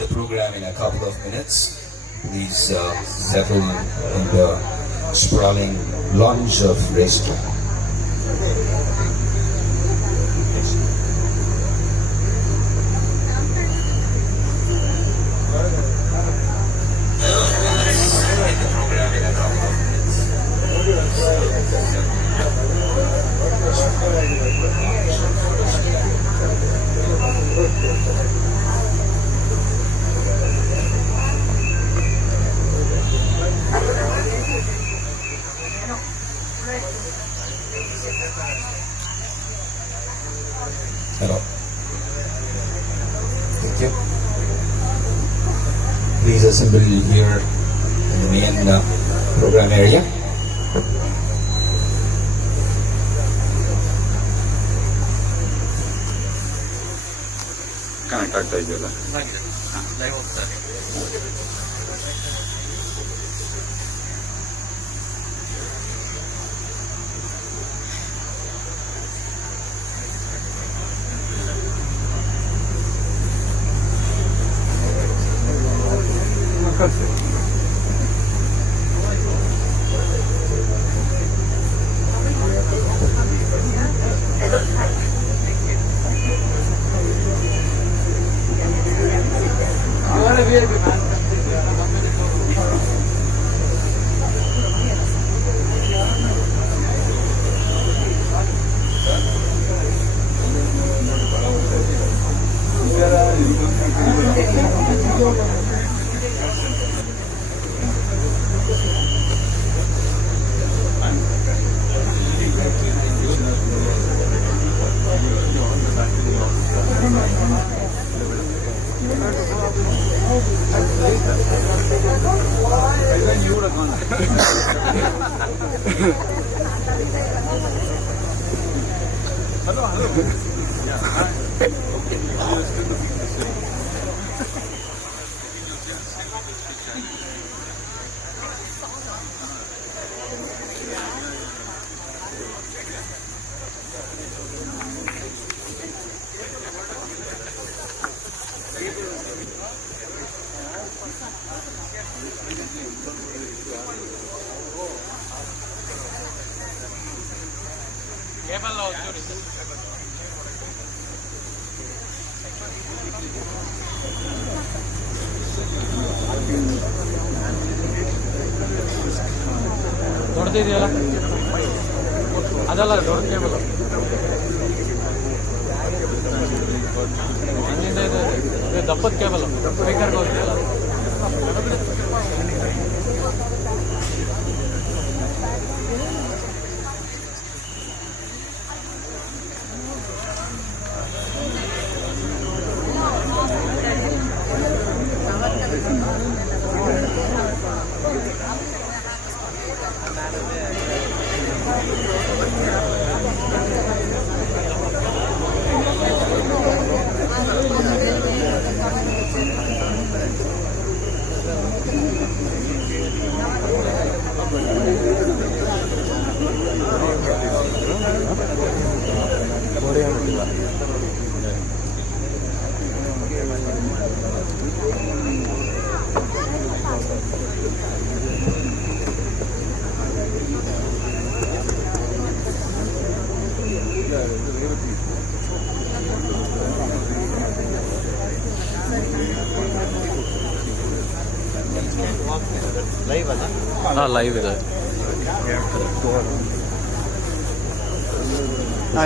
the program in a couple of minutes. Please settle in the sprawling lounge of racetrack. Hello. Thank you. Please assemble here in the main program area. Connect ಆಗ್ತಾ ಇದೆಯಲ್ಲ. Live ಹೋಗ್ತಾರೆ. ದೊಡ್ಡದಿದೆಯಲ್ಲ ಅದಲ್ಲ ದೊಡ್ಡ cable ಹಂಗಿಂದ ಇದೆ ದಪ್ಪದ cable ಸ್ಪೀಕರ್ಗೆ ಹೋಗಿದೆಯಲ್ಲ. Live ಅಲ್ಲ? ಹಾಂ, live ಇದೆ.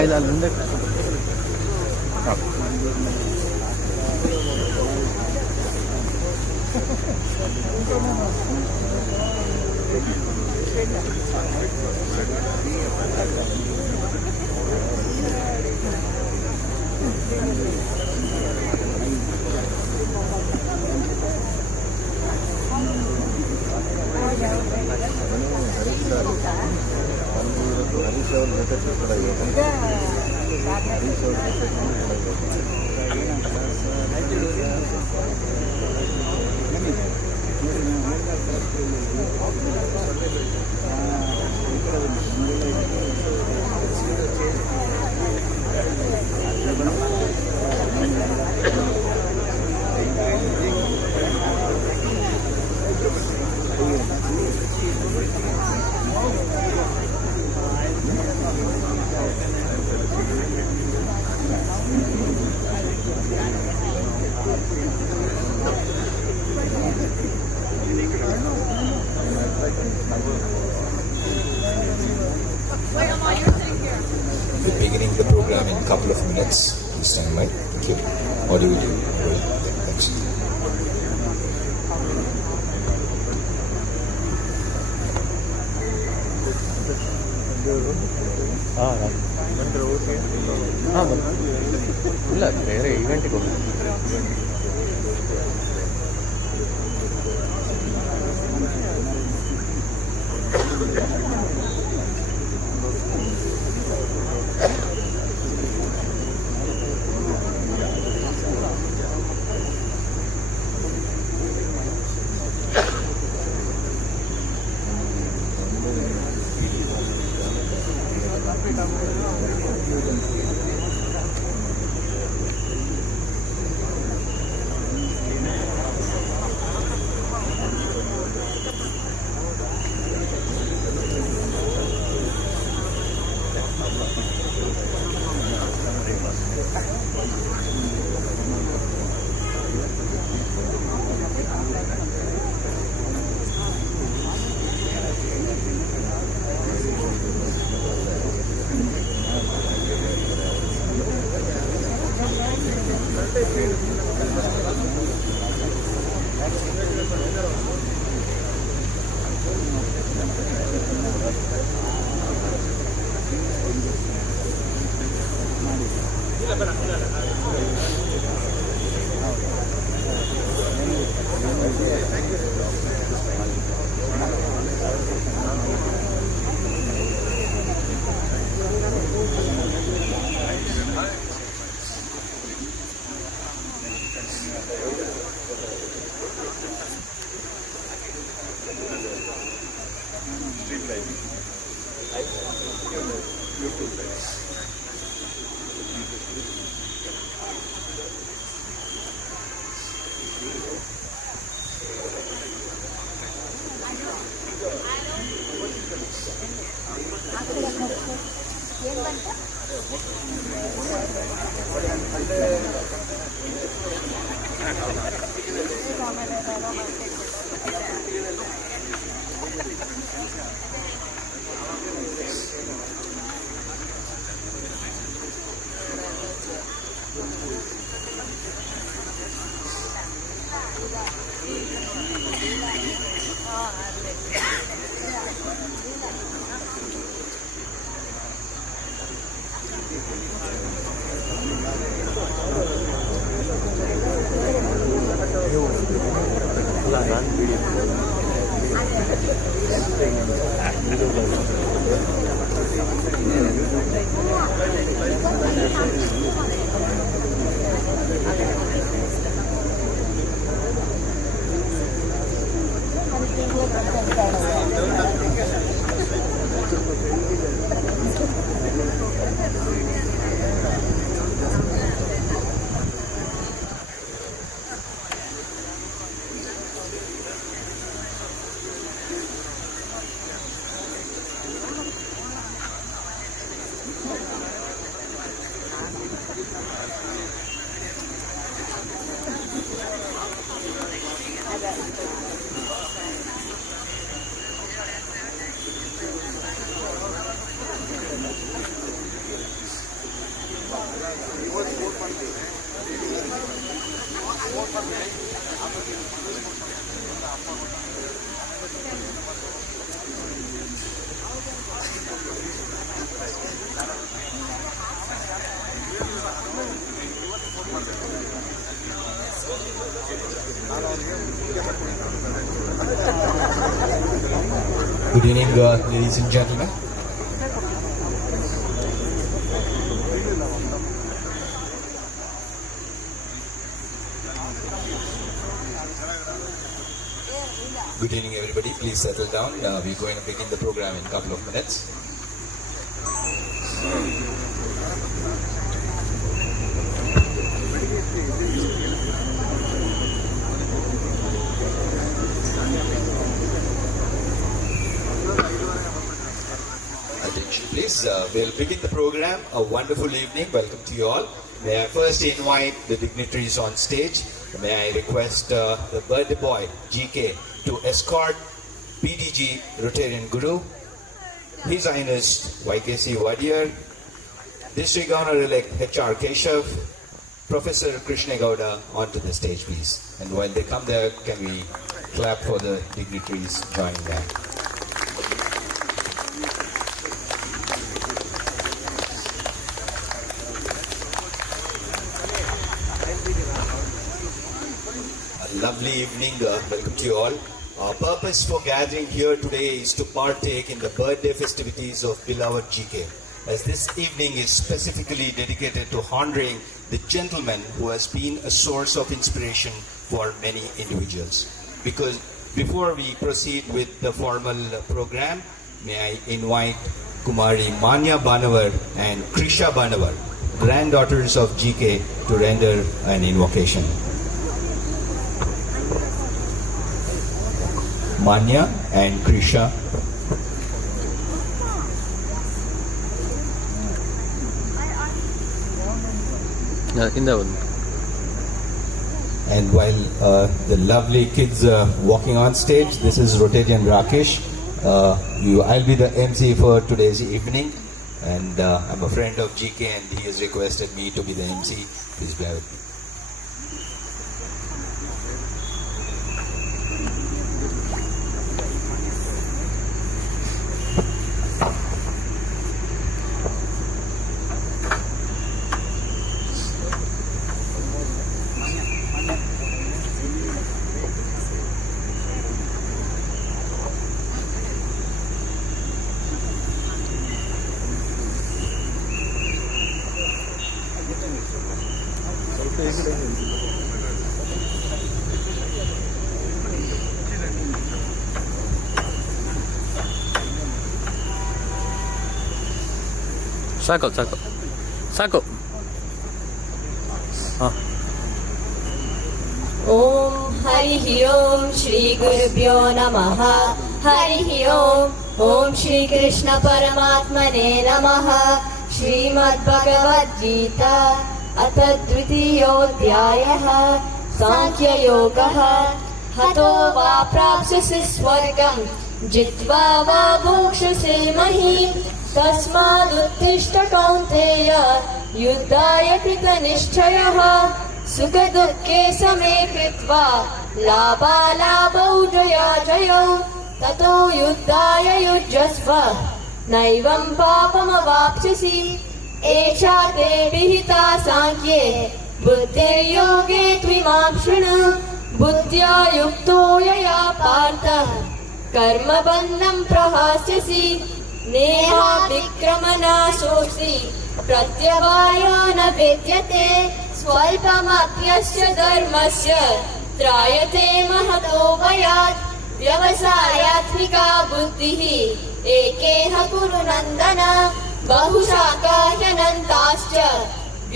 ಇಲ್ಲ ಮುಂದೆ couple of minutes. Please stand by. Thank you. Audio video. Yeah, thanks. ಇಲ್ಲ ಬೇರೆ ಈವೆಂಟಿಗೆ ಹೋಗಿ Good evening, ladies and gentlemen. Good evening, everybody. Please settle down. We're going to begin the program in a couple of minutes. Attention, please. We'll begin the program. A wonderful evening. Welcome to you all. May I first invite the dignitaries on stage. May I request the birthday boy, G.K., to escort PDG Rotarian Guru, His Highness Y.K.C. Wadier, District Governor-elect H.R. Keshav, Professor Krishna Gowda onto the stage, please. And while they come there, can we clap for the dignitaries joining them? A lovely evening. Welcome to you all. Our purpose for gathering here today is to partake in the birthday festivities of beloved GK, as this evening is specifically dedicated to honoring the gentleman who has been a source of inspiration for many individuals. Because before we proceed with the formal program, may I invite Kumari Manya Banavar and Krisha Banavar, granddaughters of GK, to render an invocation. Manya and Krisha. And while the lovely kids are walking on stage, this is Rotarian Rakesh. I'll be the MC for today's evening, and I'm a friend of GK, and he has requested me to be the MC. Please bear with me. ಸಾಕು ಸಾಕು ಸಾಕು ಹಾಂ ಓಂ ಹರಿ ಓಂ ಶ್ರೀ ಗುರುಭ್ಯೋ ನಮಃ ಹರಿ ಓಂ ಶ್ರೀ ಕೃಷ್ಣ ಪರಮಾತ್ಮನೇ ನಮಃ ಶ್ರೀಮದ್ ಭಗವದ್ಗೀತಾ ಅಥ ದ್ವಿತೀಯೋಧ್ಯಾಯಃ ಸಾಂಖ್ಯಯೋಗಃ ಹತೋ ವಾ ಪ್ರಾಪ್ಸ್ಯಸಿ ಸ್ವರ್ಗಂ ಜಿತ್ವಾ ವಾ ಭೋಕ್ಷ್ಯಸಿ ಮಹೀಂ तस्मादुत्तिष्ठ कौन्तेय युद्धाय कृतनिश्चयः सुखदुःखे समे कृत्वा लाभालाभौ जयाजयौ ततो युद्धाय युज्यस्व नैवं पापमवाप्स्यसि एषा ते विहिता साङ्ख्ये बुद्धिर्योगे त्विमां शृणु बुद्ध्या युक्तो यया पार्थ कर्मबन्धं प्रहास्यसि नेहा विक्रमनाशोऽसि प्रत्यवायो न विद्यते स्वल्पमप्यस्य धर्मस्य त्रायते महतो भयात् व्यवसायात्मिका बुद्धिः एकेह कुरु नन्दन बहुशाखा ह्यनन्ताश्च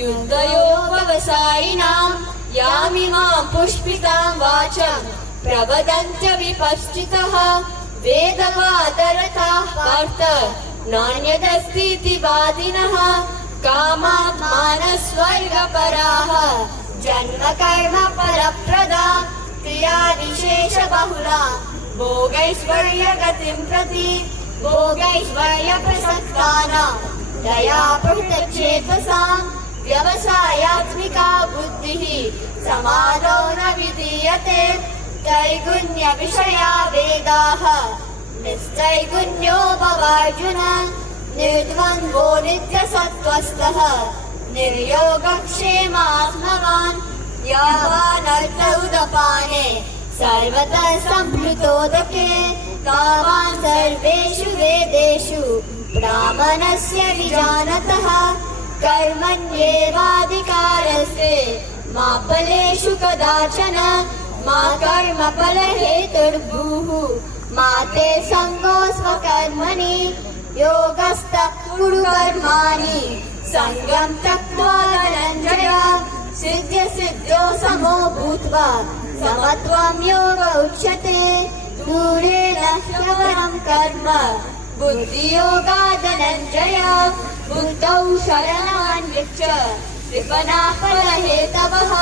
युद्धयो व्यवसायिनां यामिमां पुष्पितां वाचं प्रवदन्त्य विपश्चितः वेदवादरताः पार्थ नान्यदस्तीति वादिनः कामात्मानस्वर्गपराः जन्म कर्म परप्रदा क्रिया विशेषबहुला भोगैश्वर्यगतिं प्रति भोगैश्वर्यप्रसक्तानां दया पृथक्चेतसां व्यवसायात्मिका बुद्धिः समादौ न विधीयते त्रैगुण्यविषया वेदाः निश्चैगुण्यो भवार्जुन निर्द्वन्द्वो नित्यसत्त्वस्थः निर्योगक्षेमात्मवान् यावानर्थ उदपाने सर्वतः सम्प्लुतोदके तावान् सर्वेषु वेदेषु ब्राह्मणस्य विजानतः कर्मण्येवाधिकारस्ते मा फलेषु कदाचन मा कर्मफलहेतुर्भूः मा ते सङ्गोऽस्वकर्मणि योगस्तः कुरु कर्माणि सङ्गं त्यक्त्वा धनञ्जय सिद्ध्यसिद्ध्यो समो भूत्वा समत्वं योग उच्यते दूरेण ह्यवरं कर्म बुद्धियोगा धनञ्जय बुद्धौ शरणान्विच्छ कृपणाः फलहेतवः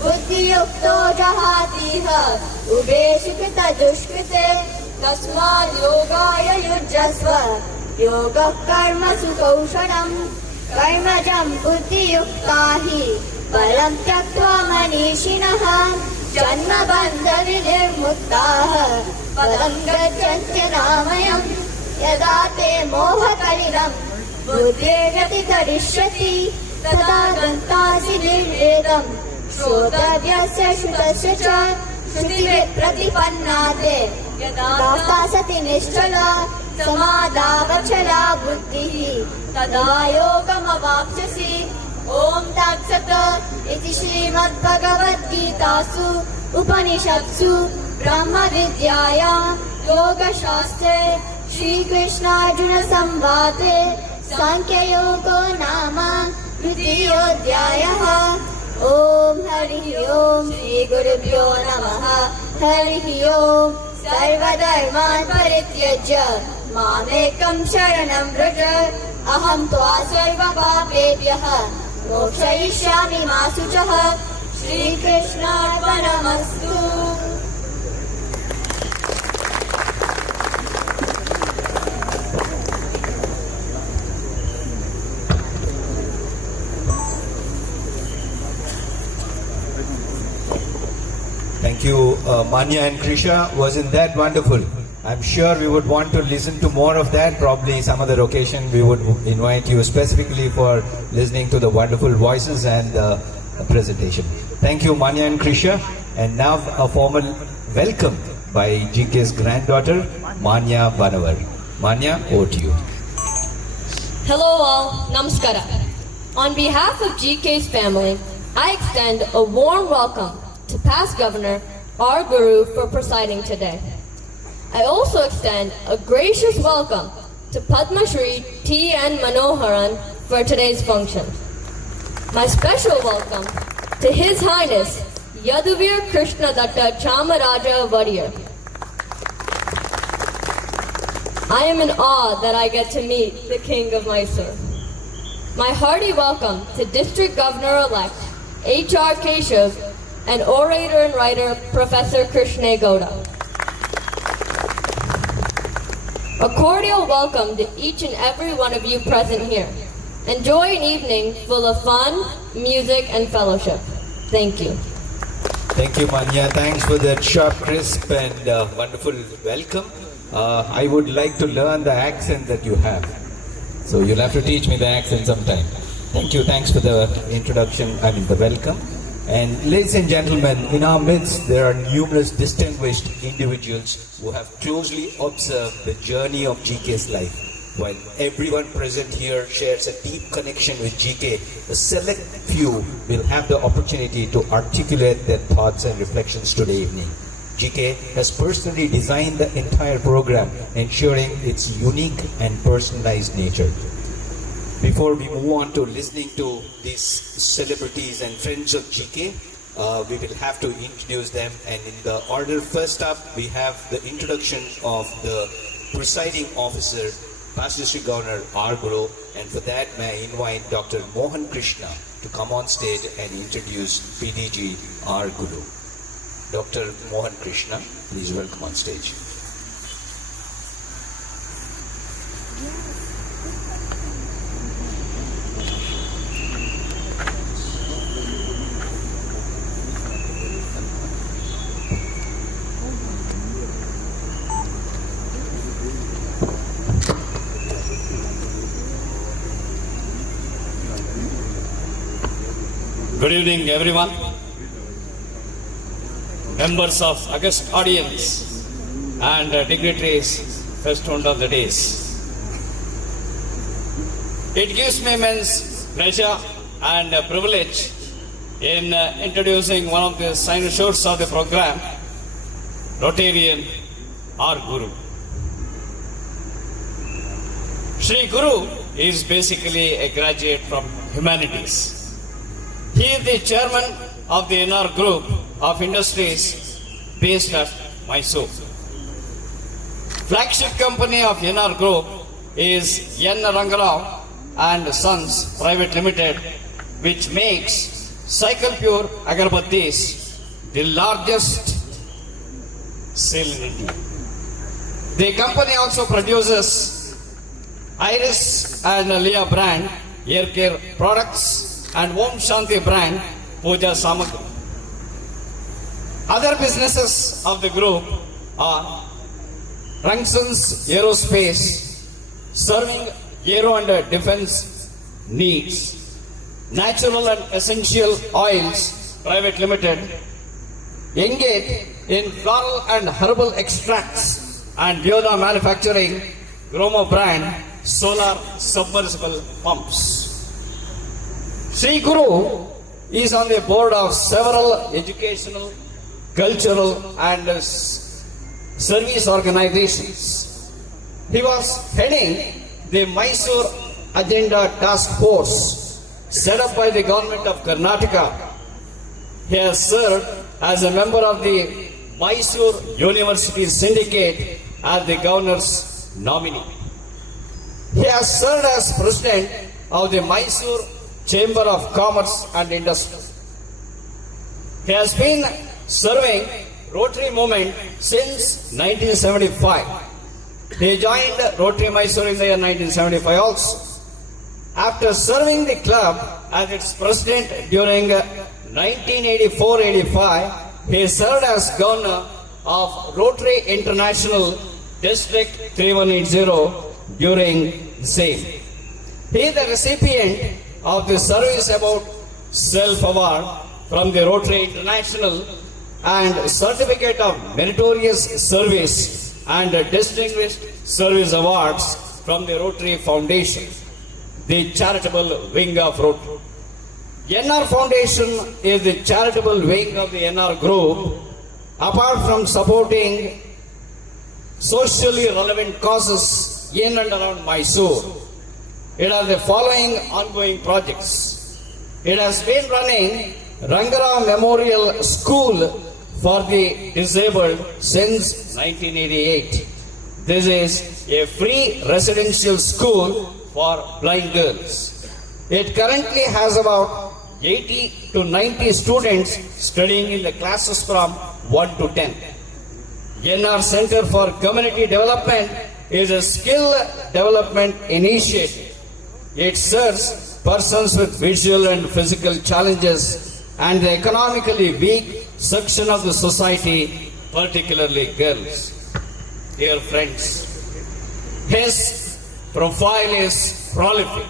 बुद्धियुक्तो जहातीह उभे सुकृतदुष्कृते तस्माद् योगाय युज्यस्व योगः कर्मसु कौशलम् कर्मजं बुद्धियुक्ता हि बलं त्यक्त्वा मनीषिणः जन्मबन्धविनिर्मुक्ताः पदं गच्छन्त्यनामयम् यदा ते मोहकलिलं बुद्धिर्व्यतितरिष्यति तदा गन्तासि निर्वेदम् श्रोतव्यस्य श्रुतस्य च श्रुतिवित् प्रतिपन्ना ते यदा सति निश्चला समादावचला बुद्धिः तदा योगमवाप्स्यसि ॐ तत्सत् इति श्रीमद्भगवद्गीतासु उपनिषत्सु ब्रह्मविद्यायां योगशास्त्रे श्रीकृष्णार्जुनसंवादे साङ्ख्ययोगो नाम द्वितीयोऽध्यायः। ॐ हरिः ॐ श्रीगुरुभ्यो नमः। हरिः ॐ सर्वधर्मान् परित्यज्य मामेकं शरणं व्रज अहं त्वा सर्वपापेभ्यः मोक्षयिष्यामि मा शुचः। श्रीकृष्णार्पणमस्तु। Thank you, Manya and Krisha. Wasn't that wonderful? I'm sure we would want to listen to more of that. Probably some other occasion we would invite you specifically for listening to the wonderful voices and presentation. Thank you, Manya and Krisha. And now a formal welcome by GK's granddaughter, Manya Banavar. Manya, over to you. Hello all, namaskara. On behalf of GK's family, I extend a warm welcome to past Governor, our Guru, for presiding today. I also extend a gracious welcome to Padma Shri T.N. Manoharan for today's function. My special welcome to His Highness Yaduvir Krishna Datta Chamaraja Vadiyar. I am in awe that I get to meet the King of Mysore. My hearty welcome to District Governor-elect H.R. Keshav and orator and writer Professor Krishna Gowda. A cordial welcome to each and every one of you present here. Enjoy an evening full of fun, music, and fellowship. Thank you. Thank you, Manya. Thanks for that sharp, crisp, and wonderful welcome. I would like to learn the accent that you have. So you'll have to teach me the accent sometime. Thank you. Thanks for the introduction, the welcome. And ladies and gentlemen, in our midst, there are numerous distinguished individuals who have closely observed the journey of GK's life. While everyone present here shares a deep connection with GK, a select few will have the opportunity to articulate their thoughts and reflections today evening. GK has personally designed the entire program, ensuring its unique and personalized nature. Before we move on to listening to these celebrities and friends of GK, we will have to introduce them. And in the order, first up, we have the introduction of the presiding officer, Past District Governor R. Guru. And for that, may I invite Dr. Mohan Krishna to come on stage and introduce PDG R. Guru. Dr. Mohan Krishna, please welcome on stage. Good evening, everyone. Members of august audience and dignitaries, first one of the days. It gives me immense pleasure and privilege in introducing one of the cynosures of the program, Rotarian R. Guru. Sri Guru is basically a graduate from humanities. He is the chairman of the NR Group of Industries based at Mysore. Flagship company of NR Group is N. Rangarao and Sons Private Limited, which makes Cycle Pure Agarbattis, the largest sale in India. The company also produces Iris and Leah brand hair care products, and Om Shanti brand Puja Samagri. Other businesses of the group are Rangson's Aerospace, serving aero and defense needs. Natural and Essential Oils Private Limited, engaged in floral and herbal extracts and Yoda manufacturing Gromo brand solar submersible pumps. Sri Guru is on the board of several educational, cultural and service organizations. He was heading the Mysore Agenda Task Force set up by the government of Karnataka. He has served as a member of the Mysore University Syndicate as the governor's nominee. He has served as president of the Mysore Chamber of Commerce and Industry. He has been serving Rotary movement since 1975. He joined Rotary Mysore in the year 1975 also. After serving the club as its president during 1984-85, he served as governor of Rotary International District 3180 during the same. He is the recipient of the Service About Self Award from the Rotary International and Certificate of Meritorious Service and Distinguished Service Awards from the Rotary Foundation, the charitable wing of Rotary. NR Foundation is the charitable wing of the NR Group. Apart from supporting socially relevant causes in and around Mysore, it has the following ongoing projects. It has been running Rangarao Memorial School for the disabled since 1988. This is a free residential school for blind girls. It currently has about 80 to 90 students studying in the classes from 1 to 10. NR Center for Community Development is a skill development initiative. It serves persons with visual and physical challenges and the economically weak section of the society, particularly girls. Dear friends, his profile is prolific.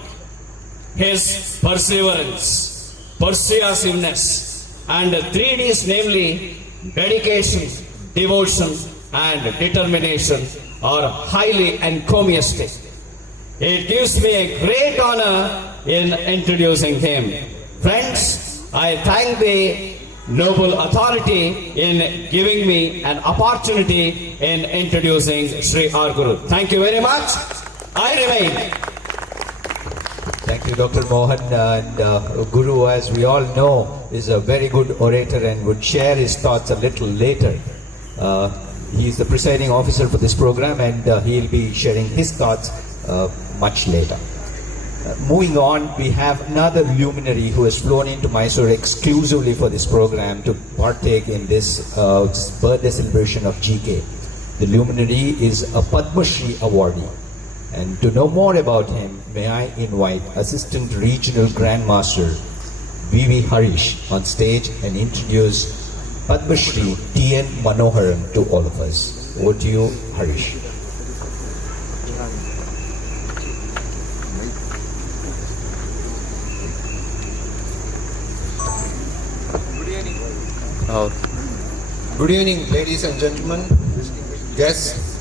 His perseverance, persuasiveness, and 3 Ds, namely dedication, devotion, and determination, are highly encomiastic. It gives me a great honor in introducing him. Friends, I thank the noble authority in giving me an opportunity in introducing Sri R. Guru. Thank you very much. I remain. Thank you, Dr. Mohan. And Guru, as we all know, is a very good orator and would share his thoughts a little later. He is the presiding officer for this program, and he'll be sharing his thoughts much later. Moving on, we have another luminary who has flown into Mysore exclusively for this program to partake in this birthday celebration of GK. The luminary is a Padma Shri awardee. And to know more about him, may I invite Assistant Regional Grand Master V.V. Harish on stage and introduce Padma Shri T.N. Manoharan to all of us. Over to you, Harish. Good evening, ladies and gentlemen, guests.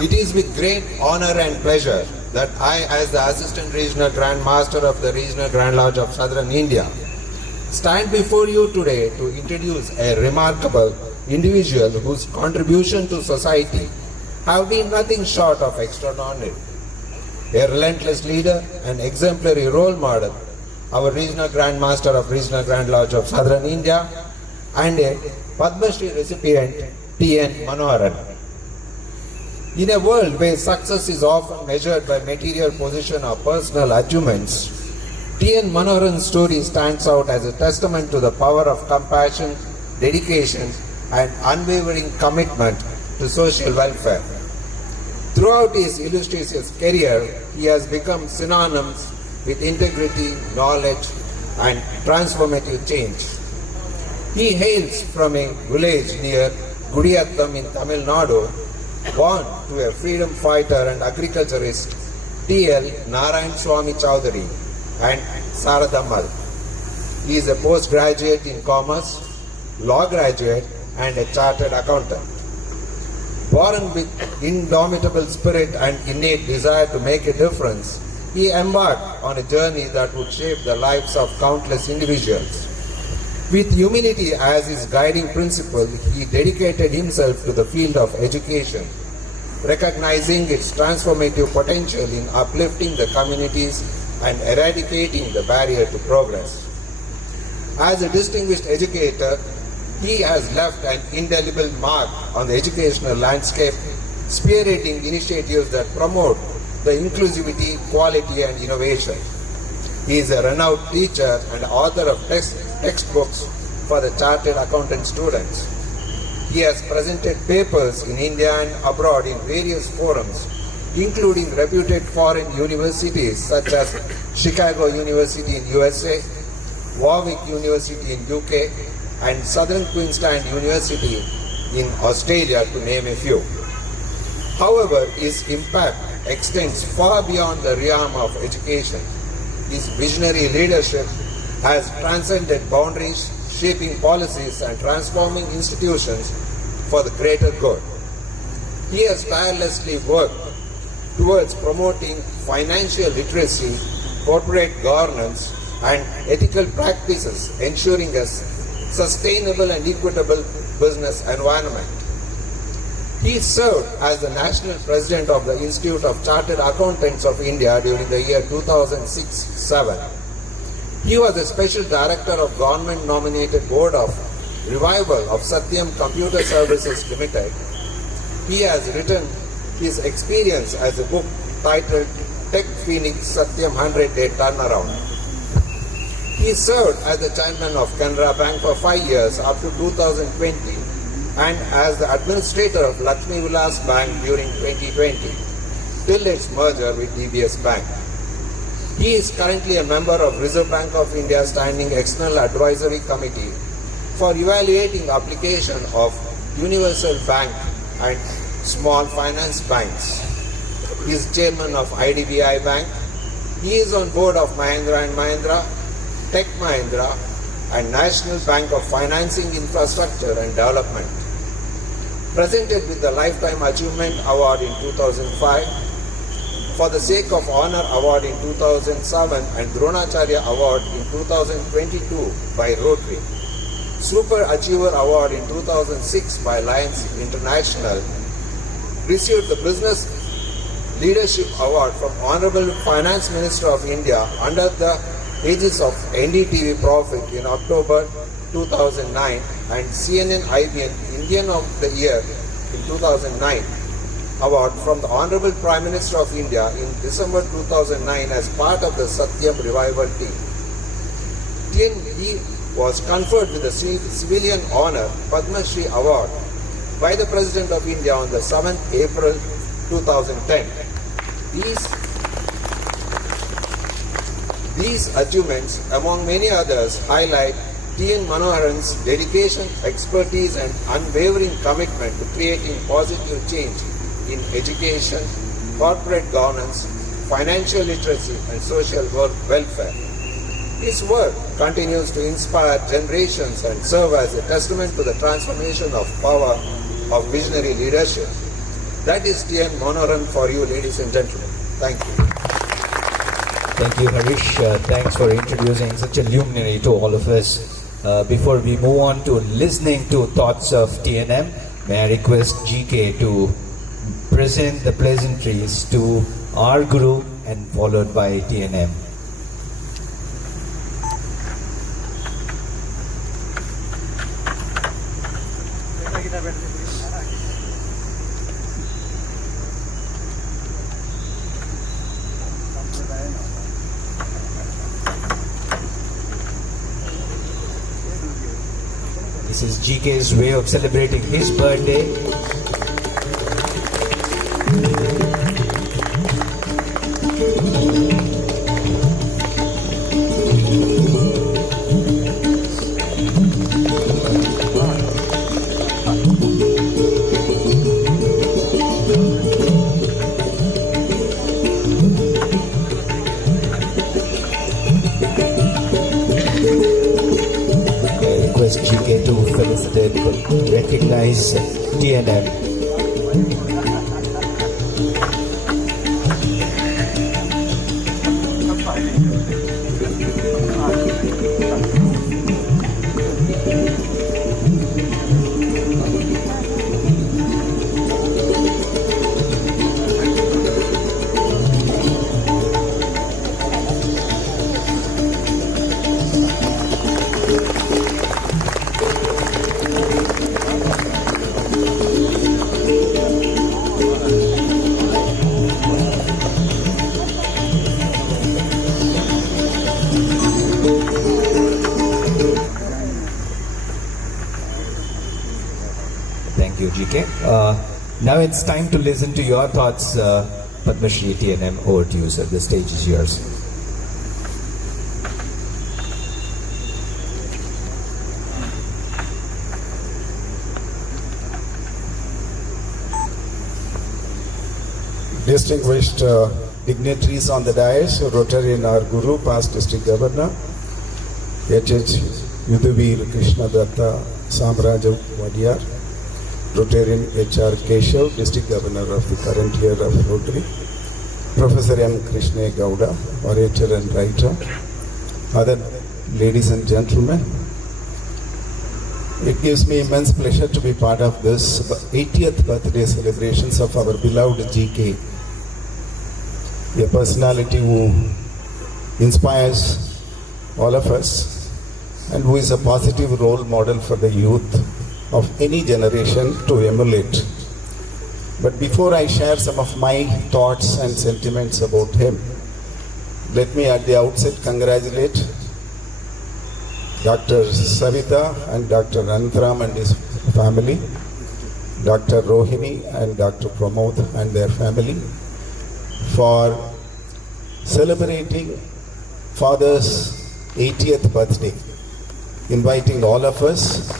It is with great honor and pleasure that I, as the Assistant Regional Grand Master of the Regional Grand Lodge of Southern India, stand before you today to introduce a remarkable individual whose contribution to society have been nothing short of extraordinary. A relentless leader, an exemplary role model, our Regional Grand Master of Regional Grand Lodge of Southern India, and a Padma Shri recipient, T.N. Manoharan. In a world where success is often measured by material position or personal achievements, T.N. Manoharan's story stands out as a testament to the power of compassion, dedication, and unwavering commitment to social welfare. Throughout his illustrious career, he has become synonymous with integrity, knowledge, and transformative change. He hails from a village near Gudiyattam in Tamil Nadu, born to a freedom fighter and agriculturist T.L. Narayan Swami Chowdhury and Saradammal. He is a postgraduate in commerce, law graduate, and a chartered accountant. Born with indomitable spirit and innate desire to make a difference, he embarked on a journey that would shape the lives of countless individuals. With humility as his guiding principle, he dedicated himself to the field of education, recognizing its transformative potential in uplifting the communities and eradicating the barrier to progress. As a distinguished educator, he has left an indelible mark on the educational landscape, spearheading initiatives that promote the inclusivity, quality, and innovation. He is a renowned teacher and author of textbooks for the chartered accountant students. He has presented papers in India and abroad in various forums, including reputed foreign universities such as Chicago University in USA, Warwick University in UK, and Southern Queensland University in Australia, to name a few. However, his impact extends far beyond the realm of education. His visionary leadership has transcended boundaries, shaping policies and transforming institutions for the greater good. He has tirelessly worked towards promoting financial literacy, corporate governance, and ethical practices, ensuring a sustainable and equitable business environment. He served as the National President of the Institute of Chartered Accountants of India during the year 2006-07. He was the Special Director of Government-nominated Board of Revival of Satyam Computer Services Limited. He has written his experience as a book titled Tech Phoenix Satyam 100-Day Turnaround. He served as the chairman of Canara Bank for 5 years up to 2020 and as the administrator of Lakshmi Vilas Bank during 2020 till its merger with DBS Bank. He is currently a member of Reserve Bank of India Standing External Advisory Committee for evaluating application of Universal Bank and Small Finance Banks. He is chairman of IDBI Bank. He is on board of Mahindra & Mahindra, Tech Mahindra, and National Bank of Financing Infrastructure and Development. Presented with the Lifetime Achievement Award in 2005, For the Sake of Honor Award in 2007, and Dronacharya Award in 2022 by Rotary, Super Achiever Award in 2006 by Lions International, received the Business Leadership Award from Honorable Finance Minister of India under the aegis of NDTV Profit in October 2009 and CNN IBN Indian of the Year in 2009 award from the Honorable Prime Minister of India in December 2009 as part of the Satyam Revival team. He was conferred with the Civilian Honor Padma Shri Award by the President of India on the 7th April 2010. These achievements, among many others, highlight T.N. Manoharan's dedication, expertise, and unwavering commitment to creating positive change in education, corporate governance, financial literacy, and social welfare. His work continues to inspire generations and serve as a testament to the transformation of power of visionary leadership. That is T.N. Manoharan for you, ladies and gentlemen. Thank you. Thank you, Harish. Thanks for introducing such a luminary to all of us. Before we move on to listening to thoughts of TNM, may I request GK to present the pleasantries to our Guru and followed by TNM. This is GK's way of celebrating his birthday. recognize TNM. Thank you, GK. Now it's time to listen to your thoughts, Padma Shri TNM. Over to you, sir. The stage is yours. Distinguished dignitaries on the dais, Rotarian our Guru, past District Governor, H.H. Yudhavir Krishna Datta Samraja Wadiyar, Rotarian H.R. Keshav, District Governor of the current year of Rotary, Professor M. Krishna Gowda, orator and writer, other ladies and gentlemen. It gives me immense pleasure to be part of this 80th birthday celebrations of our beloved G.K., a personality who inspires all of us and who is a positive role model for the youth of any generation to emulate. But before I share some of my thoughts and sentiments about him, let me at the outset congratulate Dr. Savita and Dr. Anantram and his family, Dr. Rohini and Dr. Pramod and their family for celebrating Father's 80th birthday, inviting all of us.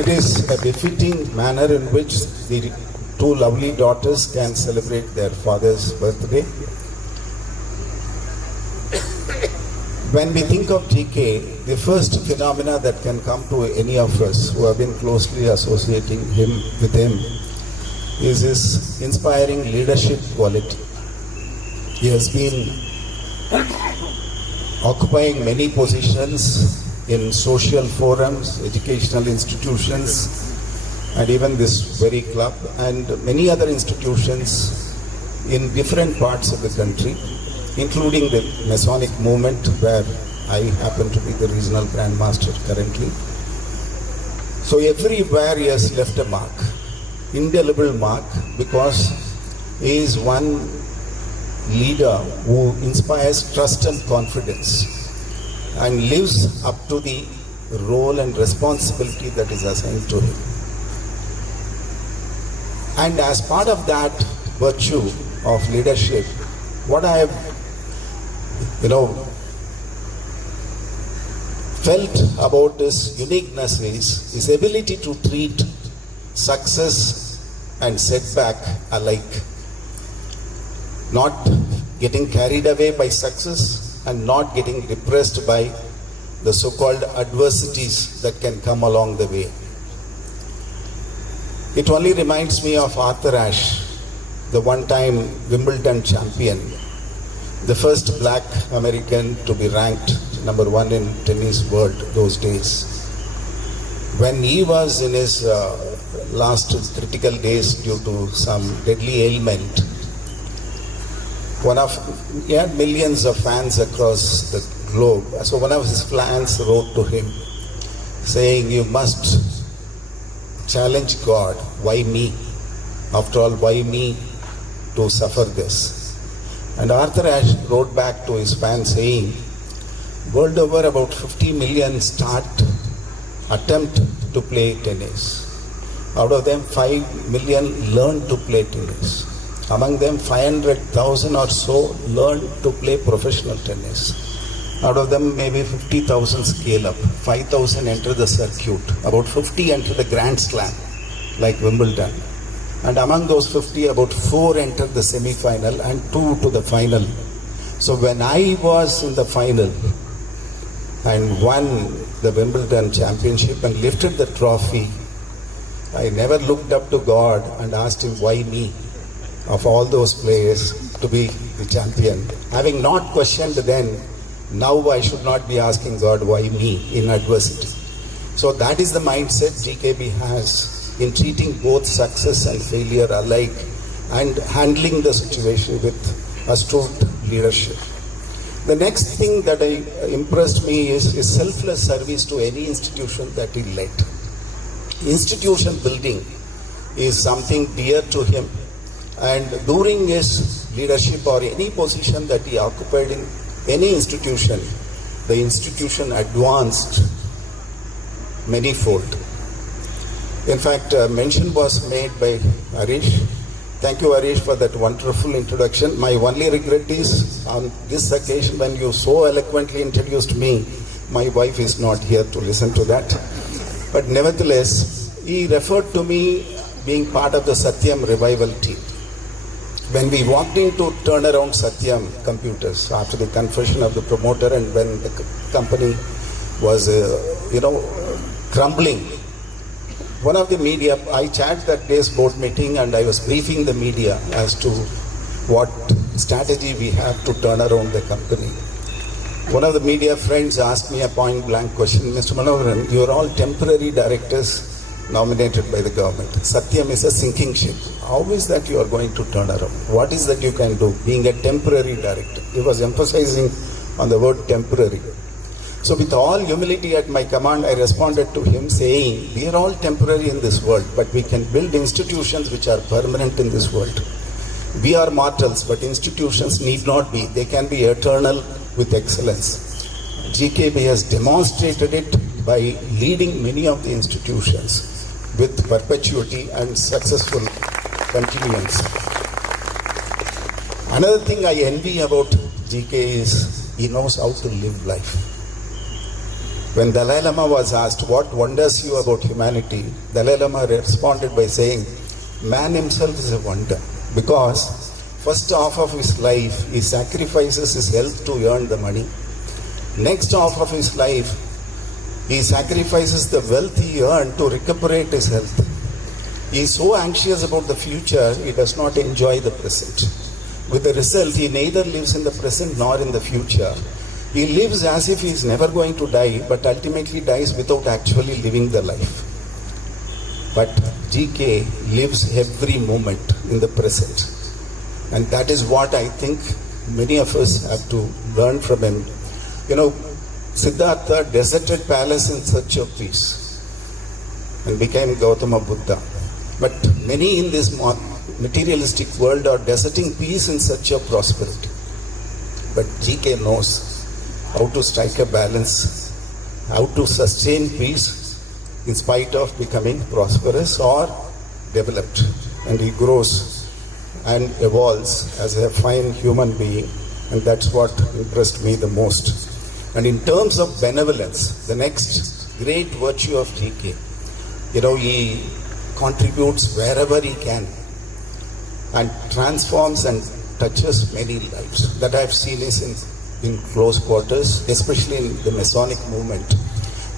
It is a befitting manner in which the two lovely daughters can celebrate their father's birthday. When we think of GK, the first phenomena that can come to any of us who have been closely associating him with him is his inspiring leadership quality. He has been occupying many positions in social forums, educational institutions, and even this very club and many other institutions in different parts of the country, including the Masonic movement where I happen to be the regional Grand Master currently. So everywhere he has left a mark, indelible mark, because he is one leader who inspires trust and confidence and lives up to the role and responsibility that is assigned to him. And as part of that virtue of leadership, what I have felt about his uniqueness is his ability to treat success and setback alike. Not getting carried away by success and not getting depressed by the so-called adversities that can come along the way. It only reminds me of Arthur Ashe, the one-time Wimbledon champion, the first black American to be ranked number one in tennis world those days. When he was in his last critical days due to some deadly ailment, he had millions of fans across the globe. So one of his fans wrote to him saying, "You must challenge God. Why me? After all, why me to suffer this?" And Arthur Ashe wrote back to his fans saying, world over about 50 million attempt to play tennis. Out of them, 5 million learn to play tennis. Among them, 500,000 or so learn to play professional tennis. Out of them, maybe 50,000 scale up. 5,000 enter the circuit. About 50 enter the Grand Slam, like Wimbledon. And among those 50, about 4 enter the semi-final and 2 to the final. So when I was in the final and won the Wimbledon championship and lifted the trophy, I never looked up to God and asked him, why me? Of all those players to be the champion. Having not questioned then, now I should not be asking God, why me in adversity? So that is the mindset GKB has in treating both success and failure alike and handling the situation with astute leadership. The next thing that impressed me is his selfless service to any institution that he led. Institution building is something dear to him, and during his leadership or any position that he occupied in any institution, the institution advanced manyfold. In fact, mention was made by Harish. Thank you, Harish, for that wonderful introduction. My only regret is on this occasion when you so eloquently introduced me, my wife is not here to listen to that. But nevertheless, he referred to me being part of the Satyam revival team. When we walked in to turn around Satyam computers after the confession of the promoter and when the company was, crumbling, one of the media, I chaired that day's board meeting and I was briefing the media as to what strategy we have to turn around the company. One of the media friends asked me a point blank question, Mr. Manoharan, you are all temporary directors nominated by the government. Satyam is a sinking ship. How is that you are going to turn around? What is that you can do being a temporary director? He was emphasizing on the word temporary. So with all humility at my command, I responded to him saying, we are all temporary in this world, but we can build institutions which are permanent in this world. We are mortals, but institutions need not be. They can be eternal with excellence. GKB has demonstrated it by leading many of the institutions with perpetuity and successful continuance. Another thing I envy about GK is he knows how to live life. When Dalai Lama was asked what wonders you about humanity, Dalai Lama responded by saying, man himself is a wonder because first half of his life he sacrifices his health to earn the money. Next half of his life he sacrifices the wealth he earned to recuperate his health. He is so anxious about the future, he does not enjoy the present. With the result, he neither lives in the present nor in the future. He lives as if he is never going to die, but ultimately dies without actually living the life. But GK lives every moment in the present. And that is what I think many of us have to learn from him. You know, Siddhartha deserted palace in search of peace and became Gautama Buddha. But many in this materialistic world are deserting peace in search of prosperity. But GK knows how to strike a balance, how to sustain peace in spite of becoming prosperous or developed. And he grows and evolves as a fine human being, and that's what impressed me the most. And in terms of benevolence, the next great virtue of GK, he contributes wherever he can and transforms and touches many lives. That I've seen is in close quarters, especially in the Masonic movement.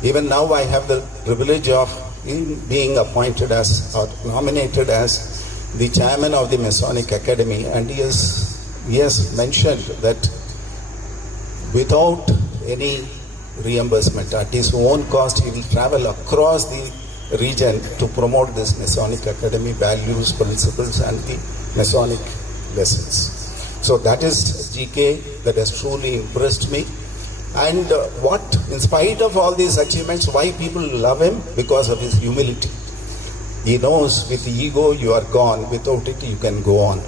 Even now I have the privilege of being appointed as or nominated as the chairman of the Masonic Academy, and he has mentioned that without any reimbursement, at his own cost, he will travel across the region to promote this Masonic Academy values, principles and the Masonic lessons. So that is GK that has truly impressed me. And what, in spite of all these achievements, why people love him? Because of his humility. He knows with the ego you are gone, without it you can go on.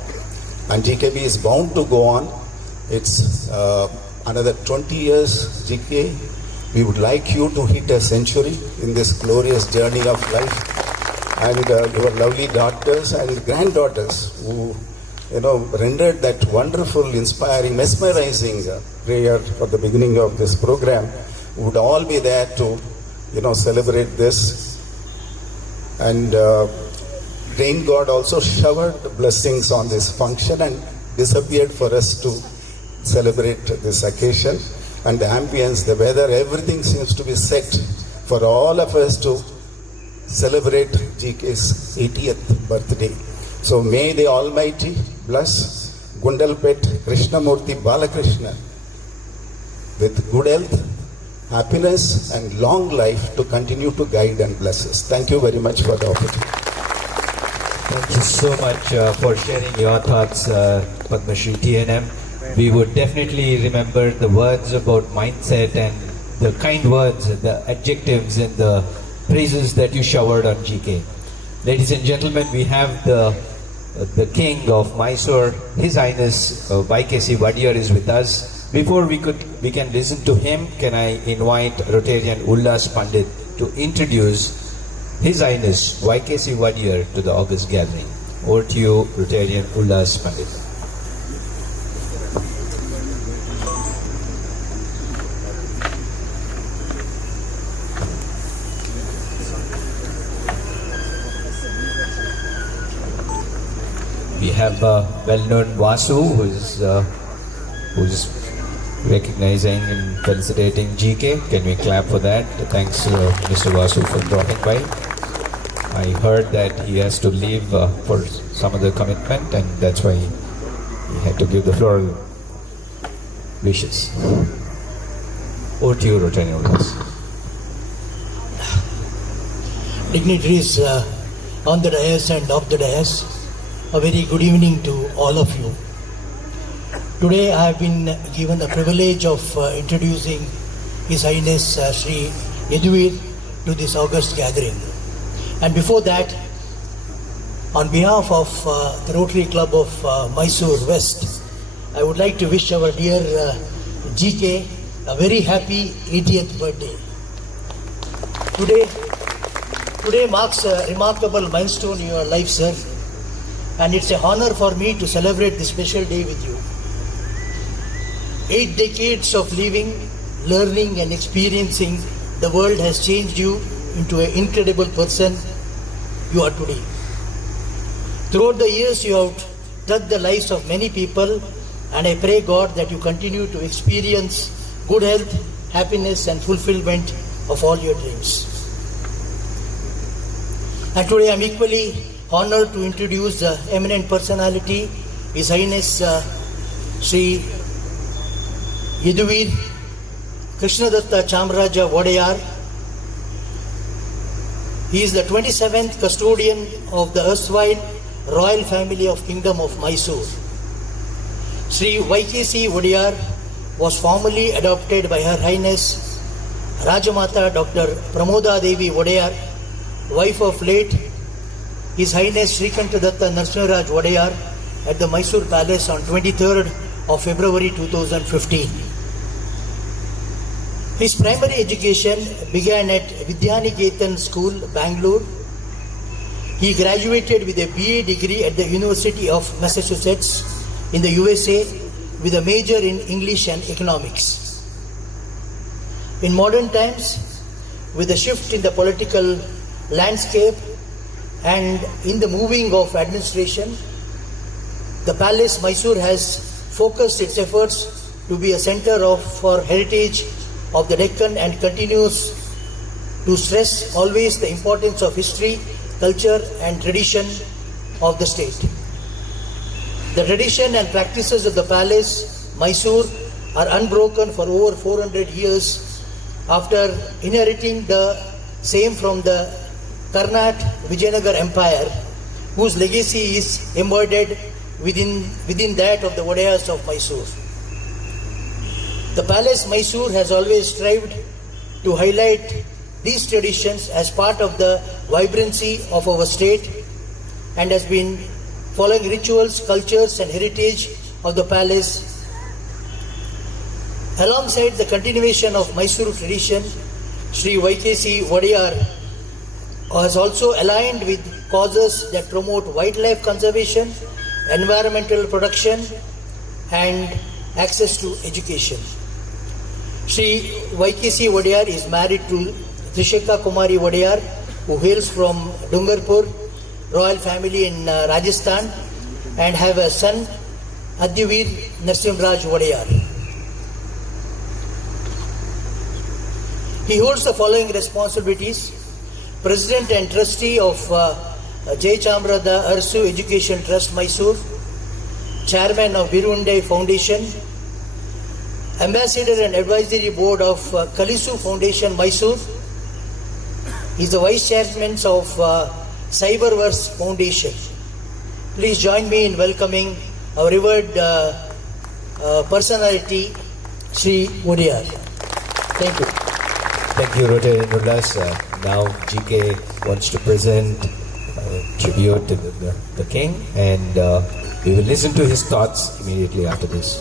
And GKB is bound to go on. It's another 20 years, GK. We would like you to hit a century in this glorious journey of life. And your lovely daughters and granddaughters who rendered that wonderful, inspiring, mesmerizing prayer for the beginning of this program would all be there to, celebrate this. And Rain God also showered blessings on this function and disappeared for us to celebrate this occasion. and the ambience, the weather, everything seems to be set for all of us to celebrate GK's 80th birthday. So may the Almighty bless Gundalpet Krishnamurti Balakrishnan with good health, happiness and long life to continue to guide and bless us. Thank you very much for the opportunity. Thank you so much for sharing your thoughts, Padma Shri TNM. We would definitely remember the words about mindset and the kind words, the adjectives and the praises that you showered on GK. Ladies and gentlemen, we have the king of Mysore, His Highness YKC Vadiyar is with us. Before we can listen to him, can I invite Rotarian Ullas Pandit to introduce His Highness YKC Vadiyar to the August gathering. Over to you, Rotarian Ullas Pandit. We have well-known Vasu who's recognizing and felicitating GK. Can we clap for that? Thanks Mr. Vasu for dropping by. I heard that he has to leave for some other commitment, and that's why he had to give the floral wishes. Over to you, Rotarian Ullas. Dignitaries on the dais and off the dais, a very good evening to all of you. Today I have been given the privilege of introducing His Highness Sri Yaduvir to this August gathering. And before that, on behalf of the Rotary Club of Mysore West, I would like to wish our dear GK a very happy 80th birthday. Today marks a remarkable milestone in your life, sir, and it's an honor for me to celebrate this special day with you. 8 decades of living, learning and experiencing the world has changed you into an incredible person you are today. Throughout the years you have touched the lives of many people, and I pray God that you continue to experience good health, happiness and fulfillment of all your dreams. And today I am equally honored to introduce the eminent personality, His Highness Sri Yaduvir Krishnadatta Chamraja Wadayar. He is the 27th custodian of the erstwhile royal family of Kingdom of Mysore. Sri YKC Wadayar was formally adopted by Her Highness Rajamata Dr. Pramoda Devi Wadayar, wife of late His Highness Srikantadatta Narsimharaj Wadayar, at the Mysore Palace on 23rd of February 2015. His primary education began at Vidyaniketan School, Bangalore. He graduated with a BA degree at the University of Massachusetts in the USA with a major in English and economics. In modern times, with a shift in the political landscape and in the moving of administration, the Palace Mysore has focused its efforts to be a center for heritage of the Deccan and continues to stress always the importance of history, culture and tradition of the state. The tradition and practices of the Palace Mysore are unbroken for over 400 years after inheriting the same from the Karnat Vijayanagar Empire, whose legacy is embodied within that of the Wadayars of Mysore. The Palace Mysore has always strived to highlight these traditions as part of the vibrancy of our state and has been following rituals, cultures and heritage of the palace. Alongside the continuation of Mysore tradition, Sri YKC Wadayar has also aligned with causes that promote wildlife conservation, environmental protection and access to education. Sri YKC Wadayar is married to Trishika Kumari Wadayar, who hails from Dungarpur royal family in Rajasthan, and have a son Adyavir Narsimharaj Wadayar. He holds the following responsibilities: President and Trustee of J. Chamrada Arsu Education Trust, Mysore, Chairman of Birunde Foundation, Ambassador and Advisory Board of Kalisu Foundation, Mysore. He is the Vice Chairman of Cyberverse Foundation. Please join me in welcoming our revered personality, Sri Mudiyar. Thank you. Thank you, Rotary Nullas. Now GK wants to present tribute to the king, and we will listen to his thoughts immediately after this.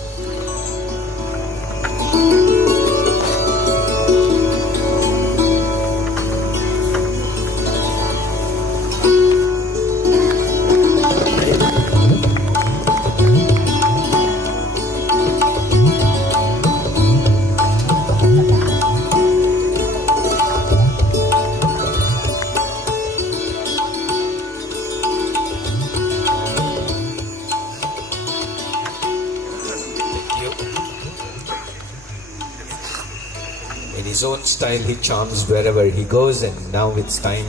In his own style, he charms wherever he goes, and now it's time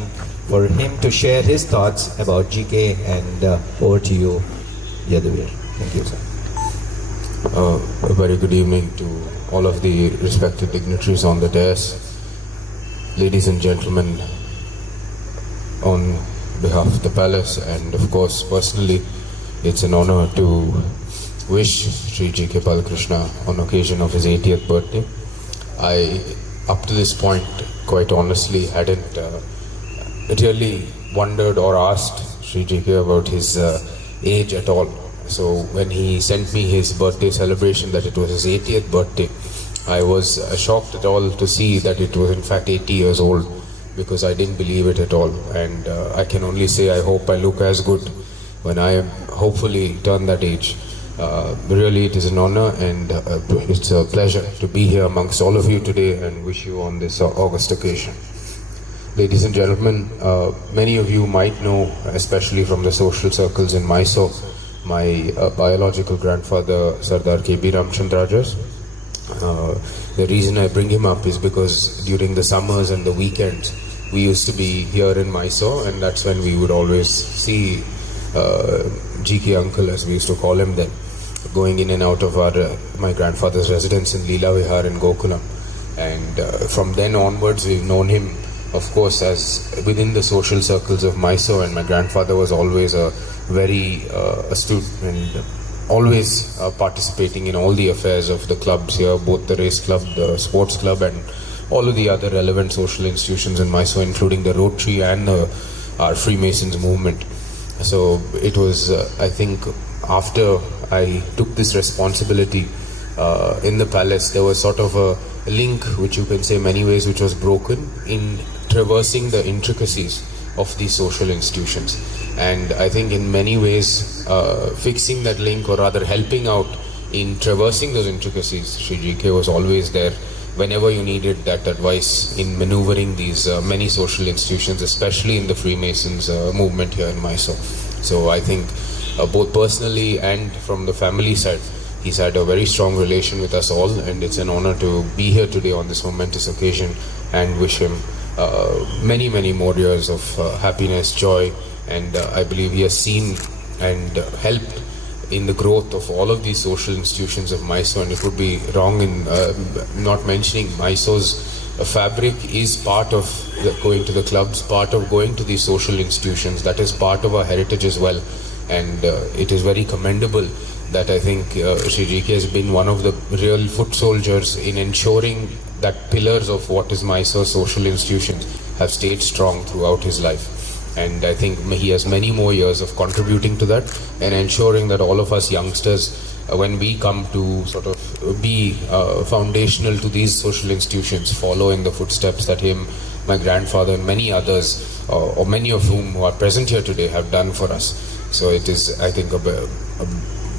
for him to share his thoughts about GK, and over to you, Yadavir. Thank you, sir. A very good evening to all of the respected dignitaries on the dais. Ladies and gentlemen, on behalf of the palace and of course personally, it's an honor to wish Sri G.K.Balakrishnan on occasion of his 80th birthday. I, up to this point, quite honestly, hadn't really wondered or asked Sri G.K. about his age at all. So when he sent me his birthday celebration that it was his 80th birthday, I was shocked at all to see that it was in fact 80 years old, because I didn't believe it at all. And I can only say I hope I look as good when I hopefully turn that age. Really, it is an honor, and it's a pleasure to be here amongst all of you today and wish you on this August occasion. Ladies and gentlemen, many of you might know, especially from the social circles in Mysore, my biological grandfather, Sardar K.B. Ramchandrajas. The reason I bring him up is because during the summers and the weekends, we used to be here in Mysore, and that's when we would always see GK uncle, as we used to call him then, going in and out of my grandfather's residence in Leela Vihar in Gokulam. And from then onwards, we've known him, of course, as within the social circles of Mysore, and my grandfather was always a very astute and always participating in all the affairs of the clubs here, both the race club, the sports club, and all of the other relevant social institutions in Mysore, including the Rotary and our Freemasons movement. So it was, I think, after I took this responsibility in the palace, there was sort of a link, which you can say many ways, which was broken in traversing the intricacies of these social institutions. And I think in many ways, fixing that link, or rather helping out in traversing those intricacies, Sri G.K. was always there whenever you needed that advice in maneuvering these many social institutions, especially in the Freemasons movement here in Mysore. So I think both personally and from the family side, he's had a very strong relation with us all, and it's an honor to be here today on this momentous occasion and wish him many, many more years of happiness, joy, and I believe he has seen and helped in the growth of all of these social institutions of Mysore. And it would be wrong in not mentioning Mysore's fabric is part of going to the clubs, part of going to these social institutions. That is part of our heritage as well. And it is very commendable that I think Sri G.K. has been one of the real foot soldiers in ensuring that pillars of what is Mysore social institutions have stayed strong throughout his life. And I think he has many more years of contributing to that and ensuring that all of us youngsters, when we come to sort of be foundational to these social institutions, follow in the footsteps that him, my grandfather, and many others, or many of whom who are present here today, have done for us. So it is, I think, a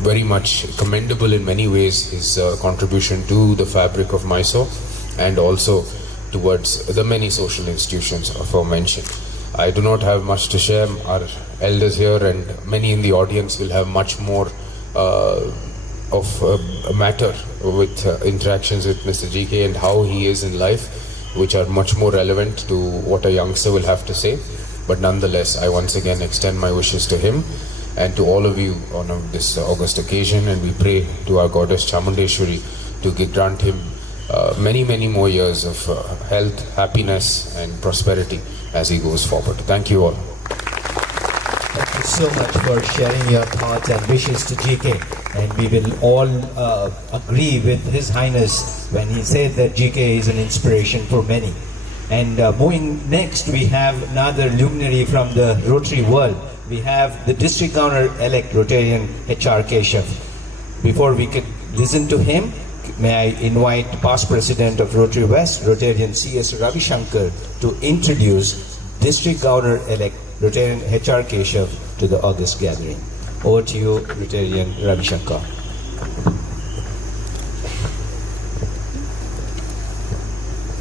very much commendable in many ways, his contribution to the fabric of Mysore and also towards the many social institutions aforementioned. I do not have much to share. Our elders here and many in the audience will have much more of a matter with interactions with Mr. GK and how he is in life. which are much more relevant to what a youngster will have to say. But nonetheless, I once again extend my wishes to him and to all of you on this august occasion, and we pray to our goddess Chamundeshwari to grant him many, many more years of health, happiness and prosperity as he goes forward. Thank you all. Thank you so much for sharing your thoughts and wishes to GK. And we will all agree with His Highness when he said that GK is an inspiration for many. And moving next, we have another luminary from the Rotary world. We have the District Governor-elect Rotarian H.R. Keshav. Before we could listen to him, may I invite past President of Rotary West, Rotarian C.S. Ravi Shankar, to introduce District Governor-elect Rotarian H.R. Keshav to the August gathering. Over to you, Rotarian Ravi Shankar.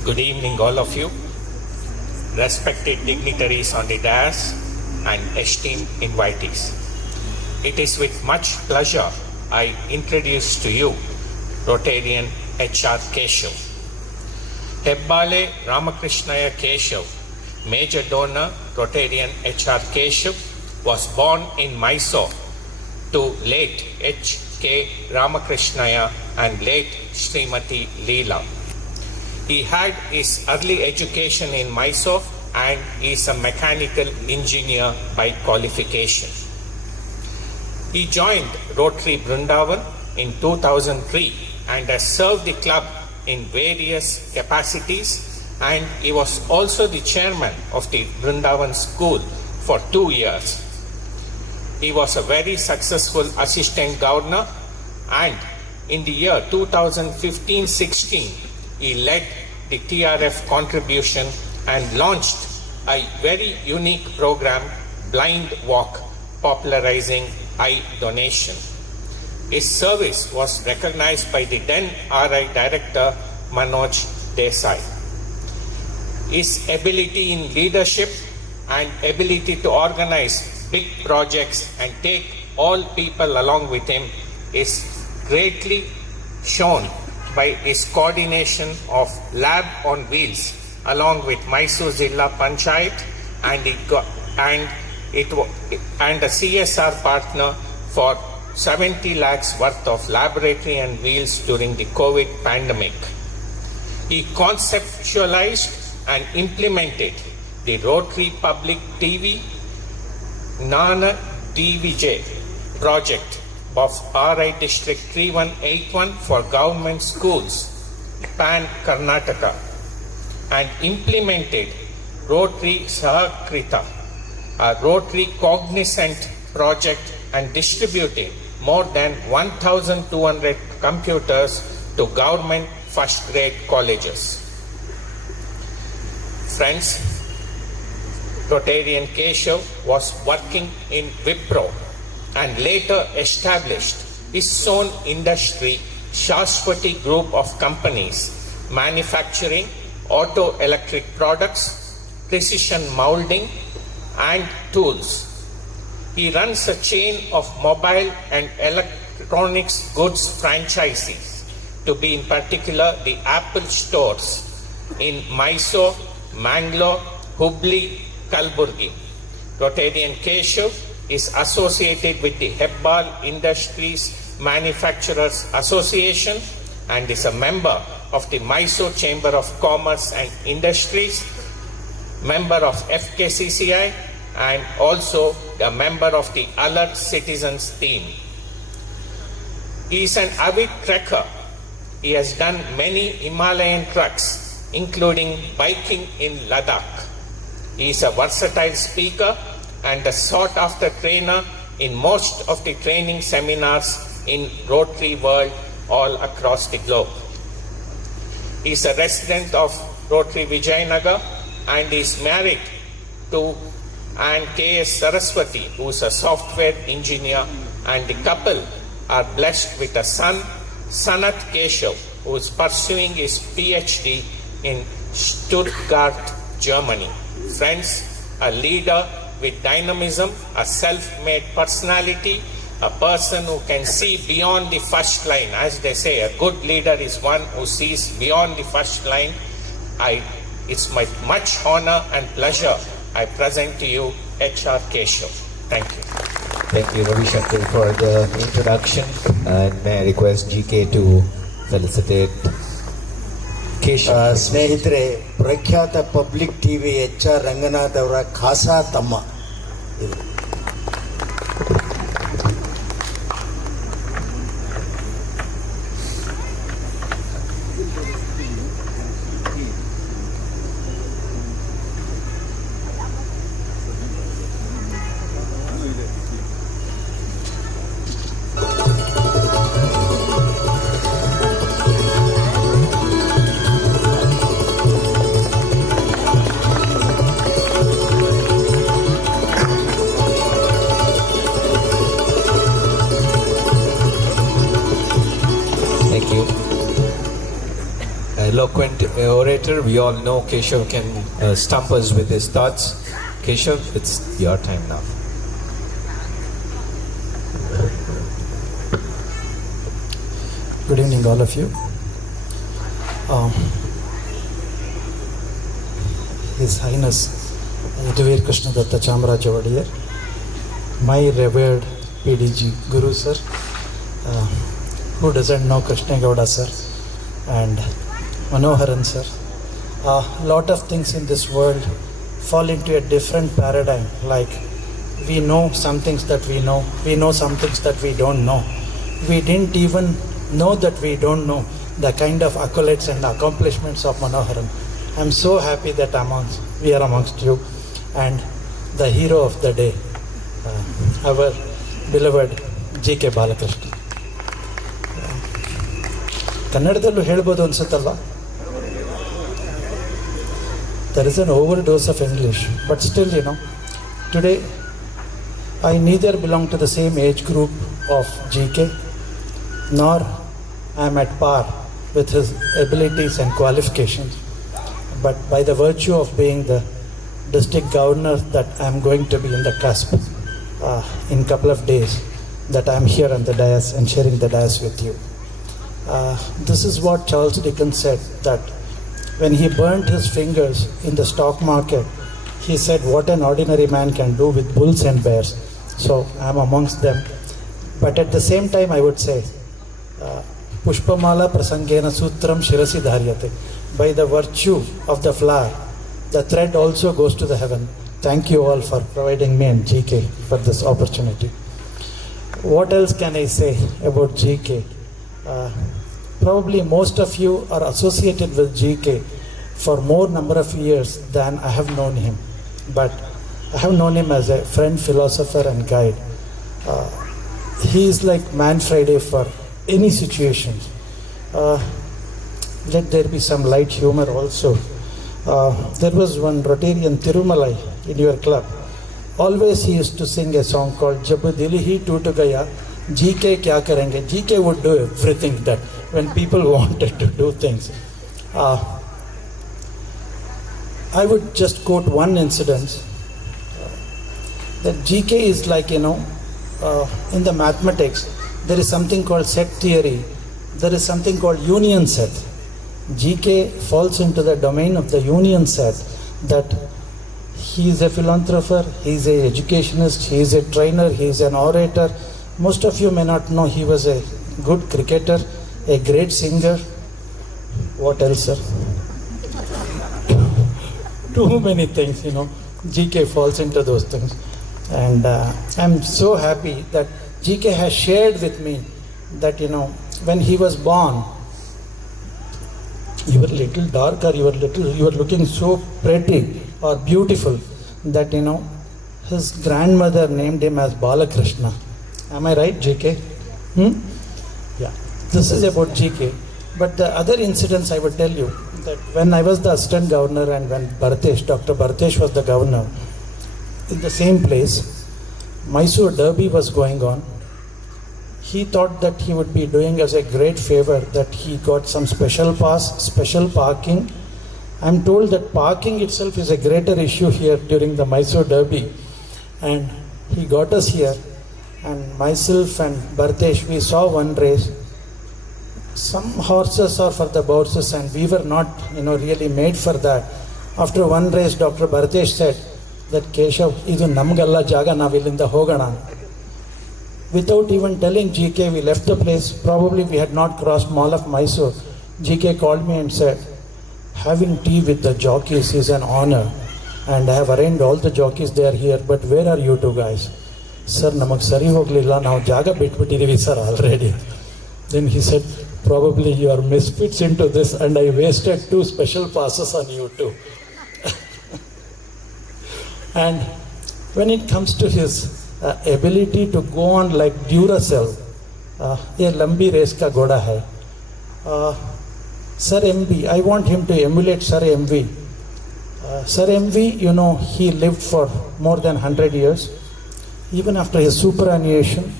Good evening, all of you, respected dignitaries on the dais and esteemed invitees. It is with much pleasure I introduce to you Rotarian H.R. Keshav. Hebbale Ramakrishnaya Keshav, Major Donor Rotarian H.R. Keshav, was born in Mysore to late H.K. Ramakrishnaya and late Srimati Leela. He had his early education in Mysore and is a mechanical engineer by qualification. He joined Rotary Brindavan in 2003 and has served the club in various capacities, and he was also the chairman of the Brindavan School for 2 years. He was a very successful assistant governor, and in the year 2015-16, he led the TRF contribution and launched a very unique program, Blind Walk, popularizing eye donation. His service was recognized by the then RI Director Manoj Desai. His ability in leadership and ability to organize big projects and take all people along with him is greatly shown by his coordination of Lab on Wheels along with Mysore Zilla Panchayat and a CSR partner for 70 lakhs worth of laboratory and wheels during the COVID pandemic. He conceptualized and implemented the Rotary Public TV Nana DVJ project of RI District 3181 for government schools, Pan Karnataka, and implemented Rotary Sahakrita, a Rotary Cognizant project, and distributed more than 1,200 computers to government first grade colleges. Friends, Rotarian Keshav was working in Wipro and later established his own industry, Shashwati Group of companies, manufacturing auto electric products, precision molding and tools. He runs a chain of mobile and electronics goods franchises, to be in particular the Apple stores in Mysore, Mangalore, Hubli, Kalburgi. Rotarian Keshav is associated with the Hebbal Industries Manufacturers Association and is a member of the Mysore Chamber of Commerce and Industries, member of FKCCI, and also a member of the Alert Citizens team. He is an avid trekker. He has done many Himalayan treks, including biking in Ladakh. He is a versatile speaker and a sought-after trainer in most of the training seminars in Rotary world all across the globe. He is a resident of Rotary Vijayanagar and is married to Ann K.S. Saraswati, who is a software engineer, and the couple are blessed with a son, Sanat Keshav, who is pursuing his PhD in Stuttgart, Germany. Friends, a leader with dynamism, a self-made personality, a person who can see beyond the first line. As they say, a good leader is one who sees beyond the first line. I It's my much honor and pleasure I present to you H.R. Keshav. Thank you. Thank you, Ravi Shankar, for the introduction. And may I request GK to felicitate Keshav. ಸ್ನೇಹಿತರೆ, ಪ್ರಖ್ಯಾತ public TV HR Ranganath ಅವರ ಖಾಸಾ ತಮ್ಮ ಇದು. Thank you. Eloquent orator, we all know Keshav can stump us with his thoughts. Keshav, it's your time now. Good evening, all of you. His Highness G.K.Balakrishnan Datta Chamaraj Odiyar, my revered PDG Guru sir, who doesn't know Krishna Gowda sir, and Manoharan sir. A lot of things in this world fall into a different paradigm, like we know some things that we know some things that we don't know. We didn't even know that we don't know the kind of accolades and accomplishments of Manoharan. I'm so happy that we are amongst you, and the hero of the day, our beloved G.K.Balakrishnan. ಕನ್ನಡದಲ್ಲೂ ಹೇಳ್ಬೋದು ಅನ್ಸುತ್ತಲ್ಲ. There is an overdose of English, but still, today I neither belong to the same age group of GK, nor I am at par with his abilities and qualifications. But by the virtue of being the district governor that I am going to be in the cusp in a couple of days, that I am here on the dais and sharing the dais with you. This is what Charles Dickens said, that when he burnt his fingers in the stock market, he said what an ordinary man can do with bulls and bears. So I am amongst them. But at the same time, I would say, Pushpamala prasangena sutram shirasi dharyate. By the virtue of the flower, the thread also goes to the heaven. Thank you all for providing me and GK for this opportunity. What else can I say about GK? Probably most of you are associated with GK for more number of years than I have known him. But I have known him as a friend, philosopher and guide. He is like Man Friday for any situation. Let there be some light humor also. There was one Rotarian Tirumalai in your club. Always he used to sing a song called Jab Dil Hi Toot Gaya, GK Kya Karenge. GK would do everything that when people wanted to do things. I would just quote one incident, that GK is like, in the mathematics, there is something called set theory, there is something called union set. GK falls into the domain of the union set, that he is a philanthropist, he is an educationist, he is a trainer, he is an orator. Most of you may not know he was a good cricketer, a great singer. What else, sir? Too many things, GK falls into those things. And I'm so happy that GK has shared with me that, when he was born, you were a little dark, or you were looking so pretty or beautiful that, his grandmother named him as Balakrishna. Am I right, GK? Yeah. This is about GK. But the other incidents I would tell you, that when I was the assistant governor and when Dr. Bhartesh was the governor, in the same place, Mysore Derby was going on. He thought that he would be doing us a great favor, that he got some special pass, special parking. I'm told that parking itself is a greater issue here during the Mysore Derby. And he got us here, and myself and Bhartesh, we saw one race. Some horses are for the horses, and we were not, really made for that. After one race, Dr. Bhartesh said that Keshav, idu namgalla jaga navillinda hogana. Without even telling GK, we left the place. Probably we had not crossed Mall of Mysore. GK called me and said, having tea with the jockeys is an honor. And I have arranged all the jockeys, they are here. But where are you two guys? Sir, namak sari hoglilla, now jaga bitbittidivi sir already. Then he said, probably you are misfits into this and I wasted 2 special passes on you too. And when it comes to his ability to go on like Duracell, ye lambi race ka goda hai. Sir MV, I want him to emulate Sir MV. Sir MV, you know, he lived for more than 100 years. Even after his superannuation,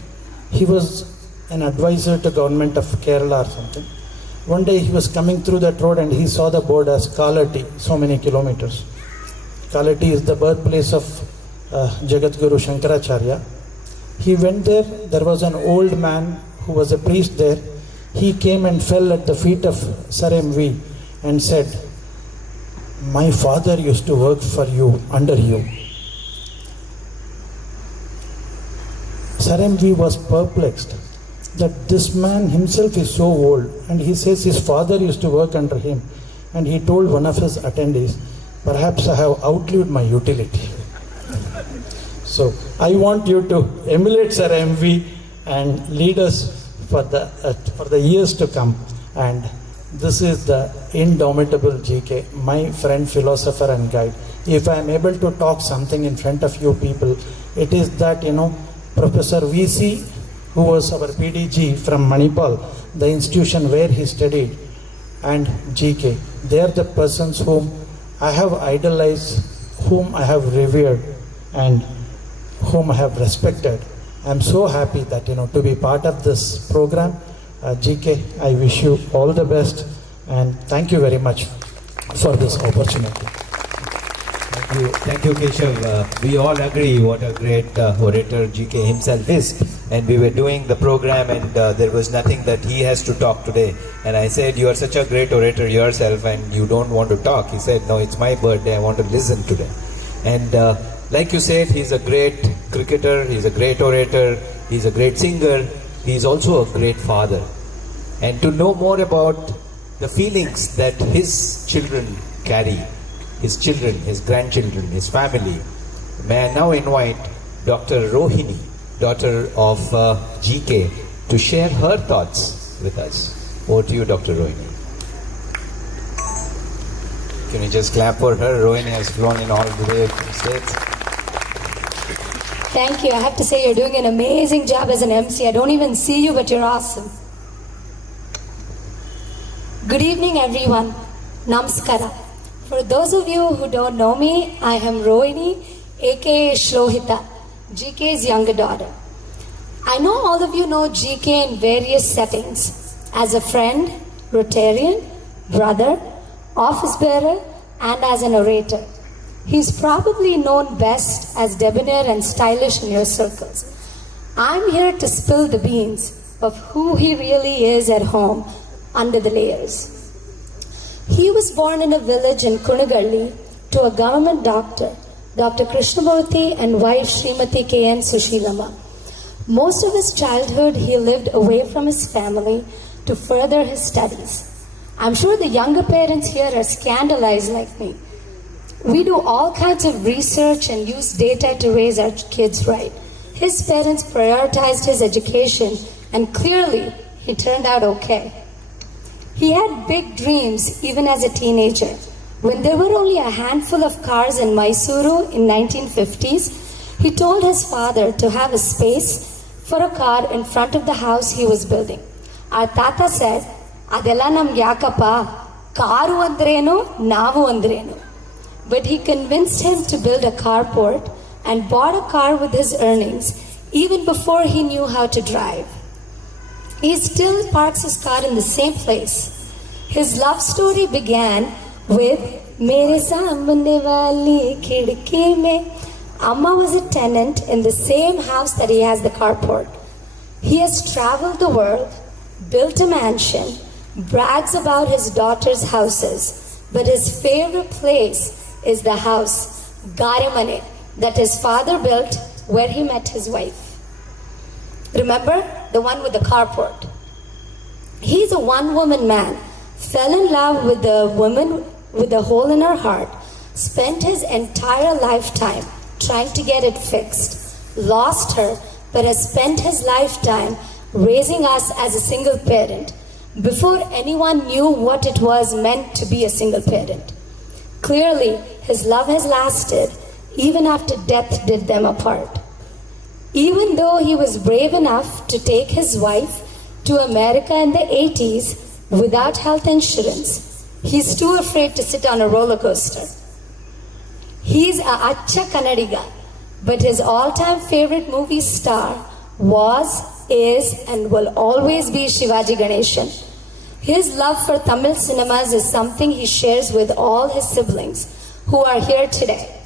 he was an advisor to government of Kerala or something. One day he was coming through that road and he saw the board as Kalati, so many kilometers. Kalati is the birthplace of Jagat Guru Shankaracharya. He went there, there was an old man who was a priest there. He came and fell at the feet of Sir MV and said, my father used to work for you, under you. Sir MV was perplexed that this man himself is so old, and he says his father used to work under him, and he told one of his attendees, perhaps I have outlived my utility. So I want you to emulate Sir MV and lead us for the years to come. And this is the indomitable GK, my friend, philosopher and guide. If I am able to talk something in front of you people, it is that, you know, Professor VC, who was our PDG from Manipal, the institution where he studied, and GK, they are the persons whom I have idolized, whom I have revered, and whom I have respected. I am so happy that, you know, to be part of this program. GK, I wish you all the best and thank you very much for this opportunity. Thank you, Keshav. We all agree what a great orator GK himself is. And we were doing the program and there was nothing that he has to talk today. And I said, you are such a great orator yourself and you don't want to talk. He said, no, it's my birthday, I want to listen today. And like you said, he's a great cricketer, he's a great orator, he's a great singer, he's also a great father. And to know more about the feelings that his children carry, his children, his grandchildren, his family, may I now invite Dr. Rohini, daughter of GK, to share her thoughts with us. Over to you, Dr. Rohini. Can you just clap for her? Rohini has flown in all the way from States. Thank you. I have to say you're doing an amazing job as an MC. I don't even see you, but you're awesome. Good evening, everyone. Namaskara. For those of you who don't know me, I am Rohini, aka Shlohita, GK's younger daughter. I know all of you know GK in various settings, as a friend, Rotarian, brother, office bearer, and as an orator. He's probably known best as debonair and stylish in your circles. I'm here to spill the beans of who he really is at home, under the layers. He was born in a village in Kunagalli to a government doctor, Dr. Krishnamurthy, and wife Srimati K.N. Sushilama. Most of his childhood he lived away from his family to further his studies. I'm sure the younger parents here are scandalized like me. We do all kinds of research and use data to raise our kids right. His parents prioritized his education and clearly he turned out okay. He had big dreams even as a teenager. When there were only a handful of cars in Mysuru in 1950s, he told his father to have a space for a car in front of the house he was building. Our tata said, "Adella namge yakappa, karu andrenu, navu andrenu." But he convinced him to build a carport and bought a car with his earnings even before he knew how to drive. He still parks his car in the same place. His love story began with Mere Samne Wali Khidki Mein. Amma was a tenant in the same house that he has the carport. He has traveled the world, built a mansion, brags about his daughter's houses, but his favorite place is the house, Garimane, that his father built where he met his wife. Remember? The one with the carport. He's a one-woman man, fell in love with the woman with a hole in her heart, spent his entire lifetime trying to get it fixed, lost her, but has spent his lifetime raising us as a single parent before anyone knew what it was meant to be a single parent. Clearly, his love has lasted even after death did them apart. Even though he was brave enough to take his wife to America in the 80s without health insurance, he's too afraid to sit on a roller coaster. He's a Acha Kannadiga, but his all-time favorite movie star was, is, and will always be Shivaji Ganeshan. His love for Tamil cinemas is something he shares with all his siblings who are here today.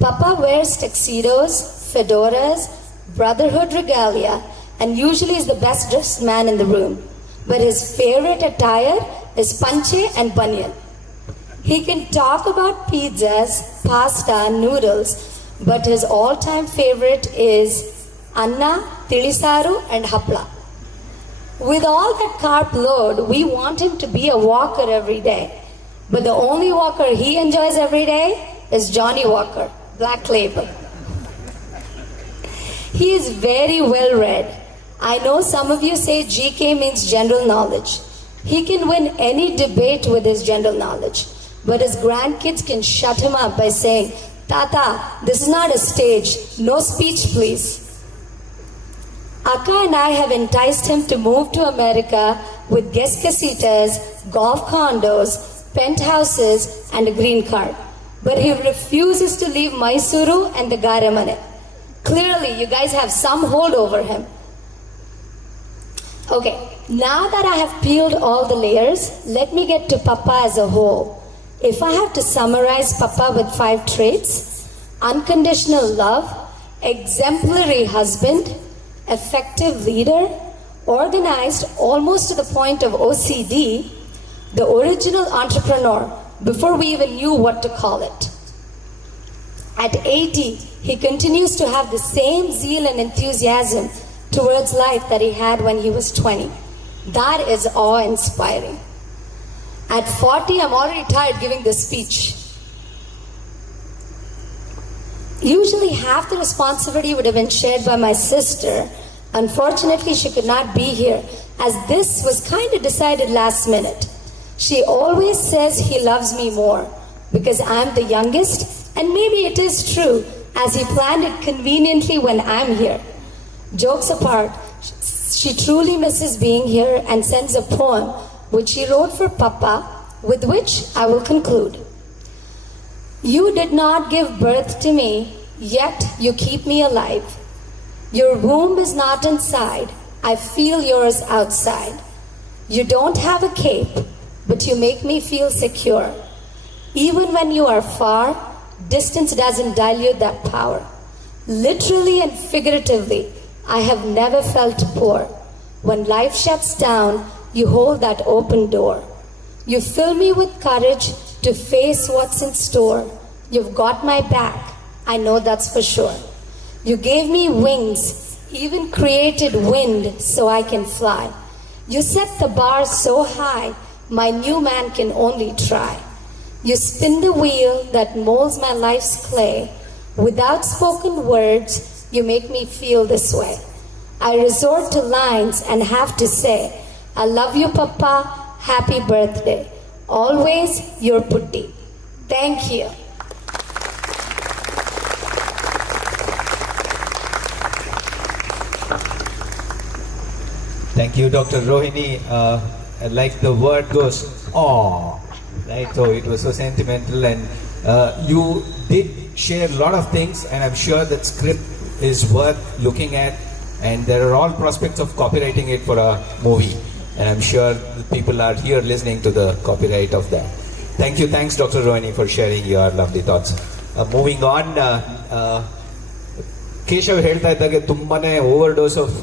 Papa wears tuxedos, fedoras, brotherhood regalia, and usually is the best dressed man in the room. But his favorite attire is panche and banyan. He can talk about pizzas, pasta, noodles, but his all-time favorite is Anna, Tilisaru, and Hapla. With all that carb load, we want him to be a walker every day. But the only walker he enjoys every day is Johnny Walker, Black Label. He is very well read. I know some of you say GK means general knowledge. He can win any debate with his general knowledge. But his grandkids can shut him up by saying, Tata, this is not a stage. No speech, please. Akka and I have enticed him to move to America with guest casitas, golf condos, penthouses, and a green card. But he refuses to leave Mysuru and the Garimane. Clearly, you guys have some hold over him. Okay, now that I have peeled all the layers, let me get to Papa as a whole. If I have to summarize Papa with 5 traits: unconditional love, exemplary husband, effective leader, organized almost to the point of OCD, the original entrepreneur before we even knew what to call it. At 80, he continues to have the same zeal and enthusiasm towards life that he had when he was 20. That is awe-inspiring. At 40, I'm already tired giving this speech. Usually half the responsibility would have been shared by my sister. Unfortunately, she could not be here, as this was kind of decided last minute. She always says he loves me more because I'm the youngest, and maybe it is true, as he planned it conveniently when I'm here. Jokes apart, she truly misses being here and sends a poem which she wrote for Papa, with which I will conclude. You did not give birth to me, yet you keep me alive. Your womb is not inside, I feel yours outside. You don't have a cape, but you make me feel secure. Even when you are far, distance doesn't dilute that power. Literally and figuratively, I have never felt poor. When life shuts down, you hold that open door. You fill me with courage to face what's in store. You've got my back, I know that's for sure. You gave me wings, even created wind so I can fly. You set the bar so high, my new man can only try. You spin the wheel that molds my life's clay. Without spoken words, you make me feel this way. I resort to lines and have to say, I love you, Papa, happy birthday. Always your Putti. Thank you. Thank you, Dr. Rohini. Like the word goes, "Aw," right? So it was so sentimental, and you did share a lot of things, and I'm sure that script is worth looking at, and there are all prospects of copywriting it for a movie, and I'm sure the people are here listening to the copyright of that. Thank you, thanks, Dr. Rohini, for sharing your lovely thoughts. Moving on, Keshav ಹೇಳ್ತಾ ಇದ್ದಾಗೆ ತುಂಬಾನೇ over dose of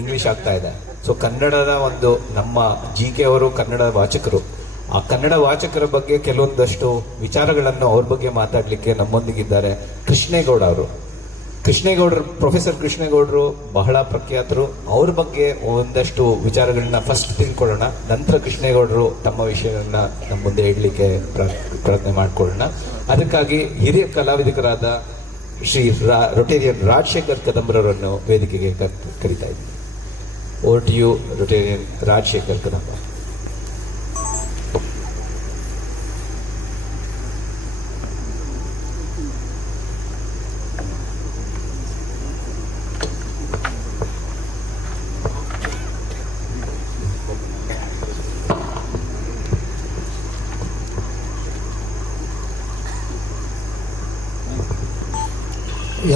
English ಆಗ್ತಾ ಇದೆ. So ಕನ್ನಡದ ಒಂದು ನಮ್ಮ GK ಅವರು ಕನ್ನಡ ವಾಚಕರು, ಆ ಕನ್ನಡ ವಾಚಕರ ಬಗ್ಗೆ ಕೆಲವೊಂದಷ್ಟು ವಿಚಾರಗಳನ್ನು ಅವ್ರ ಬಗ್ಗೆ ಮಾತಾಡಲಿಕ್ಕೆ ನಮ್ಮೊಂದಿಗಿದ್ದಾರೆ ಕೃಷ್ಣೇಗೌಡ ಅವರು. ಕೃಷ್ಣೇಗೌಡರು, ಪ್ರೊಫೆಸರ್ ಕೃಷ್ಣೇಗೌಡರು ಬಹಳ ಪ್ರಖ್ಯಾತರು. ಅವ್ರ ಬಗ್ಗೆ ಒಂದಷ್ಟು ವಿಚಾರಗಳನ್ನ ಫಸ್ಟ್ ತಿಳ್ಕೊಳ್ಳೋಣ, ನಂತರ ಕೃಷ್ಣೇಗೌಡರು ತಮ್ಮ ವಿಷಯವನ್ನ ನಮ್ಮ ಮುಂದೆ ಇಡಲಿಕ್ಕೆ ಪ್ರಯತ್ನ ಮಾಡ್ಕೊಳ್ಳೋಣ. ಅದಕ್ಕಾಗಿ ಹಿರಿಯ ಕಲಾವಿದರಾದ ಶ್ರೀ ರೊಟೇರಿಯನ್ ರಾಜಶೇಖರ್ ಕದಂಬರವರನ್ನು ವೇದಿಕೆಗೆ ಕರೀತಾ ಇದ್ದೀನಿ. Over to you Rotarian Rajashekar Kadambar.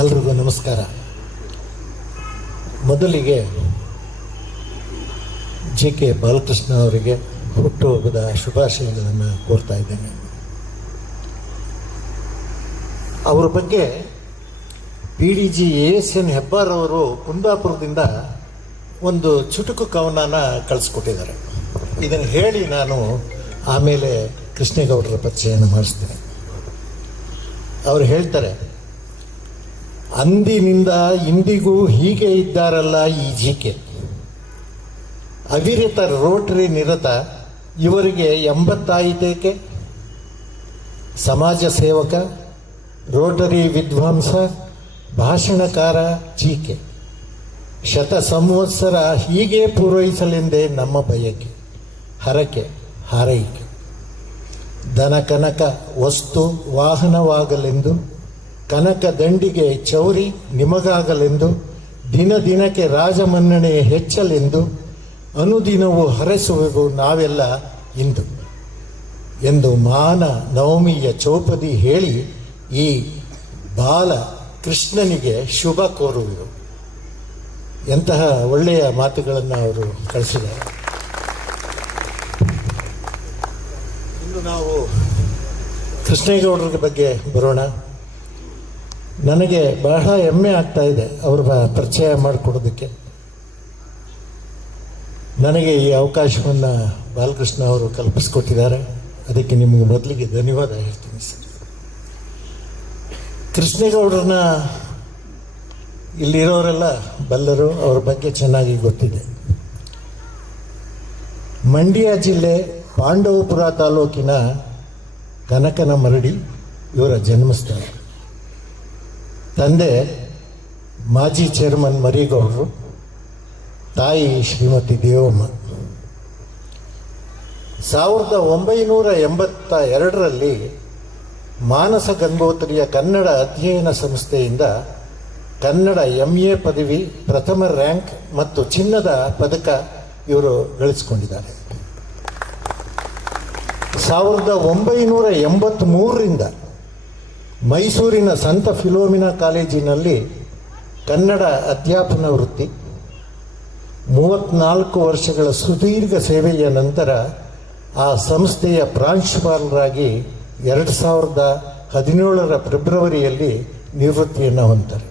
ಎಲ್ರಿಗೂ ನಮಸ್ಕಾರ. ಮೊದಲಿಗೆ G.K. ಬಾಲಕೃಷ್ಣ ಅವರಿಗೆ ಹುಟ್ಟುಹಬ್ಬದ ಶುಭಾಶಯಗಳನ್ನು ಕೋರ್ತಾ ಇದ್ದೇನೆ. ಅವರ ಬಗ್ಗೆ PDG ASN ಹೆಬ್ಬಾರ್ ಅವರು ಕುಂದಾಪುರದಿಂದ ಒಂದು ಚುಟುಕು ಕವನನ ಕಳಿಸ್ಕೊಟ್ಟಿದ್ದಾರೆ. ಇದನ್ನು ಹೇಳಿ ನಾನು ಆಮೇಲೆ ಕೃಷ್ಣೇಗೌಡರ ಪರಿಚಯನ ಮಾಡಿಸ್ತೇನೆ. ಅವರು ಹೇಳ್ತಾರೆ, ಅಂದಿನಿಂದ ಇಂದಿಗೂ ಹೀಗೆ ಇದ್ದಾರಲ್ಲ ಈ G.K. ಅವಿರತ ರೋಟರಿ ನಿರತ, ಇವರಿಗೆ 80 ಆಯಿತೇಕೆ? ಸಮಾಜ ಸೇವಕ, ರೋಟರಿ ವಿದ್ವಾಂಸ, ಭಾಷಣಕಾರ G.K. ಶತ ಸಂವತ್ಸರ ಹೀಗೆ ಪೂರೈಸಲೆಂದೇ ನಮ್ಮ ಬಯಕೆ, ಹರಕೆ, ಹಾರೈಕೆ. ದನ ಕನಕ ವಸ್ತು ವಾಹನವಾಗಲೆಂದು, ಕನಕ ದಂಡಿಗೆ ಚೌರಿ ನಿಮಗಾಗಲೆಂದು, ದಿನ ದಿನಕ್ಕೆ ರಾಜಮನ್ನಣೆ ಹೆಚ್ಚಲೆಂದು, ಅನುದಿನವೂ ಹರಸುವೆವು ನಾವೆಲ್ಲ ಇಂದು ಎಂದು ಮಾನ ನವಮಿಯ ಚೌಪದಿ ಹೇಳಿ ಈ ಬಾಲ ಕೃಷ್ಣನಿಗೆ ಶುಭ ಕೋರುವೆವು. ಎಂತಹ ಒಳ್ಳೆಯ ಮಾತುಗಳನ್ನು ಅವರು ಕಳಿಸಿದ್ದಾರೆ. ಇನ್ನು ನಾವು ಕೃಷ್ಣೇಗೌಡರ ಬಗ್ಗೆ ಬರೋಣ. ನನಗೆ ಬಹಳ ಹೆಮ್ಮೆ ಆಗ್ತಾ ಇದೆ ಅವರ ಪರಿಚಯ ಮಾಡಿಕೊಡೋದಕ್ಕೆ. ನನಗೆ ಈ ಅವಕಾಶವನ್ನು ಬಾಲಕೃಷ್ಣ ಅವರು ಕಲ್ಪಿಸ್ಕೊಟ್ಟಿದ್ದಾರೆ. ಅದಕ್ಕೆ ನಿಮಗೆ ಮೊದಲಿಗೆ ಧನ್ಯವಾದ ಹೇಳ್ತೀನಿ ಸರ್. ಕೃಷ್ಣೇಗೌಡರನ್ನ ಇಲ್ಲಿರೋರೆಲ್ಲ ಬಲ್ಲರು, ಅವ್ರ ಬಗ್ಗೆ ಚೆನ್ನಾಗಿ ಗೊತ್ತಿದೆ. ಮಂಡ್ಯ ಜಿಲ್ಲೆ ಪಾಂಡವಪುರ ತಾಲೂಕಿನ ಕನಕನ ಮರಡಿ ಇವರ ಜನ್ಮಸ್ಥಳ. ತಂದೆ ಮಾಜಿ ಚೇರ್ಮನ್ ಮರಿಗೌಡರು, ತಾಯಿ ಶ್ರೀಮತಿ ದೇವಮ್ಮ. 1982ರಲ್ಲಿ ಮಾನಸ ಗಂಗೋತ್ರಿಯ ಕನ್ನಡ ಅಧ್ಯಯನ ಸಂಸ್ಥೆಯಿಂದ ಕನ್ನಡ MA ಪದವಿ, ಪ್ರಥಮ ರ್ಯಾಂಕ್ ಮತ್ತು ಚಿನ್ನದ ಪದಕ ಇವರು ಗಳಿಸಿಕೊಂಡಿದ್ದಾರೆ. 1983ರಿಂದ ಮೈಸೂರಿನ ಸಂತ ಫಿಲೋಮಿನಾ ಕಾಲೇಜಿನಲ್ಲಿ ಕನ್ನಡ ಅಧ್ಯಾಪನ ವೃತ್ತಿ, 34 ವರ್ಷಗಳ ಸುದೀರ್ಘ ಸೇವೆಯ ನಂತರ ಆ ಸಂಸ್ಥೆಯ ಪ್ರಾಂಶುಪಾಲರಾಗಿ 2017ರ ಫೆಬ್ರವರಿಯಲ್ಲಿ ನಿವೃತ್ತಿಯನ್ನು ಹೊಂದಿದ್ದಾರೆ.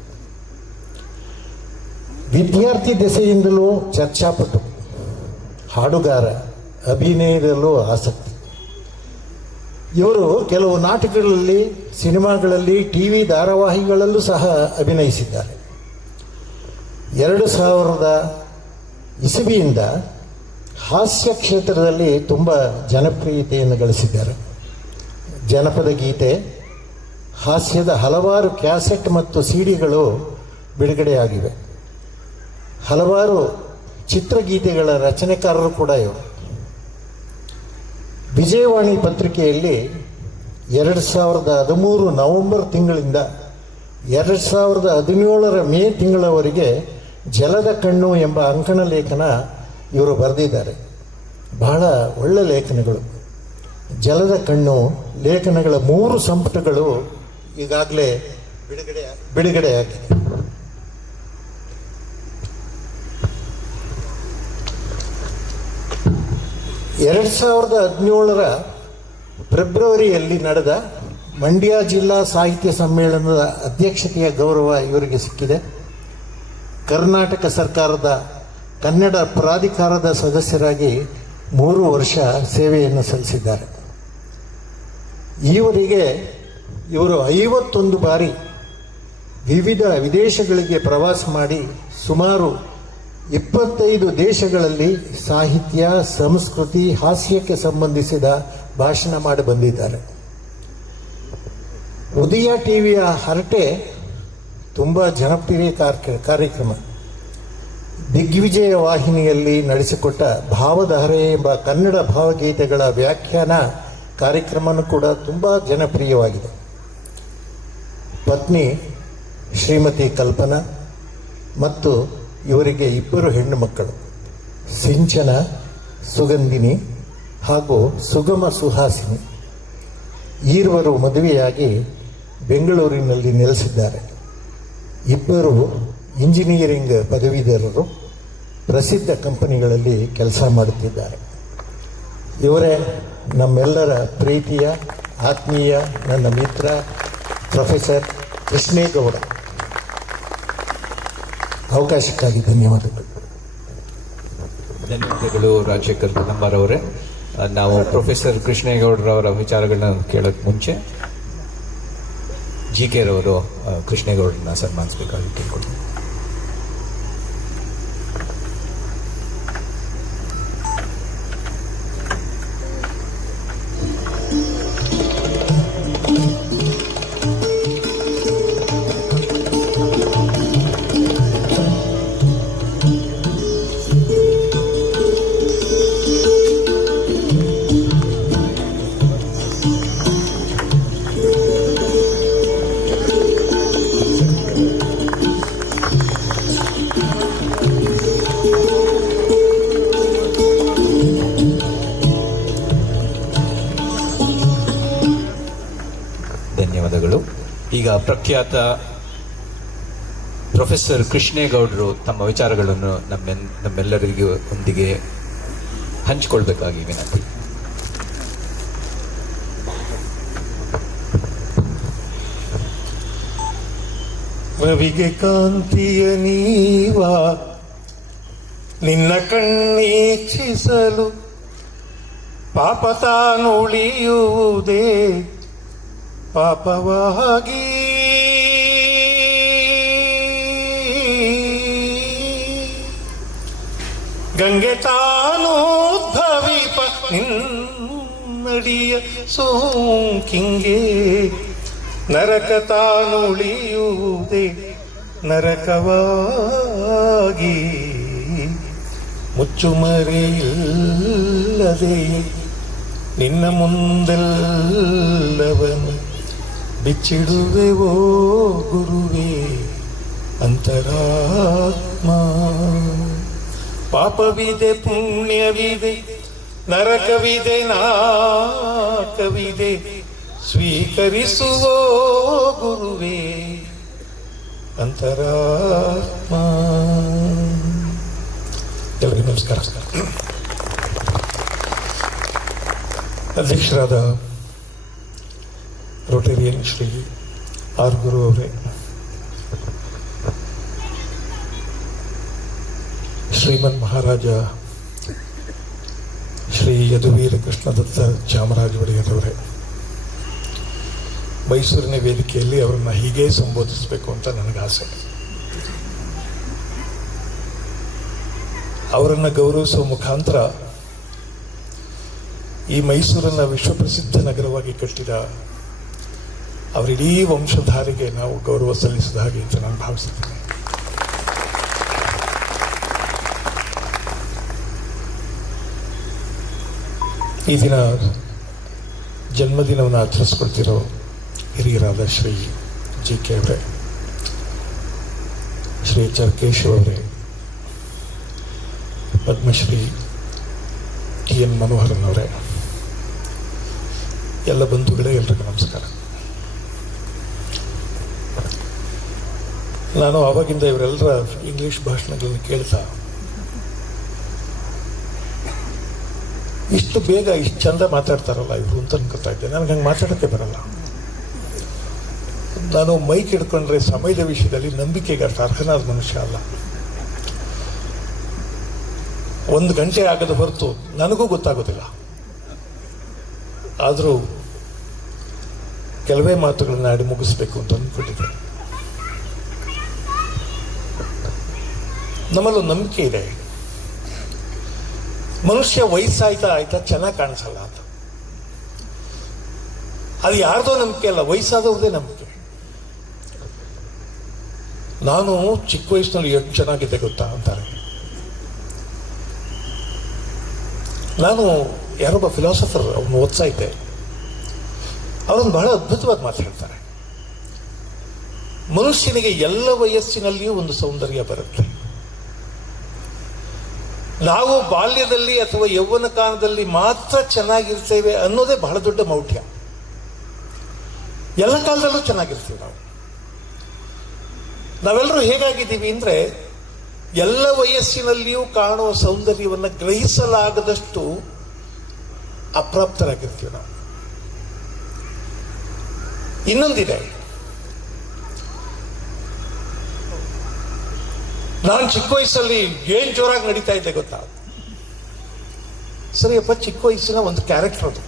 ವಿದ್ಯಾರ್ಥಿ ದೆಸೆಯಿಂದಲೂ ಚರ್ಚಾಪಟು, ಹಾಡುಗಾರ, ಅಭಿನಯದಲ್ಲೂ ಆಸಕ್ತಿ. ಇವರು ಕೆಲವು ನಾಟಕಗಳಲ್ಲಿ, ಸಿನಿಮಾಗಳಲ್ಲಿ, TV ಧಾರಾವಾಹಿಗಳಲ್ಲೂ ಸಹ ಅಭಿನಯಿಸಿದ್ದಾರೆ. 2000 ಇಸವಿಯಿಂದ ಹಾಸ್ಯ ಕ್ಷೇತ್ರದಲ್ಲಿ ತುಂಬ ಜನಪ್ರಿಯತೆಯನ್ನು ಗಳಿಸಿದ್ದಾರೆ. ಜನಪದ ಗೀತೆ, ಹಾಸ್ಯದ ಹಲವಾರು ಕ್ಯಾಸೆಟ್ ಮತ್ತು CDಗಳು ಬಿಡುಗಡೆಯಾಗಿವೆ. ಹಲವಾರು ಚಿತ್ರಗೀತೆಗಳ ರಚನೆಕಾರರು ಕೂಡ ಇವರು. ವಿಜಯವಾಣಿ ಪತ್ರಿಕೆಯಲ್ಲಿ 2013 ನವೆಂಬರ್ ತಿಂಗಳಿಂದ 2017 ಮೇ ತಿಂಗಳವರೆಗೆ ಜಲದ ಕಣ್ಣು ಎಂಬ ಅಂಕಣ ಲೇಖನ ಇವರು ಬರೆದಿದ್ದಾರೆ. ಬಹಳ ಒಳ್ಳೆ ಲೇಖನಗಳು. ಜಲದ ಕಣ್ಣು ಲೇಖನಗಳ 3 ಸಂಪುಟಗಳು ಈಗಾಗಲೇ ಬಿಡುಗಡೆಯಾಗಿದೆ. ಎರಡು 2017ರ ಫೆಬ್ರವರಿಯಲ್ಲಿ ನಡೆದ ಮಂಡ್ಯ ಜಿಲ್ಲಾ ಸಾಹಿತ್ಯ ಸಮ್ಮೇಳನದ ಅಧ್ಯಕ್ಷತೆಯ ಗೌರವ ಇವರಿಗೆ ಸಿಕ್ಕಿದೆ. ಕರ್ನಾಟಕ ಸರ್ಕಾರದ ಕನ್ನಡ ಪ್ರಾಧಿಕಾರದ ಸದಸ್ಯರಾಗಿ 3 ವರ್ಷ ಸೇವೆಯನ್ನು ಸಲ್ಲಿಸಿದ್ದಾರೆ. ಈವರೆಗೆ ಇವರು 51 ಬಾರಿ ವಿವಿಧ ವಿದೇಶಗಳಿಗೆ ಪ್ರವಾಸ ಮಾಡಿ ಸುಮಾರು 25 ದೇಶಗಳಲ್ಲಿ ಸಾಹಿತ್ಯ, ಸಂಸ್ಕೃತಿ, ಹಾಸ್ಯಕ್ಕೆ ಸಂಬಂಧಿಸಿದ ಭಾಷಣ ಮಾಡಿ ಬಂದಿದ್ದಾರೆ. ಉದಯ ಟಿವಿಯ ಹರಟೆ ತುಂಬ ಜನಪ್ರಿಯ ಕಾರ್ಯಕ್ರಮ. ದಿಗ್ವಿಜಯ ವಾಹಿನಿಯಲ್ಲಿ ನಡೆಸಿಕೊಟ್ಟ ಭಾವಧಾರೆ ಎಂಬ ಕನ್ನಡ ಭಾವಗೀತೆಗಳ ವ್ಯಾಖ್ಯಾನ ಕಾರ್ಯಕ್ರಮನೂ ಕೂಡ ತುಂಬ ಜನಪ್ರಿಯವಾಗಿದೆ. ಪತ್ನಿ ಶ್ರೀಮತಿ ಕಲ್ಪನಾ ಮತ್ತು ಇವರಿಗೆ 2 ಹೆಣ್ಣು ಮಕ್ಕಳು, ಸಿಂಚನ, ಸುಗಂಧಿನಿ ಹಾಗೂ ಸುಗಮ ಸುಹಾಸಿನಿ. ಈರ್ವರು ಮದುವೆಯಾಗಿ ಬೆಂಗಳೂರಿನಲ್ಲಿ ನೆಲೆಸಿದ್ದಾರೆ. 2 ಇಂಜಿನಿಯರಿಂಗ್ ಪದವೀಧರರು ಪ್ರಸಿದ್ಧ ಕಂಪನಿಗಳಲ್ಲಿ ಕೆಲಸ ಮಾಡುತ್ತಿದ್ದಾರೆ. ಇವರೇ ನಮ್ಮೆಲ್ಲರ ಪ್ರೀತಿಯ ಆತ್ಮೀಯ ನನ್ನ ಮಿತ್ರ ಪ್ರೊಫೆಸರ್ ಕೃಷ್ಣೇಗೌಡ. ಅವಕಾಶಕ್ಕಾಗಿ ಧನ್ಯವಾದಗಳು. ಧನ್ಯವಾದಗಳು ರಾಜಶೇಖರ್ ಕದಂಬರ್ ಅವರೇ. ನಾವು ಪ್ರೊಫೆಸರ್ ಕೃಷ್ಣೇಗೌಡರವರ ವಿಚಾರಗಳನ್ನ ಕೇಳೋಕ್ಕೆ ಮುಂಚೆ GK ರವರು ಕೃಷ್ಣೇಗೌಡರನ್ನ ಸನ್ಮಾನಿಸಬೇಕಾಗಿ ಕೇಳ್ಕೊಳ್ತೀನಿ. ಧನ್ಯವಾದಗಳು. ಈಗ ಪ್ರಖ್ಯಾತ ಪ್ರೊಫೆಸರ್ ಕೃಷ್ಣೇಗೌಡರು ತಮ್ಮ ವಿಚಾರಗಳನ್ನು ನಮ್ಮೆಲ್ಲರಿಗೂ ಒಂದಿಗೆ ಹಂಚಿಕೊಳ್ಬೇಕಾಗಿ ವಿನಂತಿ. ರವಿಗೆ ಕಾಂತಿಯ ನೀವ ನಿನ್ನ ಕಣ್ಣೀಕ್ಷಿಸಲು ಪಾಪ ತಾನುಳಿಯುವುದೇ ಪಾಪವಾಗಿ. ಗಂಗೆ ತಾನೋದ್ಭವಿಪ ನಿನ್ನಡಿಯ ಸೋಂಕಿಂಗೆ ನರಕ ತಾನುಳಿಯುವುದೇ ನರಕವಾಗಿ. ಮುಚ್ಚುಮರೆಯಿಲ್ಲದೆ ನಿನ್ನ ಮುಂದೆಲ್ಲವನು ಬಿಚ್ಚಿಡುವೆವೋ ಗುರುವೇ ಅಂತರಾತ್ಮ. ಪಾಪವಿದೆ, ಪುಣ್ಯವಿದೆ, ನರಕವಿದೆ, ನಾಕವಿದೆ, ಸ್ವೀಕರಿಸುವೋ ಗುರುವೇ ಅಂತರಾತ್ಮ. ಎಲ್ಲರಿಗೂ ನಮಸ್ಕಾರ. ಅಧ್ಯಕ್ಷರಾದ ರೋಟೇರಿಯನ್ ಶ್ರೀ ಆರ್ ಗುರು ಅವರೇ, ಶ್ರೀಮನ್ ಮಹಾರಾಜ ಶ್ರೀ ಯದುವೀರ ಕೃಷ್ಣದತ್ತ ಚಾಮರಾಜ ಒಡೆಯರವರೇ, ಮೈಸೂರಿನ ವೇದಿಕೆಯಲ್ಲಿ ಅವರನ್ನು ಹೀಗೆ ಸಂಬೋಧಿಸಬೇಕು ಅಂತ ನನಗೆ ಆಸೆ. ಅವರನ್ನು ಗೌರವಿಸುವ ಮುಖಾಂತರ ಈ ಮೈಸೂರನ್ನು ವಿಶ್ವಪ್ರಸಿದ್ಧ ನಗರವಾಗಿ ಕಟ್ಟಿದ ಅವರಿಡೀ ವಂಶಧಾರಿಗೆ ನಾವು ಗೌರವ ಸಲ್ಲಿಸಿದ ಹಾಗೆ ಅಂತ ನಾನು ಭಾವಿಸುತ್ತೇನೆ. ಈ ದಿನ ಜನ್ಮದಿನವನ್ನು ಆಚರಿಸ್ಕೊಳ್ತಿರೋ ಹಿರಿಯರಾದ ಶ್ರೀ G.K. ಅವರೇ, ಶ್ರೀ ಚರ್ಕೇಶ್ ಅವರೇ, ಪದ್ಮಶ್ರೀ T.N. ಮನೋಹರನ್ ಅವರೇ, ಎಲ್ಲ ಬಂಧುಗಳೇ, ಎಲ್ರಿಗೂ ನಮಸ್ಕಾರ. ನಾನು ಆವಾಗಿಂದ ಇವರೆಲ್ಲರ ಇಂಗ್ಲಿಷ್ ಭಾಷಣಗಳನ್ನು ಕೇಳ್ತಾ ಇಷ್ಟು ಬೇಗ ಇಷ್ಟು ಚಂದ ಮಾತಾಡ್ತಾರಲ್ಲ ಇವರು ಅಂತ ಅನ್ಕೋತಾ ಇದ್ದೆ. ನನಗೆ ಹಂಗೆ ಮಾತಾಡೋಕ್ಕೆ ಬರಲ್ಲ. ನಾನು ಮೈಕ್ ಹಿಡ್ಕೊಂಡ್ರೆ ಸಮಯದ ವಿಷಯದಲ್ಲಿ ನಂಬಿಕೆಗೆ ಅಷ್ಟು ಅರ್ಹನಾದ ಮನುಷ್ಯ ಅಲ್ಲ. 1 ಗಂಟೆ ಆಗದ ಹೊರತು ನನಗೂ ಗೊತ್ತಾಗೋದಿಲ್ಲ. ಆದರೂ ಕೆಲವೇ ಮಾತುಗಳನ್ನ ಆಡಿ ಮುಗಿಸ್ಬೇಕು ಅಂತ ಅಂದ್ಕೊಂಡಿದ್ದೆ. ನಮ್ಮಲ್ಲೊಂದು ನಂಬಿಕೆ ಇದೆ, ಮನುಷ್ಯ ವಯಸ್ಸಾಯ್ತಾ ಆಯ್ತಾ ಚೆನ್ನಾಗಿ ಕಾಣಿಸಲ್ಲ ಅಂತ. ಅದು ಯಾರ್ದೋ ನಂಬಿಕೆ ಅಲ್ಲ, ವಯಸ್ಸಾದವ್ರದೇ ನಂಬಿಕೆ. ನಾನು ಚಿಕ್ಕ ವಯಸ್ಸಿನಲ್ಲಿ ಎಷ್ಟು ಚೆನ್ನಾಗಿದ್ದೆ ಗೊತ್ತಾ ಅಂತಾರೆ. ನಾನು ಯಾರೊಬ್ಬ ಫಿಲಾಸಫರ್ ಅವ್ರನ್ನ ಓದ್ತಾ ಇದ್ದೆ, ಅವರೊಂದು ಬಹಳ ಅದ್ಭುತವಾದ ಮಾತು ಹೇಳ್ತಾರೆ. ಮನುಷ್ಯನಿಗೆ ಎಲ್ಲ ವಯಸ್ಸಿನಲ್ಲಿಯೂ ಒಂದು ಸೌಂದರ್ಯ ಬರುತ್ತೆ. ನಾವು ಬಾಲ್ಯದಲ್ಲಿ ಅಥವಾ ಯೌವನ ಕಾಲದಲ್ಲಿ ಮಾತ್ರ ಚೆನ್ನಾಗಿರ್ತೇವೆ ಅನ್ನೋದೇ ಬಹಳ ದೊಡ್ಡ ಮೌಢ್ಯ. ಎಲ್ಲ ಕಾಲದಲ್ಲೂ ಚೆನ್ನಾಗಿರ್ತೀವಿ ನಾವೆಲ್ಲರೂ ಹೇಗಾಗಿದ್ದೀವಿ ಅಂದರೆ, ಎಲ್ಲ ವಯಸ್ಸಿನಲ್ಲಿಯೂ ಕಾಣುವ ಸೌಂದರ್ಯವನ್ನು ಗ್ರಹಿಸಲಾಗದಷ್ಟು ಅಪ್ರಾಪ್ತರಾಗಿರ್ತೀವಿ ನಾವು. ಇನ್ನೊಂದಿದೆ, ನಾನು ಚಿಕ್ಕ ವಯಸ್ಸಲ್ಲಿ ಏನ್ ಜೋರಾಗಿ ನಡೀತಾ ಇದ್ದೆ ಗೊತ್ತಾ? ಸರಿಯಪ್ಪ, ಚಿಕ್ಕ ವಯಸ್ಸಿನ ಒಂದು ಕ್ಯಾರೆಕ್ಟರ್ ಅದು,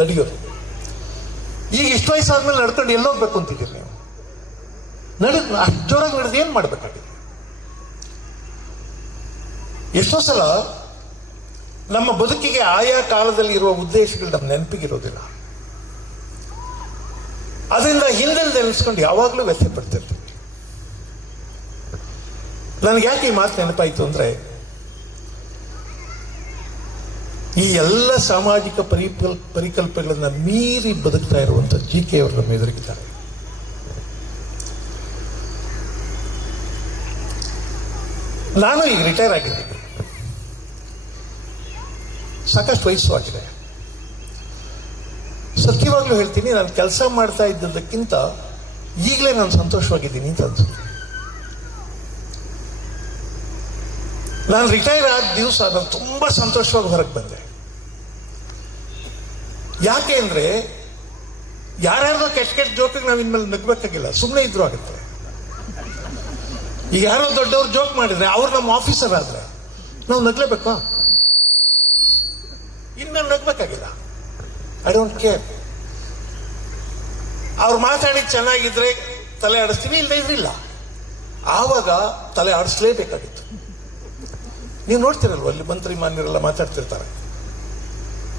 ನಡೆಯೋದು. ಈಗ ಇಷ್ಟು ವಯಸ್ಸಾದ್ಮೇಲೆ ನಡ್ಕೊಂಡು ಎಲ್ಲೋಗ್ಬೇಕು ಅಂತಿದ್ದೀರಿ ನೀವು? ಅಷ್ಟು ಜೋರಾಗಿ ನಡೆದು ಏನ್ ಮಾಡ್ಬೇಕಾಗಿದೆ? ಎಷ್ಟೋ ಸಲ ನಮ್ಮ ಬದುಕಿಗೆ ಆಯಾ ಕಾಲದಲ್ಲಿ ಇರುವ ಉದ್ದೇಶಗಳು ನಮ್ಮ ನೆನಪಿಗಿರೋದಿಲ್ಲ. ಅದರಿಂದ ಹಿಂದೆ ನೆನೆಸ್ಕೊಂಡು ಯಾವಾಗಲೂ ವ್ಯಥೆ ಪಡ್ತಿರ್ತೀವಿ. ನನಗೆ ಯಾಕೆ ಈ ಮಾತು ನೆನಪಾಯಿತು ಅಂದರೆ, ಈ ಎಲ್ಲ ಸಾಮಾಜಿಕ ಪರಿಕಲ್ಪನೆಗಳನ್ನ ಮೀರಿ ಬದುಕ್ತಾ ಇರುವಂಥ G.K. ಅವರು ನಮ್ಮ ಎದುರಿಗಿದ್ದಾರೆ. ನಾನು ಈಗ ರಿಟೈರ್ ಆಗಿದ್ದೀನಿ, ಸಾಕಷ್ಟು ವಯಸ್ಸು ಆಗಿದೆ. ಸತ್ಯವಾಗ್ಲೂ ಹೇಳ್ತೀನಿ, ನಾನು ಕೆಲಸ ಮಾಡ್ತಾ ಇದ್ದದಕ್ಕಿಂತ ಈಗಲೇ ನಾನು ಸಂತೋಷವಾಗಿದ್ದೀನಿ ಅಂತ ಅನ್ಸುತ್ತೆ. ನಾನು ರಿಟೈರ್ ಆದ ದಿವಸ ನಾನು ತುಂಬಾ ಸಂತೋಷವಾಗಿ ಹೊರಗೆ ಬಂದೆ. ಯಾಕೆ ಅಂದ್ರೆ, ಯಾರ್ಯಾರ್ದೋ ಕೆಟ್ಟ ಕೆಟ್ಟ ಜೋಕಿಗೆ ನಾವು ಇನ್ಮೇಲೆ ನಗ್ಬೇಕಾಗಿಲ್ಲ, ಸುಮ್ಮನೆ ಇದ್ರು ಆಗುತ್ತೆ. ಈಗ ಯಾರೋ ದೊಡ್ಡವ್ರು ಜೋಕ್ ಮಾಡಿದ್ರೆ, ಅವ್ರು ನಮ್ಮ ಆಫೀಸರ್ ಆದ್ರೆ ನಾವು ನಗ್ಲೇಬೇಕಾ? ಇನ್ಮೇಲೆ ನಗ್ಬೇಕಾಗಿಲ್ಲ. I don't care. ಅವ್ರು ಮಾತಾಡಿ ಚೆನ್ನಾಗಿದ್ರೆ ತಲೆ ಆಡಿಸ್ತೀವಿ, ಇಲ್ಲದೆ ಇದ್ರಿಲ್ಲ. ಆವಾಗ ತಲೆ ಆಡಿಸ್ಲೇಬೇಕಾಗಿತ್ತು. ನೀವು ನೋಡ್ತಿರಲ್ವ, ಅಲ್ಲಿ ಮಂತ್ರಿ ಮಾನ್ಯರೆಲ್ಲ ಮಾತಾಡ್ತಿರ್ತಾರೆ,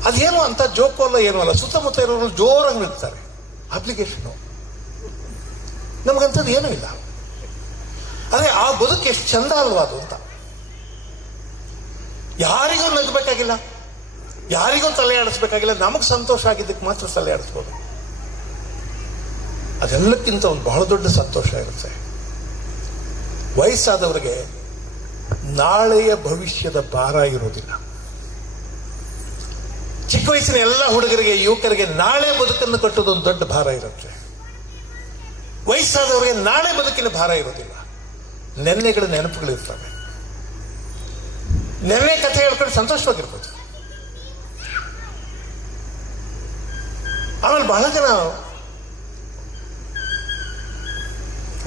ಅದೇನು ಅಂತ ಜೋಕು ಅಲ್ಲ, ಏನೂ ಅಲ್ಲ, ಸುತ್ತಮುತ್ತ ಇರೋರು ಜೋರಾಗಿ ನಿಲ್ತಾರೆ. ಅಪ್ಲಿಕೇಶನು ನಮಗಂಥದ್ದು ಏನೂ ಇಲ್ಲ. ಅದೇ ಆ ಬದುಕು ಎಷ್ಟು ಚಂದ ಅಲ್ವಾ ಅದು ಅಂತ. ಯಾರಿಗೂ ನಗಬೇಕಾಗಿಲ್ಲ, ಯಾರಿಗೂ ತಲೆ ಆಡಿಸ್ಬೇಕಾಗಿಲ್ಲ, ನಮಗೆ ಸಂತೋಷ ಆಗಿದ್ದಕ್ಕೆ ಮಾತ್ರ ತಲೆ ಆಡಿಸ್ಬೋದು. ಅದೆಲ್ಲಕ್ಕಿಂತ ಒಂದು ಬಹಳ ದೊಡ್ಡ ಸಂತೋಷ ಇರುತ್ತೆ. ವಯಸ್ಸಾದವರಿಗೆ ನಾಳೆಯ ಭವಿಷ್ಯದ ಭಾರ ಇರೋದಿಲ್ಲ. ಚಿಕ್ಕ ವಯಸ್ಸಿನ ಎಲ್ಲ ಹುಡುಗರಿಗೆ, ಯುವಕರಿಗೆ ನಾಳೆ ಬದುಕನ್ನು ಕಟ್ಟೋದೊಂದು ದೊಡ್ಡ ಭಾರ ಇರುತ್ತೆ. ವಯಸ್ಸಾದವರಿಗೆ ನಾಳೆ ಬದುಕಿನ ಭಾರ ಇರೋದಿಲ್ಲ. ನೆನ್ನೆಗಳ ನೆನಪುಗಳು ಇರ್ತವೆ. ನೆನ್ನೆ ಕಥೆ ಹೇಳ್ಕೊಂಡು ಸಂತೋಷವಾಗಿರ್ಬೋದು. ಆಮೇಲೆ ಬಹಳ ಜನ,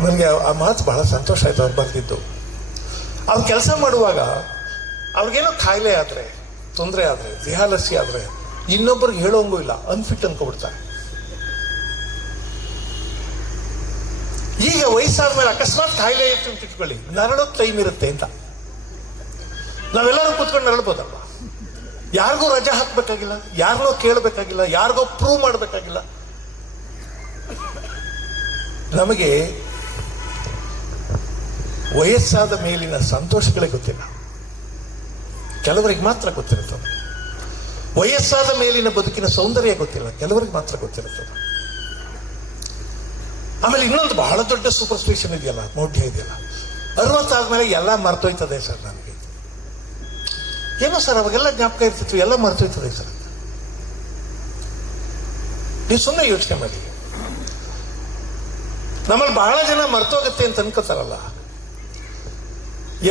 ನನಗೆ ಆ ಮಾತು ಬಹಳ ಸಂತೋಷ ಆಯ್ತು ಅವ್ರು ಬರ್ತಿದ್ದು. ಅವ್ರು ಕೆಲಸ ಮಾಡುವಾಗ ಅವ್ರಿಗೇನೋ ಕಾಯಿಲೆ ಆದರೆ, ತೊಂದರೆ ಆದರೆ, ದೇಹಾಲಸ್ಯ ಆದರೆ ಇನ್ನೊಬ್ಬರಿಗೆ ಹೇಳೋಂಗೂ ಇಲ್ಲ, ಅನ್ಫಿಟ್ ಅನ್ಕೊಬಿಡ್ತಾರೆ. ಈಗ ವಯಸ್ಸಾದ್ಮೇಲೆ ಅಕಸ್ಮಾತ್ ಕಾಯಿಲೆ ಇತ್ತು ಅಂತ ಇಟ್ಕೊಳ್ಳಿ, ನರಳೋಕ್ ಟೈಮ್ ಇರುತ್ತೆ ಅಂತ ನಾವೆಲ್ಲರೂ ಕೂತ್ಕೊಂಡು ನರಳ್ಬೋದಲ್ವ? ಯಾರಿಗೂ ರಜಾ ಹಾಕ್ಬೇಕಾಗಿಲ್ಲ, ಯಾರನ್ನೋ ಕೇಳಬೇಕಾಗಿಲ್ಲ, ಯಾರಿಗೋ ಪ್ರೂವ್ ಮಾಡಬೇಕಾಗಿಲ್ಲ. ನಮಗೆ ವಯಸ್ಸಾದ ಮೇಲಿನ ಸಂತೋಷಗಳೇ ಗೊತ್ತಿಲ್ಲ, ಕೆಲವರಿಗೆ ಮಾತ್ರ ಗೊತ್ತಿರುತ್ತದೆ. ವಯಸ್ಸಾದ ಮೇಲಿನ ಬದುಕಿನ ಸೌಂದರ್ಯ ಗೊತ್ತಿಲ್ಲ, ಕೆಲವರಿಗೆ ಮಾತ್ರ ಗೊತ್ತಿರುತ್ತದೆ. ಆಮೇಲೆ ಇನ್ನೊಂದು ಬಹಳ ದೊಡ್ಡ ಸೂಪರ್ಸ್ಟಿಷನ್ ಇದೆಯಲ್ಲ, ಮೌಢ್ಯ ಇದೆಯಲ್ಲ, 60 ಆದ್ಮೇಲೆ ಎಲ್ಲ ಮರ್ತೋಯ್ತದೆ ಸರ್. ನನಗೆ ಏನೋ ಸರ್ ಅವಾಗೆಲ್ಲ ಜ್ಞಾಪಕ ಇರ್ತಿತ್ತು, ಎಲ್ಲ ಮರ್ತೋಯ್ತದೆ ಸರ್. ನೀವು ಸುಮ್ಮನೆ ಯೋಚನೆ ಮಾಡಿ. ನಮ್ಮಲ್ಲಿ ಬಹಳ ಜನ ಮರ್ತೋಗುತ್ತೆ ಅಂತ ಅನ್ಕೋತಾರಲ್ಲ.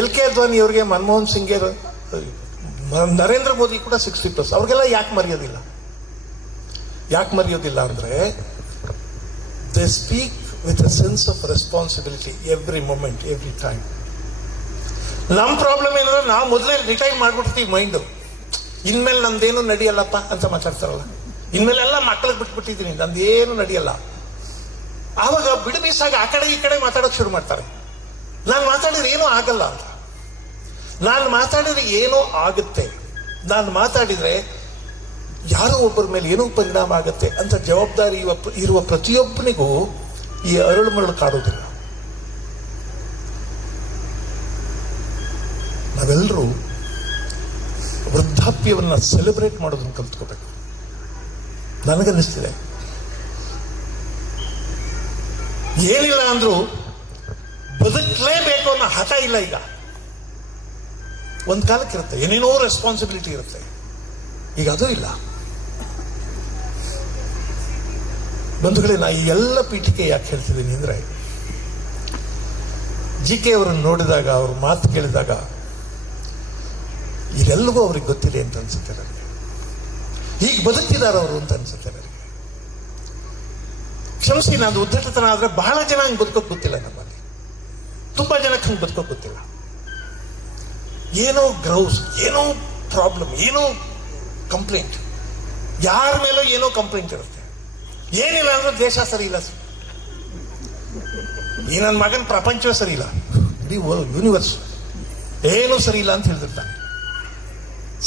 L.K. ಅದ್ವಾನಿ ಅವರಿಗೆ, ಮನಮೋಹನ್ ಸಿಂಗ್ಗೆ, ನರೇಂದ್ರ ಮೋದಿ ಕೂಡ 60+. ಅವ್ರಿಗೆಲ್ಲ ಯಾಕೆ ಮರೆಯೋದಿಲ್ಲ? ಯಾಕೆ ಮರೆಯೋದಿಲ್ಲ ಅಂದ್ರೆ, they speak with a sense of responsibility every moment, every time. ನಮ್ಮ ಪ್ರಾಬ್ಲಮ್ ಏನಂದ್ರೆ ನಾವು ಮೊದಲೇ ರಿಟೈರ್ ಮಾಡ್ಬಿಡ್ತೀವಿ ಮೈಂಡು. ಇನ್ಮೇಲೆ ನಮ್ದೇನು ನಡೆಯಲ್ಲಪ್ಪ ಅಂತ ಮಾತಾಡ್ತಾರಲ್ಲ, ಇನ್ಮೇಲೆ ಎಲ್ಲ ಮಕ್ಕಳಿಗೆ ಬಿಟ್ಬಿಟ್ಟಿದ್ದೀನಿ, ನಂದೇನು ನಡೆಯಲ್ಲ. ಆವಾಗ ಬಿಡು ಬೀಸಾಗ ಆ ಕಡೆ ಈ ಕಡೆ ಮಾತಾಡೋಕೆ ಶುರು ಮಾಡ್ತಾರೆ. ನಾನು ಮಾತಾಡಿದ್ರೆ ಏನೂ ಆಗಲ್ಲ ಅಂತ. ನಾನು ಮಾತಾಡಿದ್ರೆ ಏನೋ ಆಗುತ್ತೆ, ನಾನು ಮಾತಾಡಿದ್ರೆ ಯಾರೋ ಒಬ್ಬರ ಮೇಲೆ ಏನೋ ಪರಿಣಾಮ ಆಗುತ್ತೆ ಅಂತ ಜವಾಬ್ದಾರಿ ಇರುವ ಪ್ರತಿಯೊಬ್ಬನಿಗೂ ಈ ಅರಳು ಮರಳು ಕಾಡೋದಿಲ್ಲ. ನಾವೆಲ್ಲರೂ ವೃದ್ಧಾಪ್ಯವನ್ನು ಸೆಲೆಬ್ರೇಟ್ ಮಾಡೋದನ್ನು ಕಲ್ತ್ಕೋಬೇಕು. ನನಗನ್ನಿಸ್ತಿದೆ ಏನಿಲ್ಲ ಅಂದ್ರೂ ಬದುಕಲೇಬೇಕು ಅನ್ನೋ ಹಠ ಇಲ್ಲ ಈಗ. ಒಂದು ಕಾಲಕ್ಕಿರುತ್ತೆ, ಏನೇನೋ ರೆಸ್ಪಾನ್ಸಿಬಿಲಿಟಿ ಇರುತ್ತೆ, ಈಗ ಅದು ಇಲ್ಲ. ಬಂಧುಗಳೇ, ನಾ ಈ ಎಲ್ಲ ಪೀಠಿಕೆ ಯಾಕೆ ಹೇಳ್ತಿದ್ದೀನಿ ಅಂದರೆ, G.K. ಅವರನ್ನು ನೋಡಿದಾಗ, ಅವ್ರ ಮಾತು ಕೇಳಿದಾಗ ಇದೆಲ್ಲವೂ ಅವ್ರಿಗೆ ಗೊತ್ತಿದೆ ಅಂತ ಅನ್ಸುತ್ತೆ ನನಗೆ. ಹೀಗೆ ಬದುಕ್ತಿದ್ದಾರೆ ಅವರು ಅಂತ ಅನ್ಸುತ್ತೆ ನನಗೆ. ಕ್ಷಮಿಸಿ, ನಾನು ಉದ್ದಟತನ ಆದರೆ ಬಹಳ ಜನ ಹಂಗೆ ಬದುಕೋಕೆ ಗೊತ್ತಿಲ್ಲ ನಮ್ಮಲ್ಲಿ. ತುಂಬಾ ಜನಕ್ಕೆ ಹಂಗೆ ಬದುಕೋಕೆ ಗೊತ್ತಿಲ್ಲ. ಏನೋ ಗ್ರೌಸ್, ಏನೋ ಪ್ರಾಬ್ಲಮ್, ಏನೋ ಕಂಪ್ಲೇಂಟ್, ಯಾರ ಮೇಲೋ ಏನೋ ಕಂಪ್ಲೇಂಟ್ ಇರುತ್ತೆ. ಏನಿಲ್ಲ ಅಂದ್ರೆ ದೇಶ ಸರಿ ಇಲ್ಲ, ಈ ನನ್ನ ಮಗನ ಪ್ರಪಂಚವೇ ಸರಿ ಇಲ್ಲ, ಇಡೀ ಯೂನಿವರ್ಸ್ ಏನೂ ಸರಿ ಇಲ್ಲ ಅಂತ ಹೇಳ್ತಿರ್ತಾನೆ.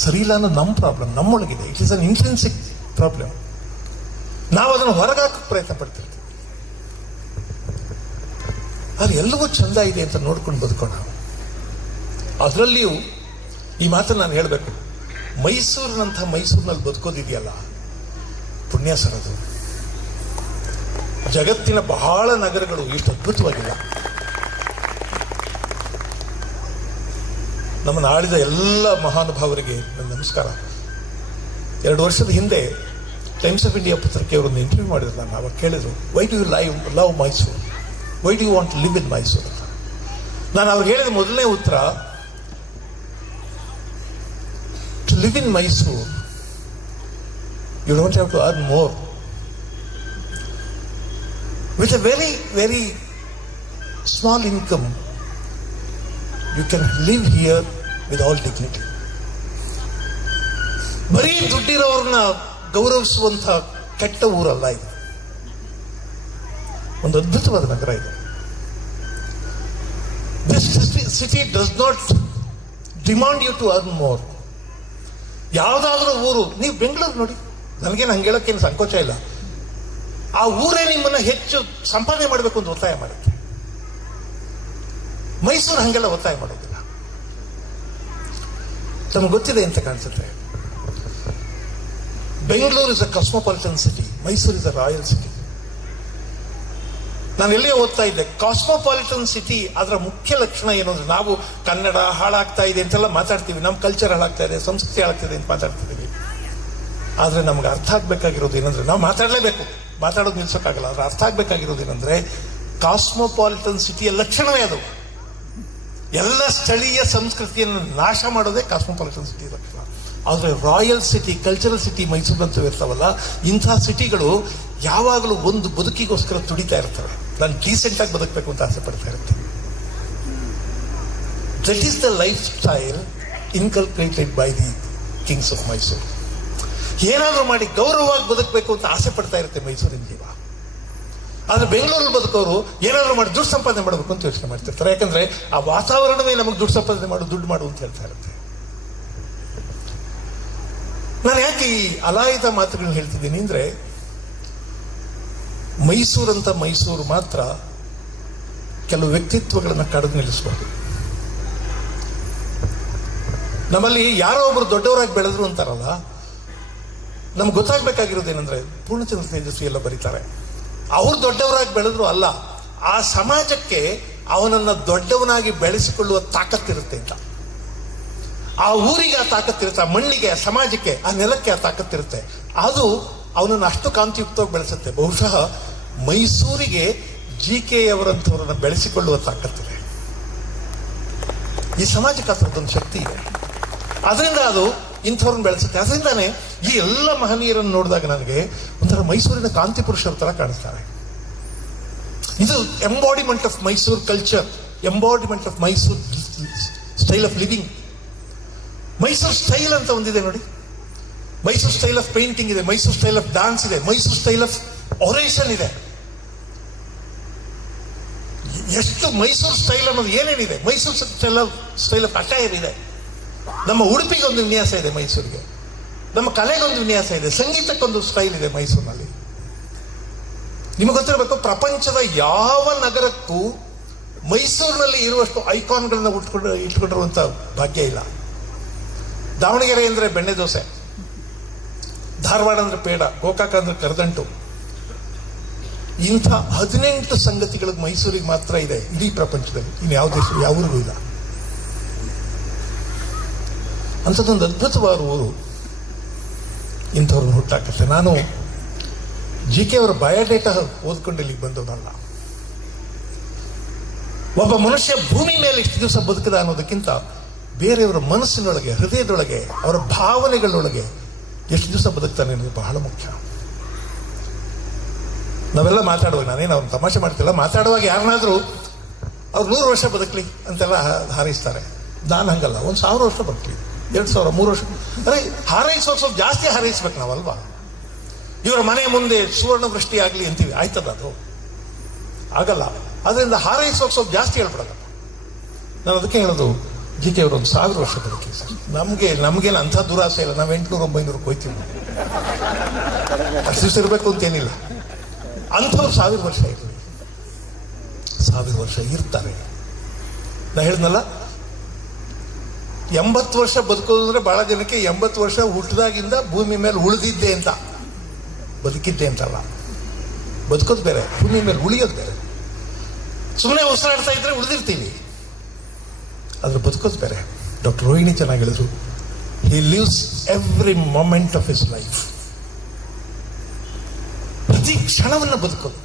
ಸರಿ ಇಲ್ಲ ಅನ್ನೋದು ನಮ್ಮ ಪ್ರಾಬ್ಲಮ್, ನಮ್ಮೊಳಗಿದೆ. It is an intrinsic problem. ನಾವು ಅದನ್ನು ಹೊರಗಾಕಕ್ಕೆ ಪ್ರಯತ್ನ ಪಡ್ತಿರ್ತೀವಿ. ಆದ್ರೆ ಎಲ್ಲವೂ ಚಂದ ಇದೆ ಅಂತ ನೋಡ್ಕೊಂಡು ಬದುಕೋಣ. ಅದರಲ್ಲಿಯೂ ಈ ಮಾತನ್ನು ನಾನು ಹೇಳಬೇಕು, ಮೈಸೂರಿನಲ್ಲಿ ಬದುಕೋದಿದೆಯಲ್ಲ, ಪುಣ್ಯ ಸರದು. ಜಗತ್ತಿನ ಬಹಳ ನಗರಗಳು ಇಷ್ಟು ಅದ್ಭುತವಾಗಿಲ್ಲ. ನಮ್ಮನ್ನು ಆಳಿದ ಎಲ್ಲ ಮಹಾನುಭಾವರಿಗೆ ನನ್ನ ನಮಸ್ಕಾರ. 2 ವರ್ಷದ ಹಿಂದೆ ಟೈಮ್ಸ್ ಆಫ್ ಇಂಡಿಯಾ ಪತ್ರಿಕೆಯವರನ್ನು ಇಂಟರ್ವ್ಯೂ ಮಾಡಿದ್ರು. ನಾನು ಅವಾಗ ಕೇಳಿದ್ರು, why do you love Mysore, why do you want live in Mysore ಅಂತ. ನಾನು ಅವ್ರಿಗೆ ಹೇಳಿದ ಮೊದಲನೇ ಉತ್ತರ, to live in Mysore you don't have to earn more. With a very, very small income, you can live here with all dignity. ಬರೀ ದುಡ್ಡಿರೋರನ್ನ ಗೌರವಿಸುವಂಥ ಕೆಟ್ಟ ಊರಲ್ಲ ಇದು. ಒಂದು ಅದ್ಭುತವಾದ ನಗರ ಇದು. This city does not demand you to earn more. ಯಾವುದಾದ್ರೂ ಊರು, ನೀವು ಬೆಂಗಳೂರು ನೋಡಿ, ನನಗೇನು ಹಂಗೆ ಹೇಳೋಕ್ಕೇನು ಸಂಕೋಚ ಇಲ್ಲ. ಆ ಊರೇ ನಿಮ್ಮನ್ನ ಹೆಚ್ಚು ಸಂಪಾದನೆ ಮಾಡಬೇಕು ಅಂತ ಒತ್ತಾಯ ಮಾಡುತ್ತೆ. ಮೈಸೂರು ಹಂಗೆಲ್ಲ ಒತ್ತಾಯ ಮಾಡೋದಿಲ್ಲ. ತಮಗೆ ಗೊತ್ತಿದೆ ಅಂತ ಕಾಣಿಸುತ್ತೆ, Bengaluru is a cosmopolitan city, Mysuru is a royal city. ನಾನು ಎಲ್ಲಿಯೋ ಓದ್ತಾ ಇದ್ದೆ, ಕಾಸ್ಮೋಪಾಲಿಟನ್ ಸಿಟಿ ಅದರ ಮುಖ್ಯ ಲಕ್ಷಣ ಏನು ಅಂದ್ರೆ, ನಾವು ಕನ್ನಡ ಹಾಳಾಗ್ತಾ ಇದೆ ಅಂತೆಲ್ಲ ಮಾತಾಡ್ತೀವಿ, ನಮ್ಮ ಕಲ್ಚರ್ ಹಾಳಾಗ್ತಾ ಇದೆ, ಸಂಸ್ಕೃತಿ ಹಾಳಾಗ್ತಾ ಇದೆ ಅಂತ ಮಾತಾಡ್ತಿದ್ದೀವಿ. ಆದ್ರೆ ನಮ್ಗೆ ಅರ್ಥ ಆಗ್ಬೇಕಾಗಿರೋದು ಏನಂದ್ರೆ, ನಾವು ಮಾತಾಡಲೇಬೇಕು, ಮಾತಾಡೋದು ನಿಲ್ಸೋಕ್ಕಾಗಲ್ಲ. ಆದ್ರೆ ಅರ್ಥ ಆಗ್ಬೇಕಾಗಿರೋದೇನೆಂದ್ರೆ, ಕಾಸ್ಮೋಪಾಲಿಟನ್ ಸಿಟಿಯ ಲಕ್ಷಣವೇ ಅದು. ಎಲ್ಲ ಸ್ಥಳೀಯ ಸಂಸ್ಕೃತಿಯನ್ನು ನಾಶ ಮಾಡೋದೇ ಕಾಸ್ಮೋಪಾಲಿಟನ್ ಸಿಟಿ ಲಕ್ಷಣ. ಆದರೆ ರಾಯಲ್ ಸಿಟಿ, ಕಲ್ಚರಲ್ ಸಿಟಿ ಮೈಸೂರಿನಂತೂ ಇರ್ತಾವಲ್ಲ, ಇಂಥ ಸಿಟಿಗಳು ಯಾವಾಗಲೂ ಒಂದು ಬದುಕಿಗೋಸ್ಕರ ತುಡಿತಾ ಇರ್ತವೆ. ನಾನು ಡೀಸೆಂಟ್ ಆಗಿ ಬದುಕಬೇಕು ಅಂತ ಆಸೆ ಪಡ್ತಾ ಇರ್ತೇನೆ. That is the life style inculcated by the Kings of Mysuru. ಏನಾದರೂ ಮಾಡಿ ಗೌರವವಾಗಿ ಬದುಕಬೇಕು ಅಂತ ಆಸೆ ಪಡ್ತಾ ಇರುತ್ತೆ ಮೈಸೂರಿನ ಜೀವ. ಆದ್ರೆ ಬೆಂಗಳೂರಲ್ಲಿ ಬದುಕೋರು ಏನಾದರೂ ಮಾಡಿ ದುಡ್ಡು ಸಂಪಾದನೆ ಮಾಡಬೇಕು ಅಂತ ಯೋಚನೆ ಮಾಡ್ತಿರ್ತಾರೆ. ಯಾಕಂದ್ರೆ ಆ ವಾತಾವರಣವೇ ನಮಗೆ ದುಡ್ಡು ಸಂಪಾದನೆ ಮಾಡು, ದುಡ್ಡು ಮಾಡು ಅಂತ ಹೇಳ್ತಾ ಇರುತ್ತೆ. ನಾನು ಯಾಕೆ ಈ ಅಲಾಯದ ಮಾತುಗಳನ್ನ ಹೇಳ್ತಿದ್ದೀನಿ ಅಂದ್ರೆ, ಮೈಸೂರು ಮಾತ್ರ ಕೆಲವು ವ್ಯಕ್ತಿತ್ವಗಳನ್ನು ಕಡಿದು ನಿಲ್ಲಿಸಬಹುದು. ನಮ್ಮಲ್ಲಿ ಯಾರೋ ಒಬ್ರು ದೊಡ್ಡವರಾಗಿ ಬೆಳೆದ್ರು ಅಂತಾರಲ್ಲ, ನಮ್ಗೆ ಗೊತ್ತಾಗ್ಬೇಕಾಗಿರೋದೇನೆಂದ್ರೆ, ಪೂರ್ಣಚಂದ್ರ ತೇಜಸ್ವಿ ಎಲ್ಲ ಬರೀತಾರೆ, ಅವ್ರು ದೊಡ್ಡವರಾಗಿ ಬೆಳೆದ್ರು ಅಲ್ಲ, ಆ ಸಮಾಜಕ್ಕೆ ಅವನನ್ನ ದೊಡ್ಡವನಾಗಿ ಬೆಳೆಸಿಕೊಳ್ಳುವ ತಾಕತ್ತಿರುತ್ತೆ ಅಂತ. ಆ ಊರಿಗೆ ಆ ತಾಕತ್ತಿರುತ್ತೆ, ಆ ಮಣ್ಣಿಗೆ, ಆ ಸಮಾಜಕ್ಕೆ, ಆ ನೆಲಕ್ಕೆ ಆ ತಾಕತ್ತಿರುತ್ತೆ. ಅದು ಅವನನ್ನು ಅಷ್ಟು ಕಾಂತಿಯುಕ್ತವಾಗಿ ಬೆಳೆಸುತ್ತೆ. ಬಹುಶಃ ಮೈಸೂರಿಗೆ G.K. ಅವರಂಥವ್ರನ್ನ ಬೆಳೆಸಿಕೊಳ್ಳುವ ತಾಕತ್ತಿದೆ. ಈ ಸಮಾಜಕ್ಕೆ ಆ ಥರದ್ದೊಂದು ಶಕ್ತಿ ಇದೆ. ಅದರಿಂದ ಅದು ಇಂಥವ್ರನ್ನ ಬೆಳೆಸುತ್ತೆ. ಅದರಿಂದಾನೇ ಈ ಎಲ್ಲ ಮಹನೀಯರನ್ನು ನೋಡಿದಾಗ ನನಗೆ ಒಂಥರ ಮೈಸೂರಿನ ಕಾಂತಿ ಪುರುಷರ ತರ ಕಾಣಿಸ್ತಾರೆ. ಇದು embodiment of Mysuru culture, embodiment of Mysuru style of living. Mysuru style ಅಂತ ಒಂದಿದೆ ನೋಡಿ. ಮೈಸೂರು ಸ್ಟೈಲ್ ಆಫ್ ಪೇಂಟಿಂಗ್ ಇದೆ, ಮೈಸೂರು ಸ್ಟೈಲ್ ಆಫ್ ಡಾನ್ಸ್ ಇದೆ, ಮೈಸೂರು ಸ್ಟೈಲ್ ಆಫ್ ಒರೇಷನ್ ಇದೆ. ಎಷ್ಟು ಮೈಸೂರು ಸ್ಟೈಲ್ ಅನ್ನೋದು ಏನೇನಿದೆ. ಮೈಸೂರು ಸ್ಟೈಲ್ ಆಫ್ ಅಟೈರ್ ಇದೆ. ನಮ್ಮ ಉಡುಪಿಗೆ ಒಂದು ವಿನ್ಯಾಸ ಇದೆ ಮೈಸೂರಿಗೆ, ನಮ್ಮ ಕಲೆಗೊಂದು ವಿನ್ಯಾಸ ಇದೆ, ಸಂಗೀತಕ್ಕೊಂದು ಸ್ಟೈಲ್ ಇದೆ ಮೈಸೂರಿನಲ್ಲಿ. ನಿಮಗೆ ಗೊತ್ತಿರಬೇಕು, ಪ್ರಪಂಚದ ಯಾವ ನಗರಕ್ಕೂ ಮೈಸೂರಿನಲ್ಲಿ ಇರುವಷ್ಟು ಐಕಾನ್ಗಳನ್ನ ಇಟ್ಕೊಂಡಿರುವಂಥ ಭಾಗ್ಯ ಇಲ್ಲ. ದಾವಣಗೆರೆ ಅಂದರೆ ಬೆಣ್ಣೆ ದೋಸೆ, ಧಾರವಾಡ ಅಂದರೆ ಪೇಡ, ಗೋಕಾಕ ಅಂದರೆ ಕರದಂಟು. ಇಂಥ 18 ಸಂಗತಿಗಳಿಗೆ ಮೈಸೂರಿಗೆ ಮಾತ್ರ ಇದೆ ಇಡೀ ಪ್ರಪಂಚದಲ್ಲಿ. ಇನ್ನು ಯಾವ ದೇಶ ಯಾವರಿಗೂ ಇಲ್ಲ. ಅಂಥದ್ದೊಂದು ಅದ್ಭುತವಾದ ಊರು. ಇಂಥವ್ರನ್ನ ಹುಟ್ಟಾಕತ್ತೆ. ನಾನು G.K. ಅವರ ಬಯೋಡೇಟಾ ಓದ್ಕೊಂಡು ಇಲ್ಲಿಗೆ ಬಂದವನಲ್ಲ. ಒಬ್ಬ ಮನುಷ್ಯ ಭೂಮಿ ಮೇಲೆ ಇಷ್ಟು ದಿವಸ ಬದುಕದ ಅನ್ನೋದಕ್ಕಿಂತ ಬೇರೆಯವರ ಮನಸ್ಸಿನೊಳಗೆ, ಹೃದಯದೊಳಗೆ, ಅವರ ಭಾವನೆಗಳೊಳಗೆ ಎಷ್ಟು ದಿವಸ ಬದುಕ್ತಾನೆ ಅನ್ನೋದು ಬಹಳ ಮುಖ್ಯ. ನಾವೆಲ್ಲ ಮಾತಾಡುವಾಗ, ನಾನೇನು ಅವ್ರನ್ನ ತಮಾಷೆ ಮಾಡ್ತಿಲ್ಲ, ಮಾತಾಡುವಾಗ ಯಾರನ್ನಾದರೂ ಅವ್ರು 100 ವರ್ಷ ಬದುಕಲಿ ಅಂತೆಲ್ಲ ಹಾರೈಸ್ತಾರೆ. ನಾನು ಹಂಗಲ್ಲ, 1000 ವರ್ಷ ಬದುಕಲಿ, 2000, 3 ವರ್ಷ. ಅರೆ, ಹಾರೈಸೋದು ಸ್ವಲ್ಪ ಜಾಸ್ತಿ ಹಾರೈಸ್ಬೇಕು ನಾವಲ್ವಾ. ಇವರ ಮನೆ ಮುಂದೆ ಸುವರ್ಣ ವೃಷ್ಟಿ ಆಗಲಿ ಅಂತೀವಿ, ಆಯ್ತದ ಅದು? ಆಗಲ್ಲ. ಅದರಿಂದ ಹಾರೈಸೋಕೆ ಸ್ವಲ್ಪ ಜಾಸ್ತಿ ಹೇಳ್ಬಿಡಲ್ಲ. ನಾನು ಅದಕ್ಕೆ ಹೇಳೋದು, G.K. ಅವರು 1000 ವರ್ಷ ಬದುಕಿ ಸರ್. ನಮಗೇನು ಅಂಥ ದುರಾಸೆ ಇಲ್ಲ. ನಾವು 800-900 ಹೋಯ್ತೀವಿ. ಅಷ್ಟು ದಿವಸ ಇರಬೇಕು ಅಂತೇನಿಲ್ಲ. ಅಂಥವ್ರು 1000 ವರ್ಷ ಇರಲಿ, 1000 ವರ್ಷ ಇರ್ತಾರೆ. ನಾ ಹೇಳಿದ್ನಲ್ಲ, 80 ವರ್ಷ ಬದುಕೋದು ಅಂದ್ರೆ ಬಹಳ ಜನಕ್ಕೆ 80 ವರ್ಷ ಹುಟ್ಟಿದಾಗಿಂದ ಭೂಮಿ ಮೇಲೆ ಉಳಿದಿದ್ದೆ ಅಂತ, ಬದುಕಿದ್ದೆ ಅಂತಲ್ಲ. ಬದುಕೋದು ಬೇರೆ, ಭೂಮಿ ಮೇಲೆ ಉಳಿಯೋದು ಬೇರೆ. ಸುಮ್ಮನೆ ಉಸಿರಾಡ್ತಾ ಇದ್ರೆ ಉಳಿದಿರ್ತೀವಿ, ಆದ್ರೆ ಬದುಕೋದು ಬೇರೆ. ಡಾಕ್ಟರ್ ರೋಹಿಣಿ ಚೆನ್ನಾಗಿ ಹೇಳಿದ್ರು, ಹಿ lives every moment of his life. ಪ್ರತಿ ಕ್ಷಣವನ್ನು ಬದುಕೋದು,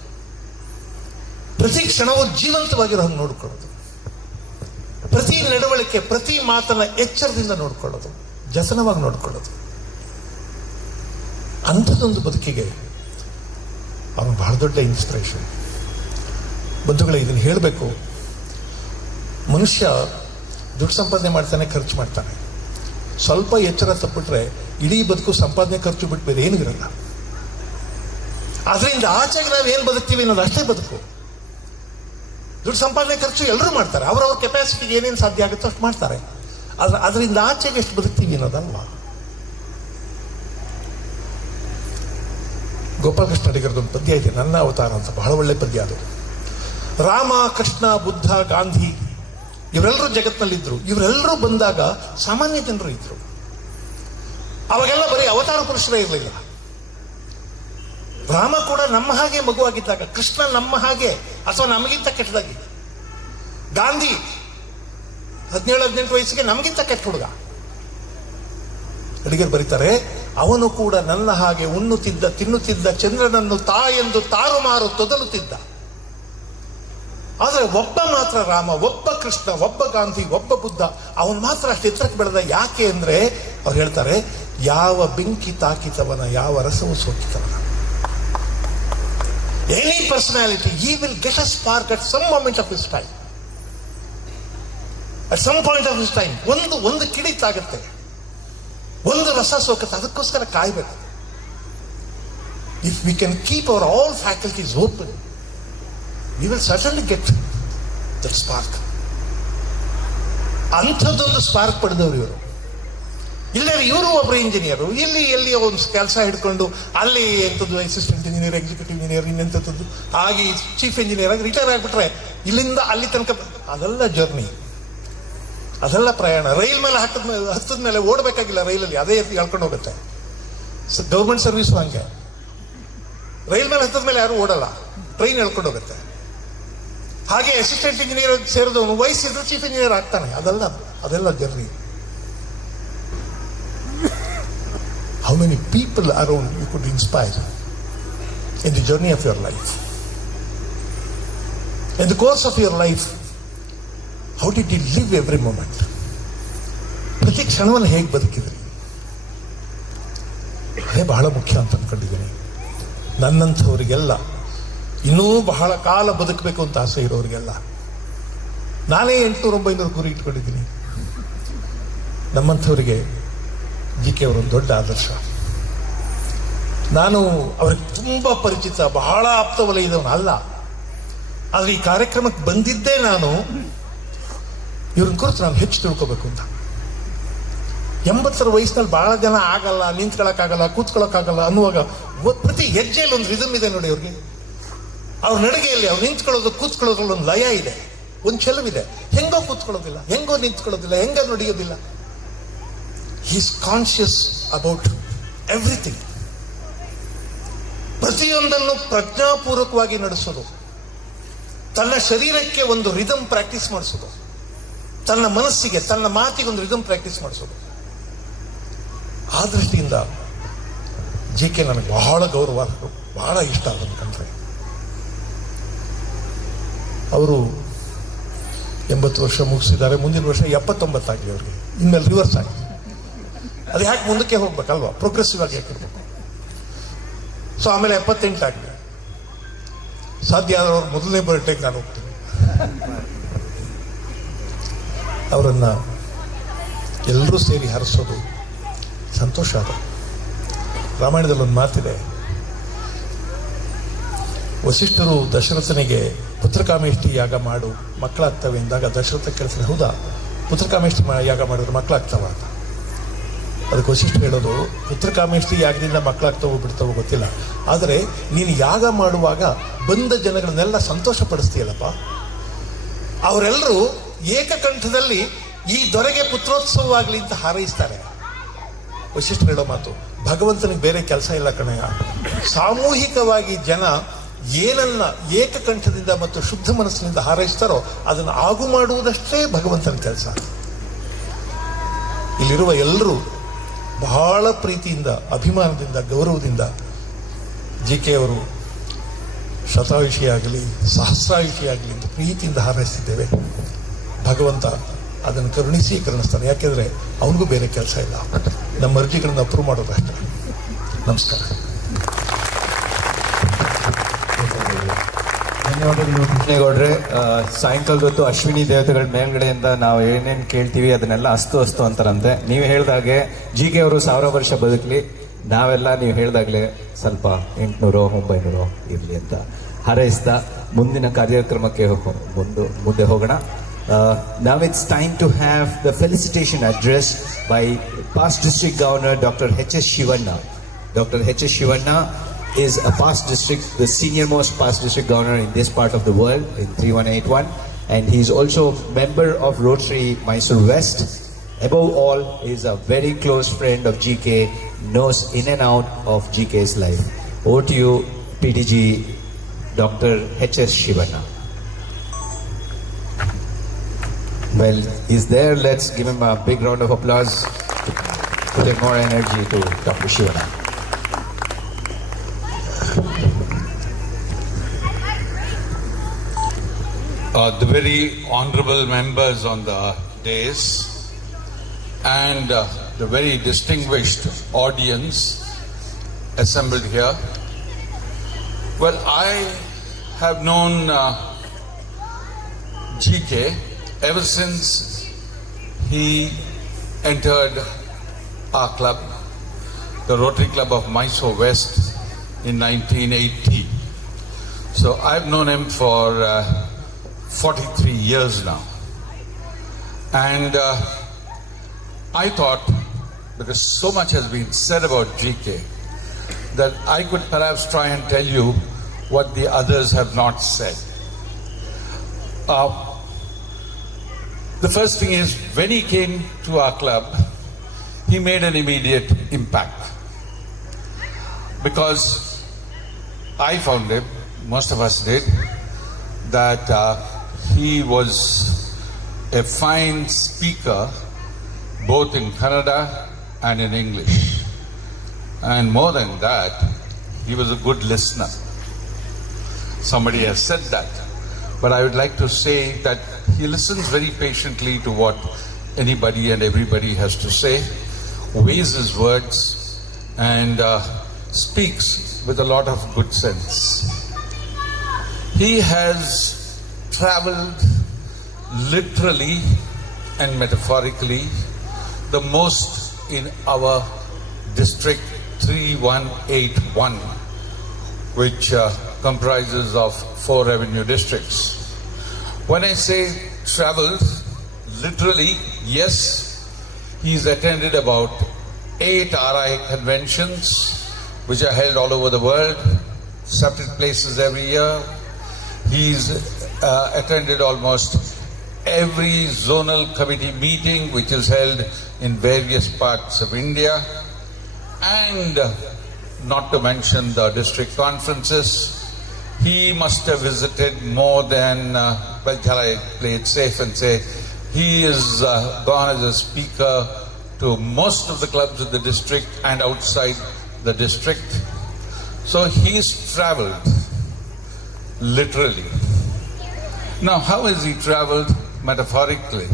ಪ್ರತಿ ಕ್ಷಣವೂ ಜೀವಂತವಾಗಿರೋ ಹಂಗೆ ನೋಡ್ಕೊಳ್ಳೋದು, ಪ್ರತಿ ನಡವಳಿಕೆ, ಪ್ರತಿ ಮಾತನ್ನ ಎಚ್ಚರದಿಂದ ನೋಡ್ಕೊಳ್ಳೋದು, ಜತನವಾಗಿ ನೋಡ್ಕೊಳ್ಳೋದು. ಅಂಥದ್ದೊಂದು ಬದುಕಿಗೆ ಅವನು ಬಹಳ ದೊಡ್ಡ ಇನ್ಸ್ಪಿರೇಷನ್. ಬಂಧುಗಳೇ, ಇದನ್ನು ಹೇಳಬೇಕು. ಮನುಷ್ಯ ದುಡ್ಡು ಸಂಪಾದನೆ ಮಾಡ್ತಾನೆ, ಖರ್ಚು ಮಾಡ್ತಾನೆ. ಸ್ವಲ್ಪ ಎಚ್ಚರ ತಪ್ಪಿಟ್ರೆ ಇಡೀ ಬದುಕು ಸಂಪಾದನೆ, ಖರ್ಚು ಬಿಟ್ಟು ಬೇರೆ ಏನೂ ಇರಲ್ಲ. ಆದ್ರಿಂದ ಆಚೆಗೆ ನಾವು ಏನು ಬದುಕ್ತೀವಿ ಅನ್ನೋದು ಅಷ್ಟೇ ಬದುಕು. ದುಡ್ಡು ಸಂಪಾದನೆ, ಖರ್ಚು ಎಲ್ಲರೂ ಮಾಡ್ತಾರೆ, ಅವ್ರವ್ರ ಕೆಪಾಸಿಟಿಗೆ ಏನೇನು ಸಾಧ್ಯ ಆಗುತ್ತೋ ಅಷ್ಟು ಮಾಡ್ತಾರೆ. ಆದ್ರೆ ಅದರಿಂದ ಆಚೆಗೆ ಎಷ್ಟು ಬದುಕ್ತೀವಿ ಅನ್ನೋದಲ್ವಾ. ಗೋಪಾಲಕೃಷ್ಣ ಅಡಿಗರದೊಂದು ಪದ್ಯ ಇದೆ, ನನ್ನ ಅವತಾರ ಅಂತ, ಬಹಳ ಒಳ್ಳೆ ಪದ್ಯ ಅದು. ರಾಮ, ಕೃಷ್ಣ, ಬುದ್ಧ, ಗಾಂಧಿ ಇವರೆಲ್ಲರೂ ಜಗತ್ತಿನಲ್ಲಿದ್ದರು. ಇವರೆಲ್ಲರೂ ಬಂದಾಗ ಸಾಮಾನ್ಯ ಜನರು ಇದ್ರು. ಅವಾಗೆಲ್ಲ ಬರೀ ಅವತಾರ ಪುರುಷರೇ ಇರಲಿಲ್ಲ. ರಾಮ ಕೂಡ ನಮ್ಮ ಹಾಗೆ ಮಗುವಾಗಿದ್ದಾಗ, ಕೃಷ್ಣ ನಮ್ಮ ಹಾಗೆ ಅಥವಾ ನಮಗಿಂತ ಕೆಟ್ಟದಾಗಿ, ಗಾಂಧಿ 17-18 ವಯಸ್ಸಿಗೆ ನಮಗಿಂತ ಕೆಟ್ಟ ಹುಡುಗ. ಅಡಿಗರು ಬರೀತಾರೆ, ಅವನು ಕೂಡ ನನ್ನ ಹಾಗೆ ಉಣ್ಣುತ್ತಿದ್ದ, ತಿನ್ನುತ್ತಿದ್ದ, ಚಂದ್ರನನ್ನು ತಾಯೆಂದು ತಾರುಮಾರು ತೊದಲುತ್ತಿದ್ದ. ಆದರೆ ಒಬ್ಬ ಮಾತ್ರ ರಾಮ, ಒಬ್ಬ ಕೃಷ್ಣ, ಒಬ್ಬ ಗಾಂಧಿ, ಒಬ್ಬ ಬುದ್ಧ, ಅವನು ಮಾತ್ರ ಅಷ್ಟು ಎತ್ತರಕ್ಕೆ ಬೆಳೆದ. ಯಾಕೆ ಅಂದ್ರೆ ಅವ್ರು ಹೇಳ್ತಾರೆ, ಯಾವ ಬೆಂಕಿ ತಾಕಿತವನ, ಯಾವ ರಸವು ಸೋಕಿತವನ. Any personality, he will get a spark at some moment of his time. At some point of his time ಒಂದು ಕಿಡಿತಾಗುತ್ತೆ, ಒಂದು ರಸ ಸೋಕತ್ತೆ. ಅದಕ್ಕೋಸ್ಕರ ಕಾಯ್ಬೇಕು. If we can keep our all faculties open, we will certainly get that spark. ಅಂಥದ್ದೊಂದು spark ಪಡೆದವರು ಇವರು. ಇಲ್ಲೇ ಇವರು ಒಬ್ಬರು ಇಂಜಿನಿಯರು, ಎಲ್ಲಿ ಒಂದು ಕೆಲಸ ಹಿಡ್ಕೊಂಡು ಅಲ್ಲಿ ಎಂಥದ್ದು ಅಸಿಸ್ಟೆಂಟ್ ಇಂಜಿನಿಯರ್, ಎಕ್ಸಿಕ್ಯೂಟಿವ್ ಇಂಜಿನಿಯರ್, ಇನ್ನೆಂಥದ್ದು ಆಗಿ ಚೀಫ್ ಇಂಜಿನಿಯರ್ ಆಗಿ ರಿಟೈರ್ ಆಗಿಬಿಟ್ರೆ ಇಲ್ಲಿಂದ ಅಲ್ಲಿ ತನಕ ಅದೆಲ್ಲ ಜರ್ನಿ, ಅದೆಲ್ಲ ಪ್ರಯಾಣ. ರೈಲ್ ಮೇಲೆ ಹತ್ತದ ಮೇಲೆ ಓಡಬೇಕಾಗಿಲ್ಲ, ರೈಲಲ್ಲಿ ಅದೇ ಹೇಳ್ಕೊಂಡು ಹೋಗುತ್ತೆ. ಗೌರ್ಮೆಂಟ್ ಸರ್ವಿಸು ಹಂಗೆ, ರೈಲ್ ಮೇಲೆ ಹತ್ತದ ಮೇಲೆ ಯಾರು ಓಡಲ್ಲ, ಟ್ರೈನ್ ಹೇಳ್ಕೊಂಡು ಹೋಗುತ್ತೆ. ಹಾಗೆ ಅಸಿಸ್ಟೆಂಟ್ ಇಂಜಿನಿಯರ್ ಸೇರಿದವನು ವಯಸ್ಸಿದ್ರೆ ಚೀಫ್ ಇಂಜಿನಿಯರ್ ಆಗ್ತಾನೆ. ಅದೆಲ್ಲ journey. How many people around you could inspire in the journey of your life? In the course of your life, how did you live every moment? ಪ್ರತಿ ಕ್ಷಣವನ್ನು ಹೇಗೆ ಬದುಕಿದ್ರಿ? ಅದೇ ಬಹಳ ಮುಖ್ಯ ಅಂತ ಅಂದ್ಕೊಂಡಿದ್ದೀನಿ. ನನ್ನಂಥವರಿಗೆಲ್ಲ, ಇನ್ನೂ ಬಹಳ ಕಾಲ ಬದುಕಬೇಕು ಅಂತ ಆಸೆ ಇರೋರಿಗೆಲ್ಲ, ನಾನೇ 800-900 ಗುರಿ ಇಟ್ಕೊಂಡಿದ್ದೀನಿ. ನಮ್ಮಂಥವರಿಗೆ ಜಿ ಕೆ ಅವರೊಂದು ದೊಡ್ಡ ಆದರ್ಶ. ನಾನು ಅವ್ರಿಗೆ ತುಂಬ ಪರಿಚಿತ, ಬಹಳ ಆಪ್ತ ವಲಯದವನು ಅಲ್ಲ. ಆದರೆ ಈ ಕಾರ್ಯಕ್ರಮಕ್ಕೆ ಬಂದಿದ್ದೇ ನಾನು ಇವ್ರನ್ನ ಕುರಿತು ನಾನು ಹೆಚ್ಚು ತಿಳ್ಕೊಬೇಕು ಅಂತ. 80 ವಯಸ್ಸಿನಲ್ಲಿ ಬಹಳ ಜನ ಆಗಲ್ಲ, ನಿಂತ್ಕೊಳ್ಳೋಕ್ಕಾಗಲ್ಲ, ಕೂತ್ಕೊಳ್ಳೋಕ್ಕಾಗಲ್ಲ ಅನ್ನುವಾಗ ಪ್ರತಿ ಹೆಜ್ಜೆಯಲ್ಲಿ ಒಂದು ರಿದಮ್ ಇದೆ ನೋಡಿ ಅವ್ರಿಗೆ. ಅವ್ರ ನಡಿಗೆಯಲ್ಲಿ ಅವ್ರು ನಿಂತ್ಕೊಳ್ಳೋದು ಕೂತ್ಕೊಳ್ಳೋದ್ರಲ್ಲಿ ಒಂದು ಲಯ ಇದೆ, ಒಂದು ಚೆಲುವಿದೆ. ಹೆಂಗೋ ಕೂತ್ಕೊಳ್ಳೋದಿಲ್ಲ, ಹೆಂಗೋ ನಿಂತ್ಕೊಳ್ಳೋದಿಲ್ಲ, ಹೆಂಗೋ ನಡೆಯೋದಿಲ್ಲ. He is conscious about everything. ಪ್ರತಿಯೊಂದನ್ನು ಪ್ರಜ್ಞಾಪೂರ್ವಕವಾಗಿ ನಡೆಸೋದು, ತನ್ನ ಶರೀರಕ್ಕೆ ಒಂದು ರಿದಮ್ ಪ್ರಾಕ್ಟೀಸ್ ಮಾಡಿಸೋದು, ತನ್ನ ಮನಸ್ಸಿಗೆ, ತನ್ನ ಮಾತಿಗೆ ಒಂದು ರಿದಮ್ ಪ್ರಾಕ್ಟೀಸ್ ಮಾಡಿಸೋದು. ಆ ದೃಷ್ಟಿಯಿಂದ ಜಿ ಕೆ ನನಗೆ ಬಹಳ ಗೌರವ, ಬಹಳ ಇಷ್ಟ ಅದನ್ನು ಕಂಡ್ರೆ. ಅವರು 80 ವರ್ಷ ಮುಗಿಸಿದ್ದಾರೆ. ಮುಂದಿನ ವರ್ಷ 79 ಆಗಲಿ ಅವ್ರಿಗೆ. ಇನ್ಮೇಲೆ ರಿವರ್ಸ್ ಆಗಿ ಅದು ಯಾಕೆ ಮುಂದಕ್ಕೆ ಹೋಗ್ಬೇಕಲ್ವಾ, ಪ್ರೋಗ್ರೆಸಿವ್ ಆಗಿ ಯಾಕಿರ್ಬೇಕು. ಸೊ ಆಮೇಲೆ 78 ಆಗಲಿ. ಸಾಧ್ಯ ಆದವ್ರು ಮೊದಲನೇ ಬರ್ಡೇಗೆ ನಾನು ಹೋಗ್ತೀನಿ. ಅವರನ್ನು ಎಲ್ಲರೂ ಸೇರಿ ಹರಿಸೋದು ಸಂತೋಷ. ಆದ ರಾಮಾಯಣದಲ್ಲಿ ಒಂದು ಮಾತಿದೆ, ವಸಿಷ್ಠರು ದಶರಥನಿಗೆ ಪುತ್ರಕಾಮೇಷ್ಟಿ ಯಾಗ ಮಾಡು ಮಕ್ಕಳಾಗ್ತವೆ ಎಂದಾಗ ದಶರಥ ಕೇಳ್ತಾರೆ, ಹೌದಾ ಪುತ್ರಕಾಮೇಷ್ಟಿ ಯಾಗ ಮಾಡಿದ್ರೆ ಮಕ್ಕಳಾಗ್ತವ ಅಂತ. ಅದಕ್ಕೆ ವಸಿಷ್ಠ ಹೇಳೋದು, ಪುತ್ರಕಾಮೇಷ್ಟಿ ಯಾಗದಿಂದ ಮಕ್ಕಳಾಗ್ತವೋ ಬಿಡ್ತವೋ ಗೊತ್ತಿಲ್ಲ, ಆದರೆ ನೀನು ಯಾಗ ಮಾಡುವಾಗ ಬಂದ ಜನಗಳನ್ನೆಲ್ಲ ಸಂತೋಷ ಪಡಿಸ್ತೀಯಲ್ಲಪ್ಪ. ಅವರೆಲ್ಲರೂ ಏಕಕಂಠದಲ್ಲಿ ಈ ದೊರೆಗೆ ಪುತ್ರೋತ್ಸವವಾಗಲಿ ಅಂತ ಹಾರೈಸ್ತಾರೆ. ವಸಿಷ್ಠ ಹೇಳೋ ಮಾತು, ಭಗವಂತನಿಗೆ ಬೇರೆ ಕೆಲಸ ಇಲ್ಲ ಕಣಯ್ಯ. ಸಾಮೂಹಿಕವಾಗಿ ಜನ ಏನನ್ನ ಏಕಕಂಠದಿಂದ ಮತ್ತು ಶುದ್ಧ ಮನಸ್ಸಿನಿಂದ ಹಾರೈಸ್ತಾರೋ ಅದನ್ನು ಆಗು ಮಾಡುವುದಷ್ಟೇ ಭಗವಂತನ ಕೆಲಸ. ಇಲ್ಲಿರುವ ಎಲ್ಲರೂ ಬಹಳ ಪ್ರೀತಿಯಿಂದ, ಅಭಿಮಾನದಿಂದ, ಗೌರವದಿಂದ ಜಿ ಕೆ ಅವರು ಶತಾಯುಷಿ ಆಗಲಿ ಸಹಸ್ರಾಯುಷಿ ಆಗಲಿ ಅಂತ ಪ್ರೀತಿಯಿಂದ ಹಾರೈಸ್ತಿದ್ದೇವೆ. ಭಗವಂತ ಅದನ್ನು ಕರುಣಿಸ್ತಾನೆ. ಯಾಕೆಂದರೆ ಅವನಿಗೂ ಬೇರೆ ಕೆಲಸ ಇಲ್ಲ, ನಮ್ಮ ಅರ್ಜಿಗಳನ್ನು ಅಪ್ರೂವ್ ಮಾಡೋದಷ್ಟೇ. ನಮಸ್ಕಾರ. ಧನ್ಯವಾದಗಳು ಕೃಷ್ಣೇಗೌಡ್ರೆ. ಸಾಯಂಕಾಲದ ಹೊತ್ತು ಅಶ್ವಿನಿ ದೇವತೆಗಳ ಮೇಲ್ಗಡೆಯಿಂದ ನಾವು ಏನೇನು ಕೇಳ್ತೀವಿ ಅದನ್ನೆಲ್ಲ ಅಸ್ತು ಅಂತಾರಂತೆ. ನೀವು ಹೇಳಿದಾಗೆ ಜಿ ಕೆ ಅವರು 1000 ವರ್ಷ ಬದುಕಲಿ, ನಾವೆಲ್ಲ ನೀವು ಹೇಳಿದಾಗಲೇ ಸ್ವಲ್ಪ 800 900 ಇರಲಿ ಅಂತ ಹಾರೈಸ್ತಾ ಮುಂದಿನ ಕಾರ್ಯಕ್ರಮಕ್ಕೆ ಮುಂದೆ ಹೋಗೋಣ. Now it's time to have the felicitation address by past district governor Dr. H.S. Shivanna. Dr. H.S. Shivanna is a past district, the senior most past district governor in this part of the world in 3181, and he is also member of Rotary Mysore West. Above all, he is a very close friend of GK, knows in and out of GK's life. Over to you, PDG Dr. H.S. Shivanna. Well, he's there. Let's give him a big round of applause to give more energy to Dr. Shivanna. The very honorable members on the dais and the very distinguished audience assembled here. Well, I have known GK ever since he entered our club, the Rotary Club of Mysore West, in 1980. So I've known him for 43 years now. And I thought, because so much has been said about GK, that I could perhaps try and tell you what the others have not said. The first thing is, when he came to our club, he made an immediate impact. Because I found him, most of us did, that he was a fine speaker both in Kannada and in English. And more than that, he was a good listener. Somebody has said that. But I would like to say that he listens very patiently to what anybody and everybody has to say, weighs his words, and speaks with a lot of good sense. He has traveled literally and metaphorically the most in our district 3181, which comprises of 4 revenue districts. When I say traveled, literally, yes, he's attended about 8 RI conventions, which are held all over the world, separate places every year. He's attended almost every zonal committee meeting which is held in various parts of India, and not to mention the district conferences. He must have visited more than, well, shall I play it safe and say, he has gone as a speaker to most of the clubs of the district and outside the district. So he's traveled, literally. Now, how has he traveled metaphorically?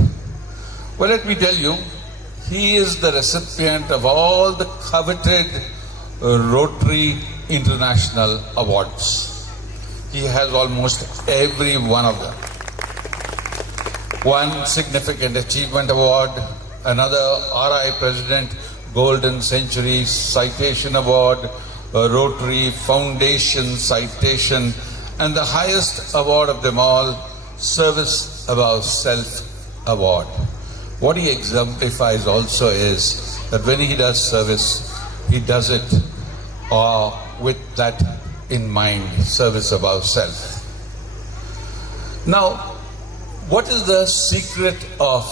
Well, let me tell you, he is the recipient of all the coveted Rotary International Awards. He has almost every one of them. One Significant Achievement Award, another RI President Golden Century Citation Award, a Rotary Foundation Citation, and the highest award of them all, Service Above Self Award. What he exemplifies also is that when he does service, he does it with that in mind, service above self. Now, what is the secret of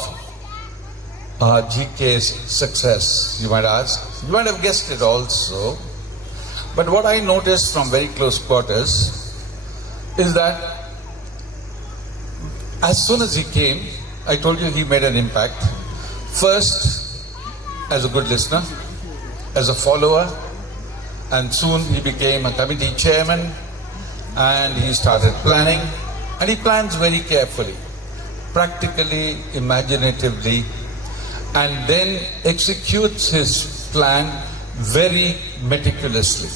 GK's success, you might ask? You might have guessed it also. But what I noticed from very close quarters is that as soon as he came, I told you he made an impact. First, as a good listener, as a follower, and soon he became a committee chairman, and he started planning, and he plans very carefully, practically, imaginatively, and then executes his plan very meticulously.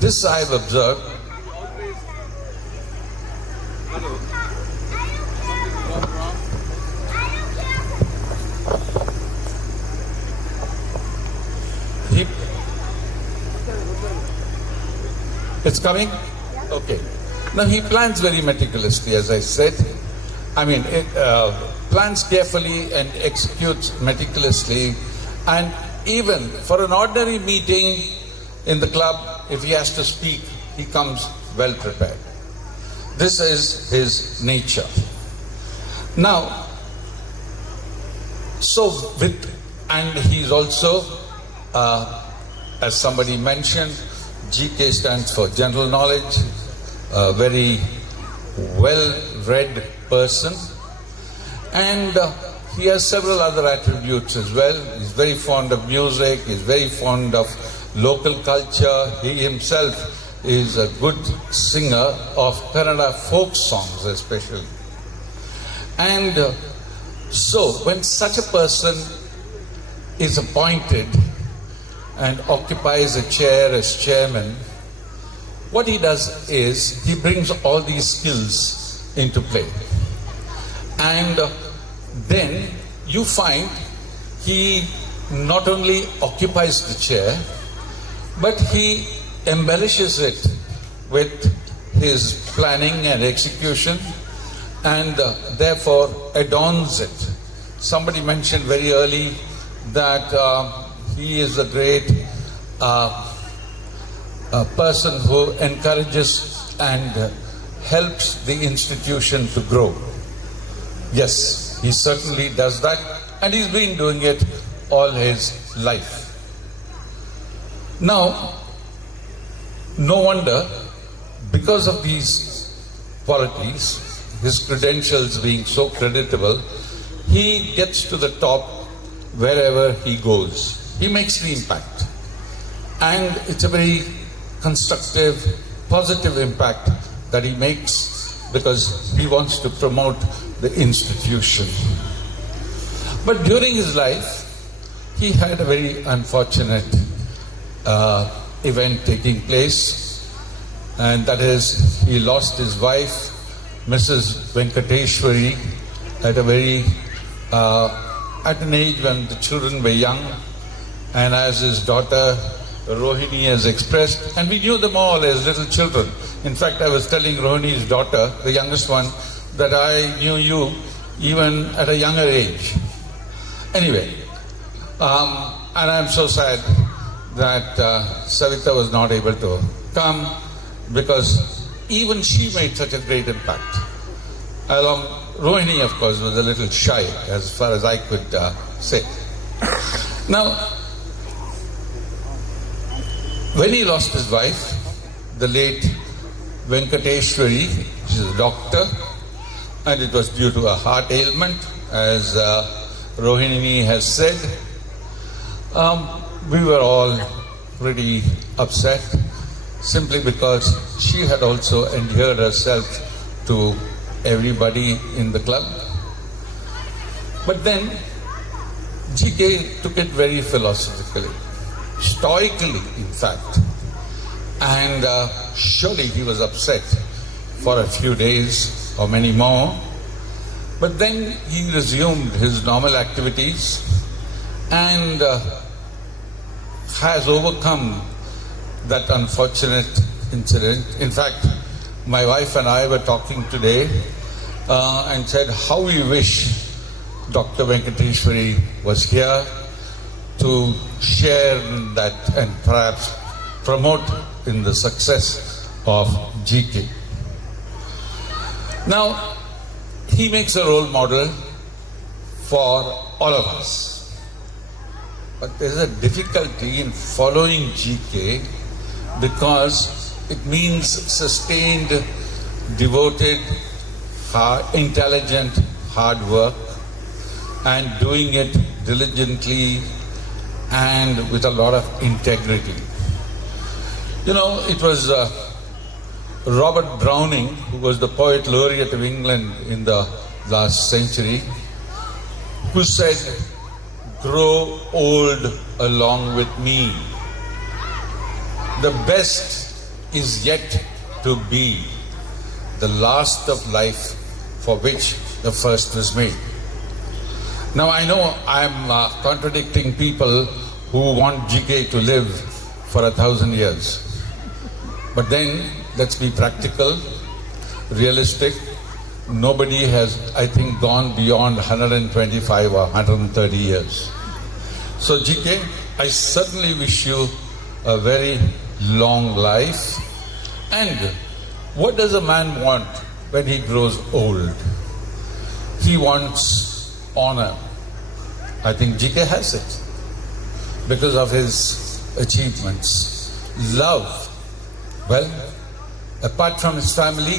This I have observed. It's coming? Okay. Now he plans very meticulously, as I said. I mean, plans carefully and executes meticulously. And even for an ordinary meeting in the club, if he has to speak, he comes well prepared. This is his nature. Now, and he's also, as somebody mentioned, GK stands for general knowledge, a very well-read person, and he has several other attributes as well. He's very fond of music, he's very fond of local culture. He himself is a good singer of Kannada folk songs especially. And so when such a person is appointed and occupies a chair as chairman, what he does is he brings all these skills into play. And then you find he not only occupies the chair, but he embellishes it with his planning and execution, and therefore adorns it. Somebody mentioned very early that he is a great person who encourages and helps the institution to grow. Yes, he certainly does that, and he's been doing it all his life. Now, no wonder, because of these qualities, his credentials being so creditable, he gets to the top wherever he goes. He makes the impact. And it's a very constructive, positive impact that he makes because he wants to promote the institution. But during his life, he had a very unfortunate event taking place, and that is he lost his wife, Mrs. Venkateshwari, at a very at an age when the children were young, and as his daughter Rohini has expressed, and we knew them all as little children. In fact, I was telling Rohini's daughter, the youngest one, that I knew you even at a younger age. Anyway, and I'm so sad that Savita was not able to come, because even she made such a great impact. Along, Rohini, of course, was a little shy, as far as I could say. Now, when he lost his wife, the late Venkateshwari, she's a doctor, and it was due to a heart ailment, as Rohini has said. We were all pretty upset, simply because she had also endeared herself to everybody in the club. But then GK took it very philosophically, stoically in fact, and surely he was upset for a few days or many more, but then he resumed his normal activities and has overcome that unfortunate incident. In fact, my wife and I were talking today and said how we wish Dr. Venkateshwari was here to share that and perhaps promote in the success of GK. Now, he makes a role model for all of us. But there's a difficulty in following GK because it means sustained, devoted, intelligent, hard work, and doing it diligently and with a lot of integrity. You know, it was Robert Browning, who was the poet laureate of England in the last century, who said, "Grow old along with me. The best is yet to be, the last of life for which the first was made." Now I know I'm contradicting people who want GK to live for 1,000 years. But then, let's be practical, realistic. Nobody has, I think, gone beyond 125 or 130 years. So GK, I certainly wish you a very long life. And what does a man want when he grows old? He wants honor. I think GK has it because of his achievements. Love. Well, apart from his family,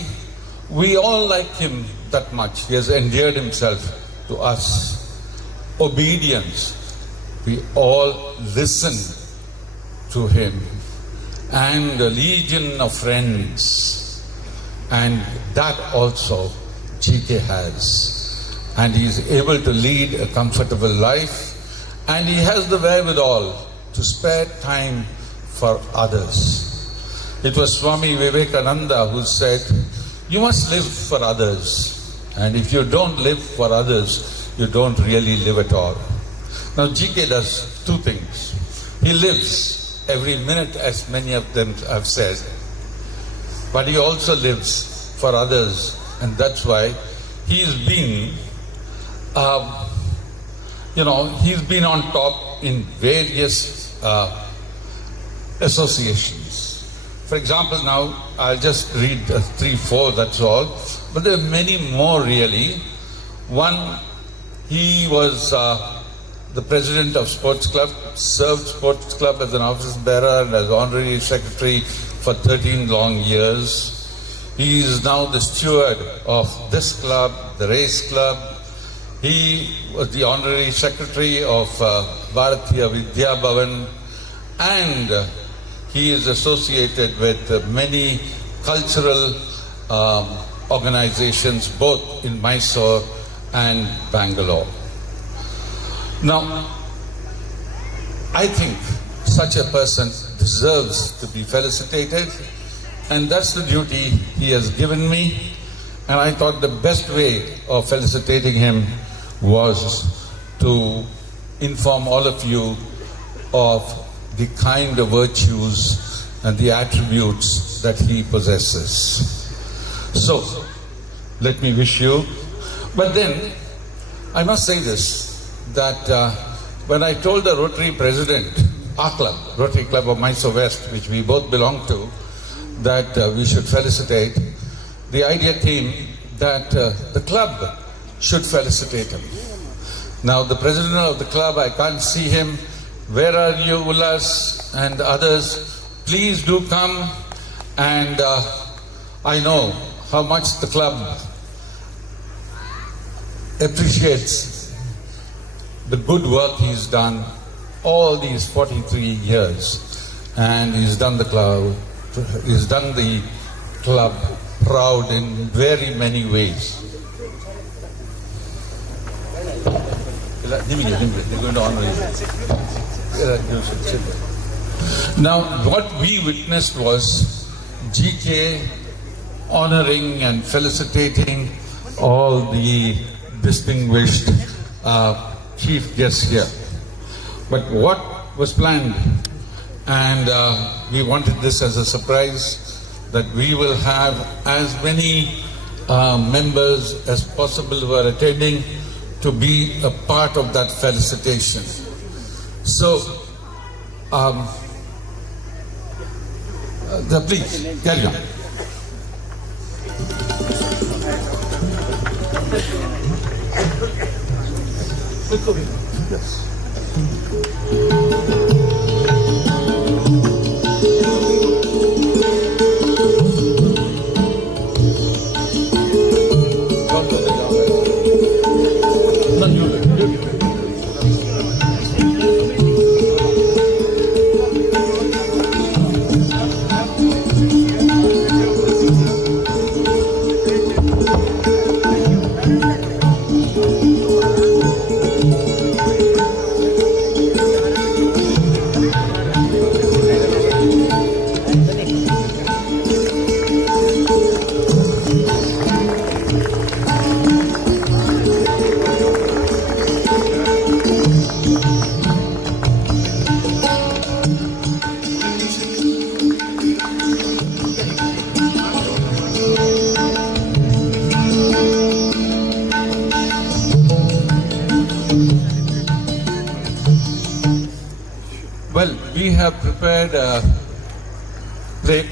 we all like him that much. He has endeared himself to us. Obedience. We all listen to him. And a legion of friends. And that also GK has. And he is able to lead a comfortable life. And he has the wherewithal to spare time for others. It was Swami Vivekananda who said, you must live for others. And if you don't live for others, you don't really live at all. Now GK does two things. He lives every minute, as many of them have said. But he also lives for others. And that's why he's been, he's been on top in various associations. For example, now I'll just read 3-4, that's all. But there are many more really. One, he was the president of Sports Club, served Sports Club as an office bearer and as honorary secretary for 13 long years. He is now the steward of this club, the race club. He was the honorary secretary of Bharatiya Vidya Bhavan, and he is associated with many cultural organizations both in Mysore and Bangalore. Now, I think such a person deserves to be felicitated, and that's the duty he has given me. And I thought the best way of felicitating him was to inform all of you of the kind of virtues and the attributes that he possesses. So, let me wish you. But then, I must say this, that when I told the Rotary President, our club, Rotary Club of Mysore West, which we both belong to, that we should felicitate, the idea came that the club should felicitate him. Now, the president of the club, I can't see him. Where are you, Ullas and others? Please do come. And I know how much the club appreciates the good work he's done all these 43 years. And he's done the club proud in very many ways. Now, what we witnessed was GK honoring and felicitating all the distinguished chief guests here. But what was planned, and we wanted this as a surprise, that we will have as many members as possible who are attending to be a part of that felicitation. So, please, carry on. Yes. Well, we have prepared a plaque,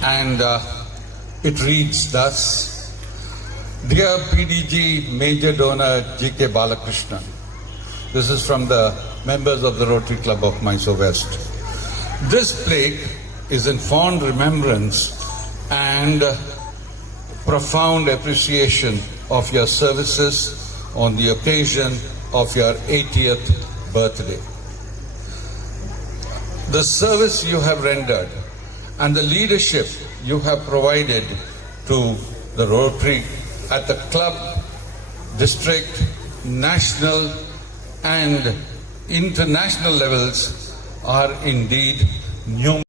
and it reads thus: Dear PDG Major Donor G.K. Balakrishnan. This is from the members of the Rotary Club of Mysore West. This plaque is in fond remembrance and profound appreciation of your services on the occasion of your 80th birthday. The service you have rendered and the leadership you have provided to the Rotary at the club, district, national and international levels are indeed numerous.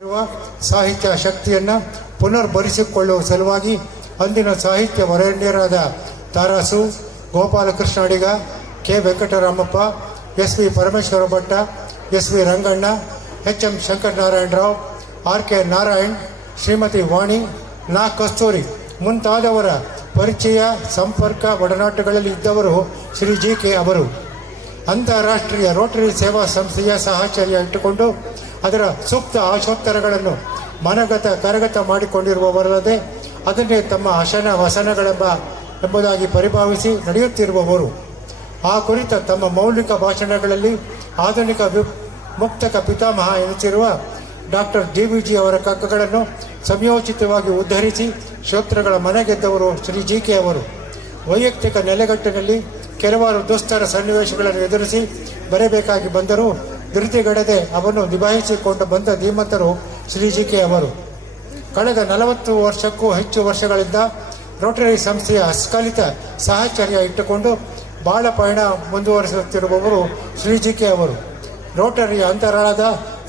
ಇರುವ ಸಾಹಿತ್ಯ ಶಕ್ತಿಯನ್ನು ಪುನರ್ಭರಿಸಿಕೊಳ್ಳುವ ಸಲುವಾಗಿ ಅಂದಿನ ಸಾಹಿತ್ಯ ವರೇಣ್ಯರಾದ Tarasu, Gopalakrishna Adiga, K Venkataramappa, S V Parameshwara Bhatta, S V Ranganna, H M Shankaranarayanarao, R K Narayan, Shrimati Vani, Na Kasturi ಮುಂತಾದವರ ಪರಿಚಯ, ಸಂಪರ್ಕ, ಒಡನಾಟಗಳಲ್ಲಿ ಇದ್ದವರು ಶ್ರೀ ಜಿ.ಕೆ. ಅವರು. ಅಂತಾರಾಷ್ಟ್ರೀಯ ರೋಟರಿ ಸೇವಾ ಸಂಸ್ಥೆಯ ಸಾಹಚರ್ಯ ಇಟ್ಟುಕೊಂಡು ಅದರ ಸೂಕ್ತ ಆಶೋತ್ತರಗಳನ್ನು ಮನಗತ ಕರಗತ ಮಾಡಿಕೊಂಡಿರುವವರಲ್ಲದೆ ಅದನ್ನೇ ತಮ್ಮ ಅಶನ ಎಂಬುದಾಗಿ ಪರಿಭಾವಿಸಿ ನಡೆಯುತ್ತಿರುವವರು. ಆ ಕುರಿತ ತಮ್ಮ ಮೌಲಿಕ ಭಾಷಣಗಳಲ್ಲಿ ಆಧುನಿಕ ಮುಕ್ತಕ ಪಿತಾಮಹ ಎನಿಸಿರುವ ಡಾಕ್ಟರ್ ಡಿ.ವಿ.ಜಿ. ಅವರ ಕಗ್ಗಗಳನ್ನು ಸಂಯೋಚಿತವಾಗಿ ಉದ್ಧರಿಸಿ ಶ್ರೋತೃಗಳ ಮನಗೆದ್ದವರು ಶ್ರೀ ಜಿ.ಕೆ. ಅವರು. ವೈಯಕ್ತಿಕ ನೆಲೆಗಟ್ಟಿನಲ್ಲಿ ಕೆಲವಾರು ದುಸ್ತರ ಸನ್ನಿವೇಶಗಳನ್ನು ಎದುರಿಸಿ ಬರಬೇಕಾಗಿ ಬಂದರೂ ಧೃತಿಗೆಡದೆ ಅವನ್ನು ನಿಭಾಯಿಸಿಕೊಂಡು ಬಂದ ಧೀಮಂತರು ಶ್ರೀ ಜಿ.ಕೆ. ಅವರು. ಕಳೆದ 40 ವರ್ಷಕ್ಕೂ ಹೆಚ್ಚು ವರ್ಷಗಳಿಂದ ರೋಟರಿ ಸಂಸ್ಥೆಯ ಅಸ್ಖಲಿತ ಸಾಹಚರ್ಯ ಇಟ್ಟುಕೊಂಡು ಬಾಳ ಪಯಣ ಮುಂದುವರಿಸುತ್ತಿರುವವರು ಶ್ರೀ ಜಿ.ಕೆ. ಅವರು. ರೋಟರಿಯ ಅಂತರಾಳದ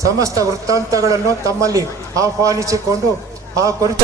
ಸಮಸ್ತ ವೃತ್ತಾಂತಗಳನ್ನು ತಮ್ಮಲ್ಲಿ ಆಹ್ವಾನಿಸಿಕೊಂಡು ಆ ಕುರಿತ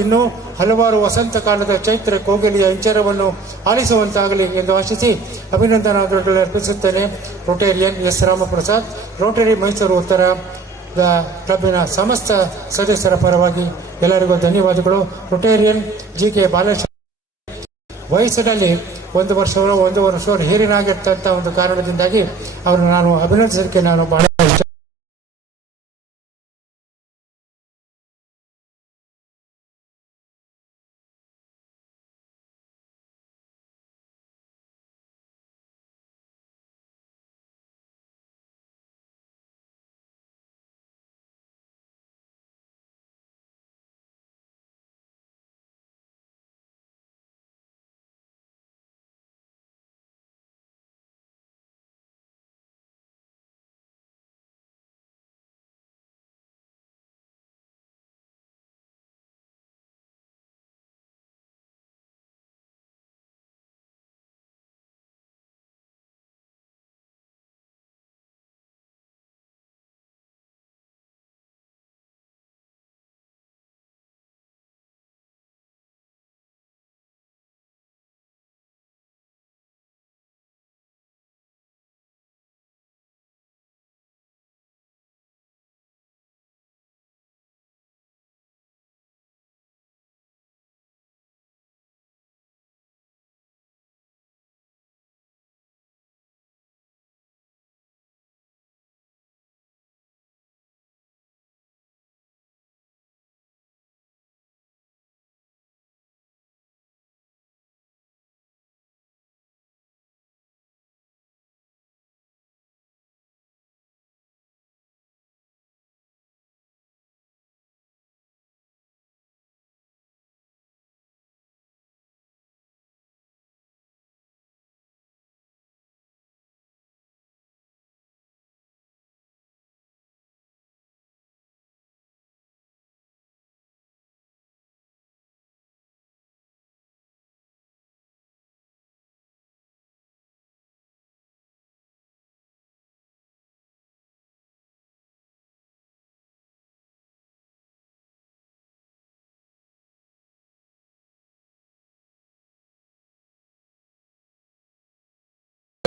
ಇನ್ನೂ ಹಲವಾರು ವಸಂತ ಕಾಲದ ಚೈತ್ರ ಕೋಗಿಲೆಯ ಇಂಚರವನ್ನು ಆಲಿಸುವಂತಾಗಲಿ ಎಂದು ಆಶಿಸಿ ಅಭಿನಂದನಾಗಳು ಅರ್ಪಿಸುತ್ತೇನೆ. Rotarian S Ramprasad, Rotary Mysore ಉತ್ತರದ ಕ್ಲಬ್ಬಿನ ಸಮಸ್ತ ಸದಸ್ಯರ ಪರವಾಗಿ ಎಲ್ಲರಿಗೂ ಧನ್ಯವಾದಗಳು. Rotarian G.K. ಬಾಲಕೃಷ್ಣ ವಯಸ್ಸಿನಲ್ಲಿ 1 ವರ್ಷ ಹಿರಿಯನಾಗಿರ್ತಂಥ ಒಂದು ಕಾರಣದಿಂದಾಗಿ ಅವರನ್ನು ನಾನು ಅಭಿನಂದಿಸಲಿಕ್ಕೆ ನಾನು ಬಹಳ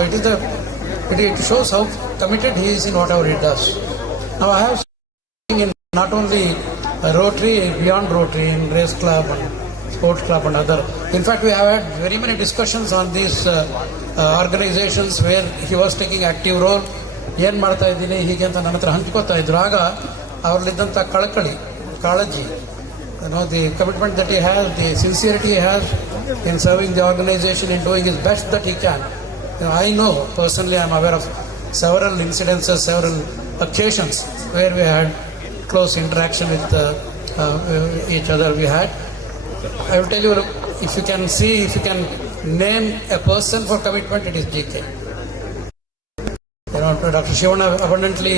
It shows how committed he is in whatever he does. Now I have seen in not only Rotary, beyond Rotary, in race club and sports club and other. In fact, we have had very many discussions on these organizations where he was taking active role. ಏನು ಮಾಡ್ತಾ ಇದ್ದೀನಿ ಹೀಗೆ ಅಂತ ನನ್ನ ಹತ್ರ ಹಂಚ್ಕೋತಾ ಇದ್ರು. ಆಗ ಅವರಲ್ಲಿದ್ದಂಥ ಕಾಳಜಿ, the commitment that he has, the sincerity he has in serving the organization, in doing his best that he can. I know personally, I am aware of several incidences, several occasions where we had close interaction with each other. We had. I will tell you, if you can name a person for commitment, it is G.K. Dr. Shivana abundantly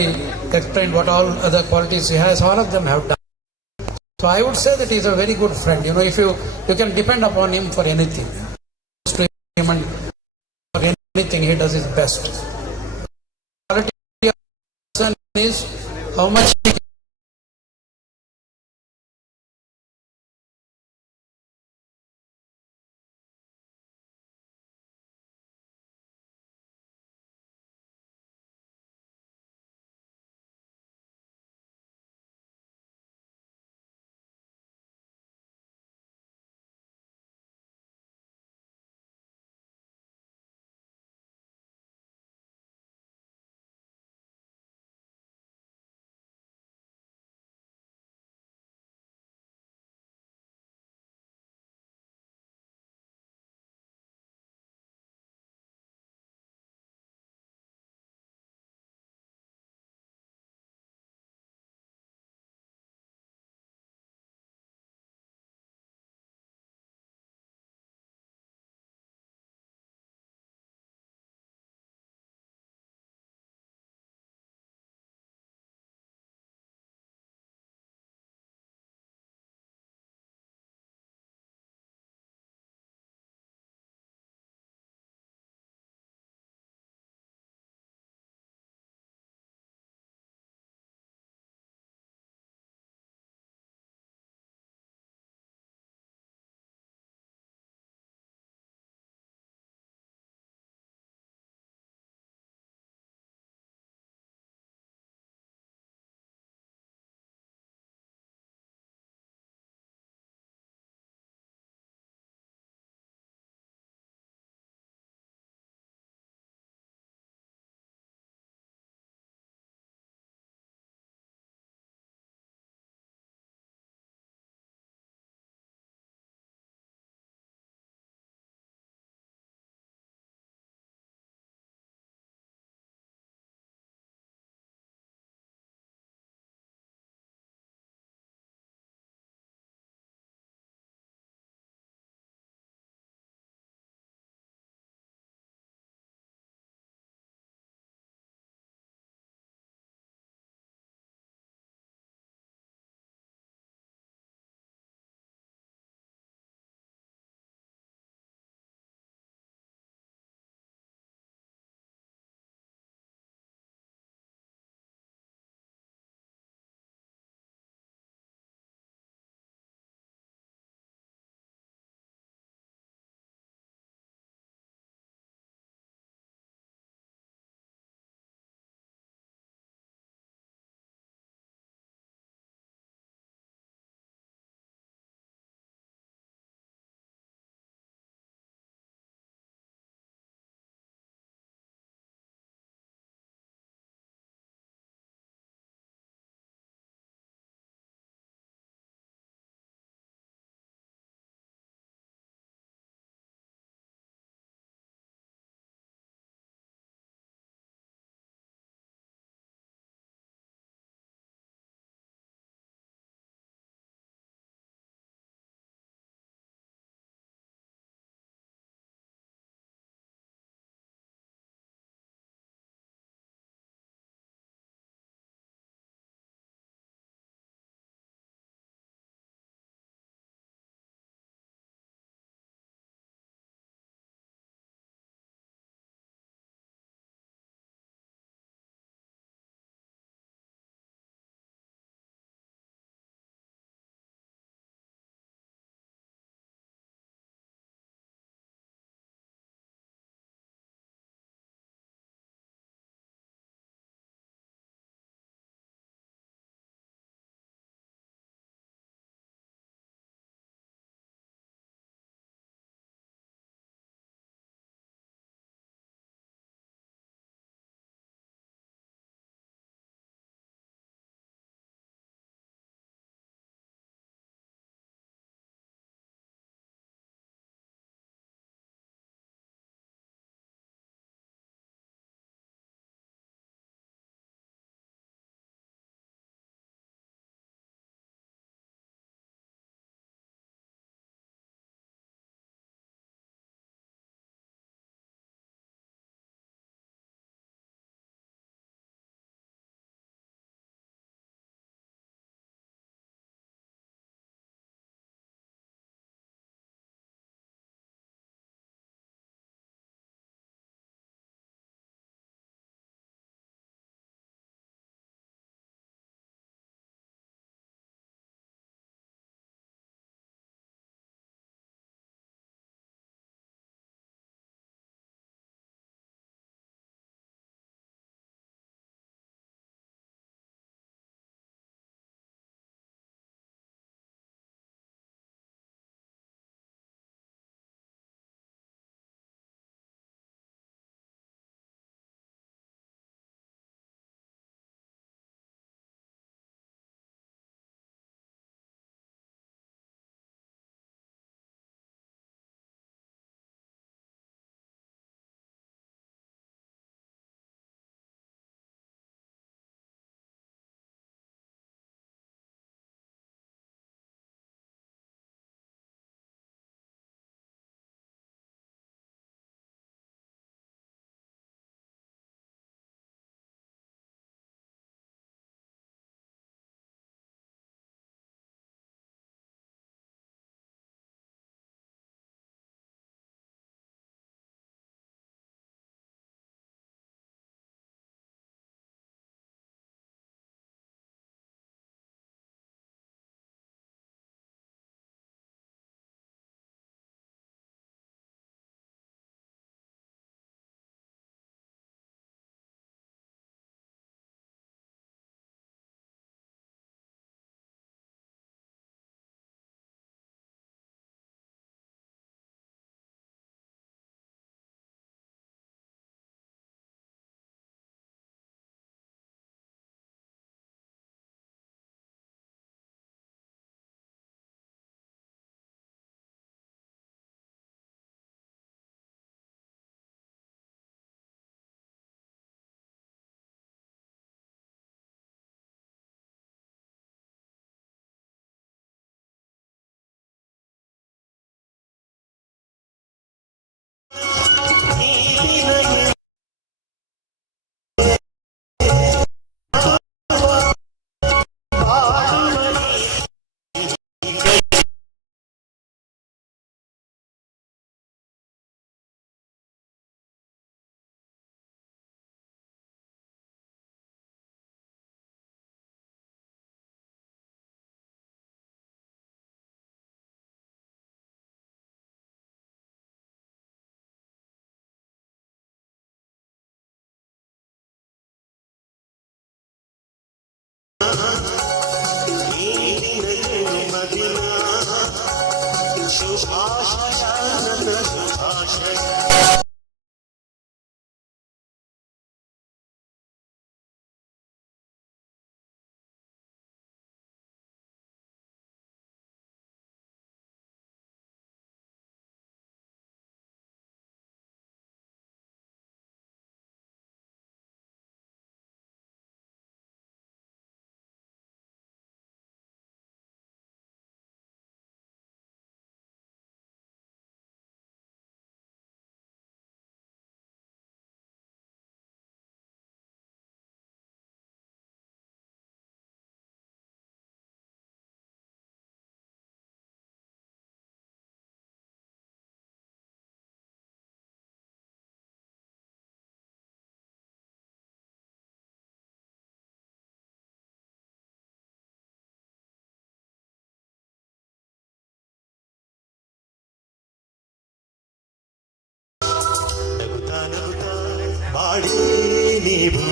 explained what all other qualities he has. All of them have done. So I would say that he is a very good friend. If you can depend upon him for anything. To him and for anything, he does his best. The quality of a person is how much he body ನೀವು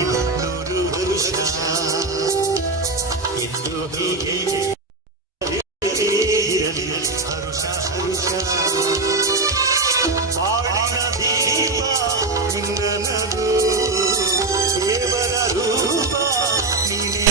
ನೂರು ವರುಷ ಎಂದು ಹೀಗೆ ಇರಲಿ ಹರುಷ ಹರುಷ ಬಾಡಿನ ದೀಪ ನಿನ್ನ ನಗು ದೇವರ ರೂಪ ನೀನೆ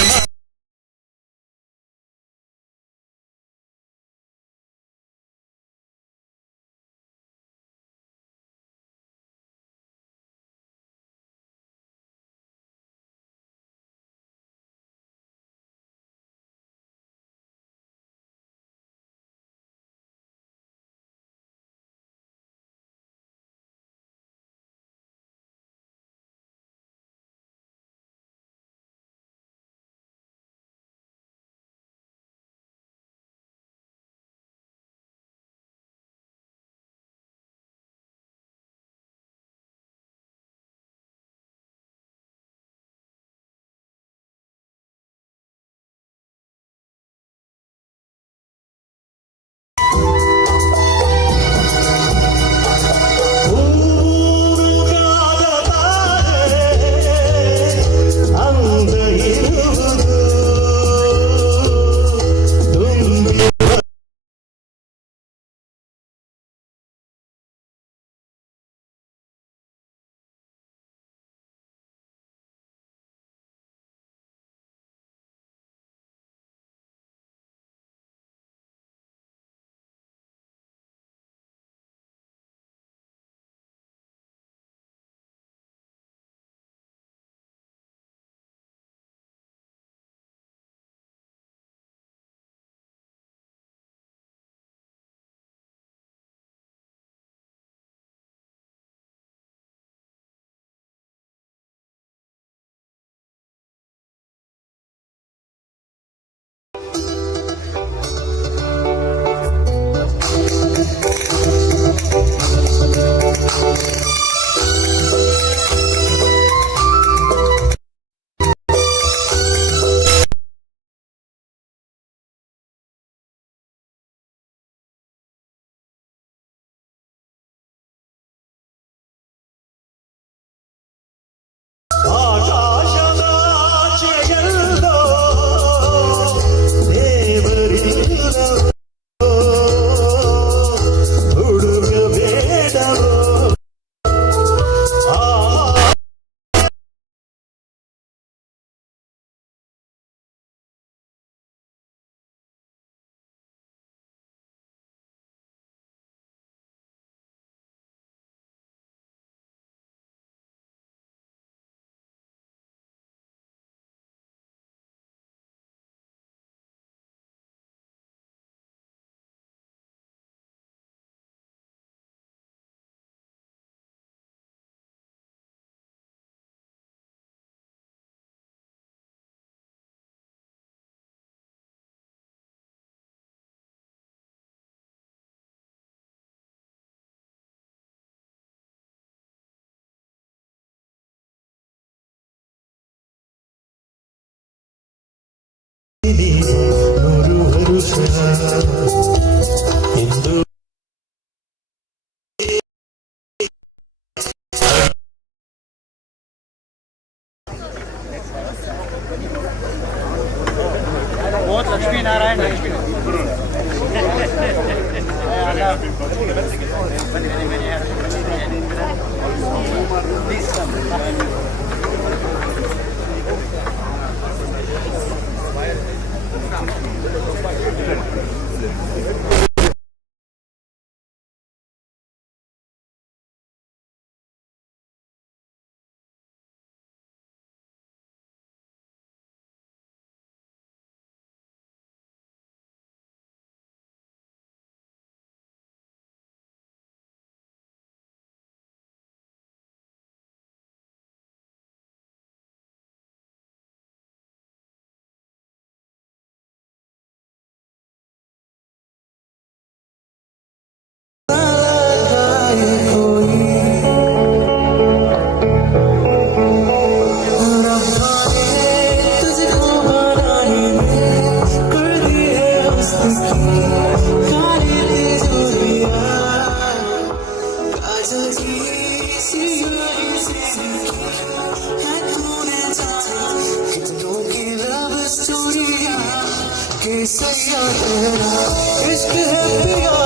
इश्क है पिया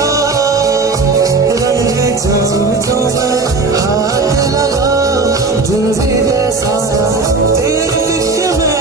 रंग जो हाथ लगा दिल भी दे सारा तेरे इश्क में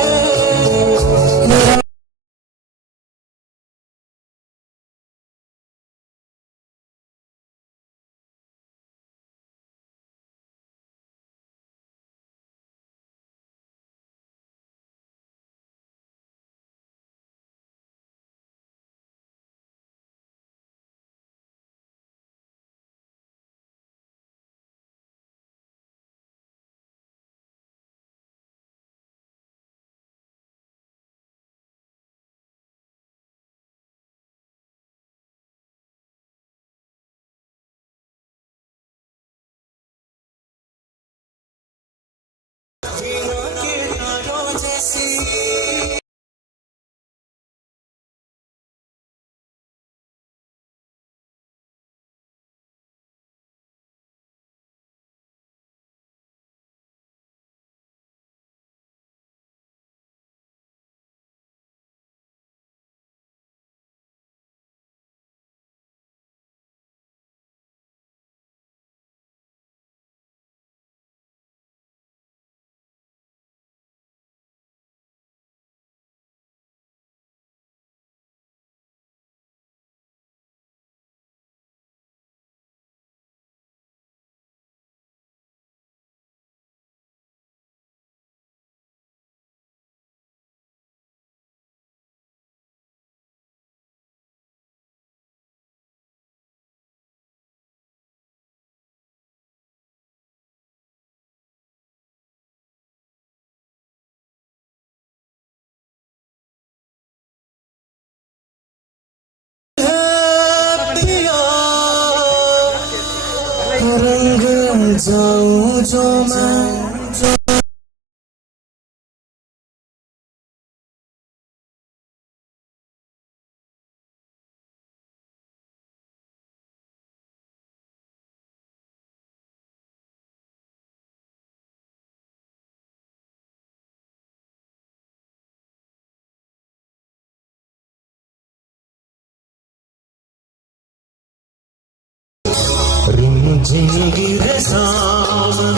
रंग जाऊं जो मैं जिंदगी रे सावन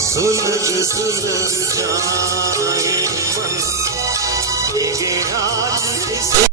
सुलग सुलग जाए मन ये रात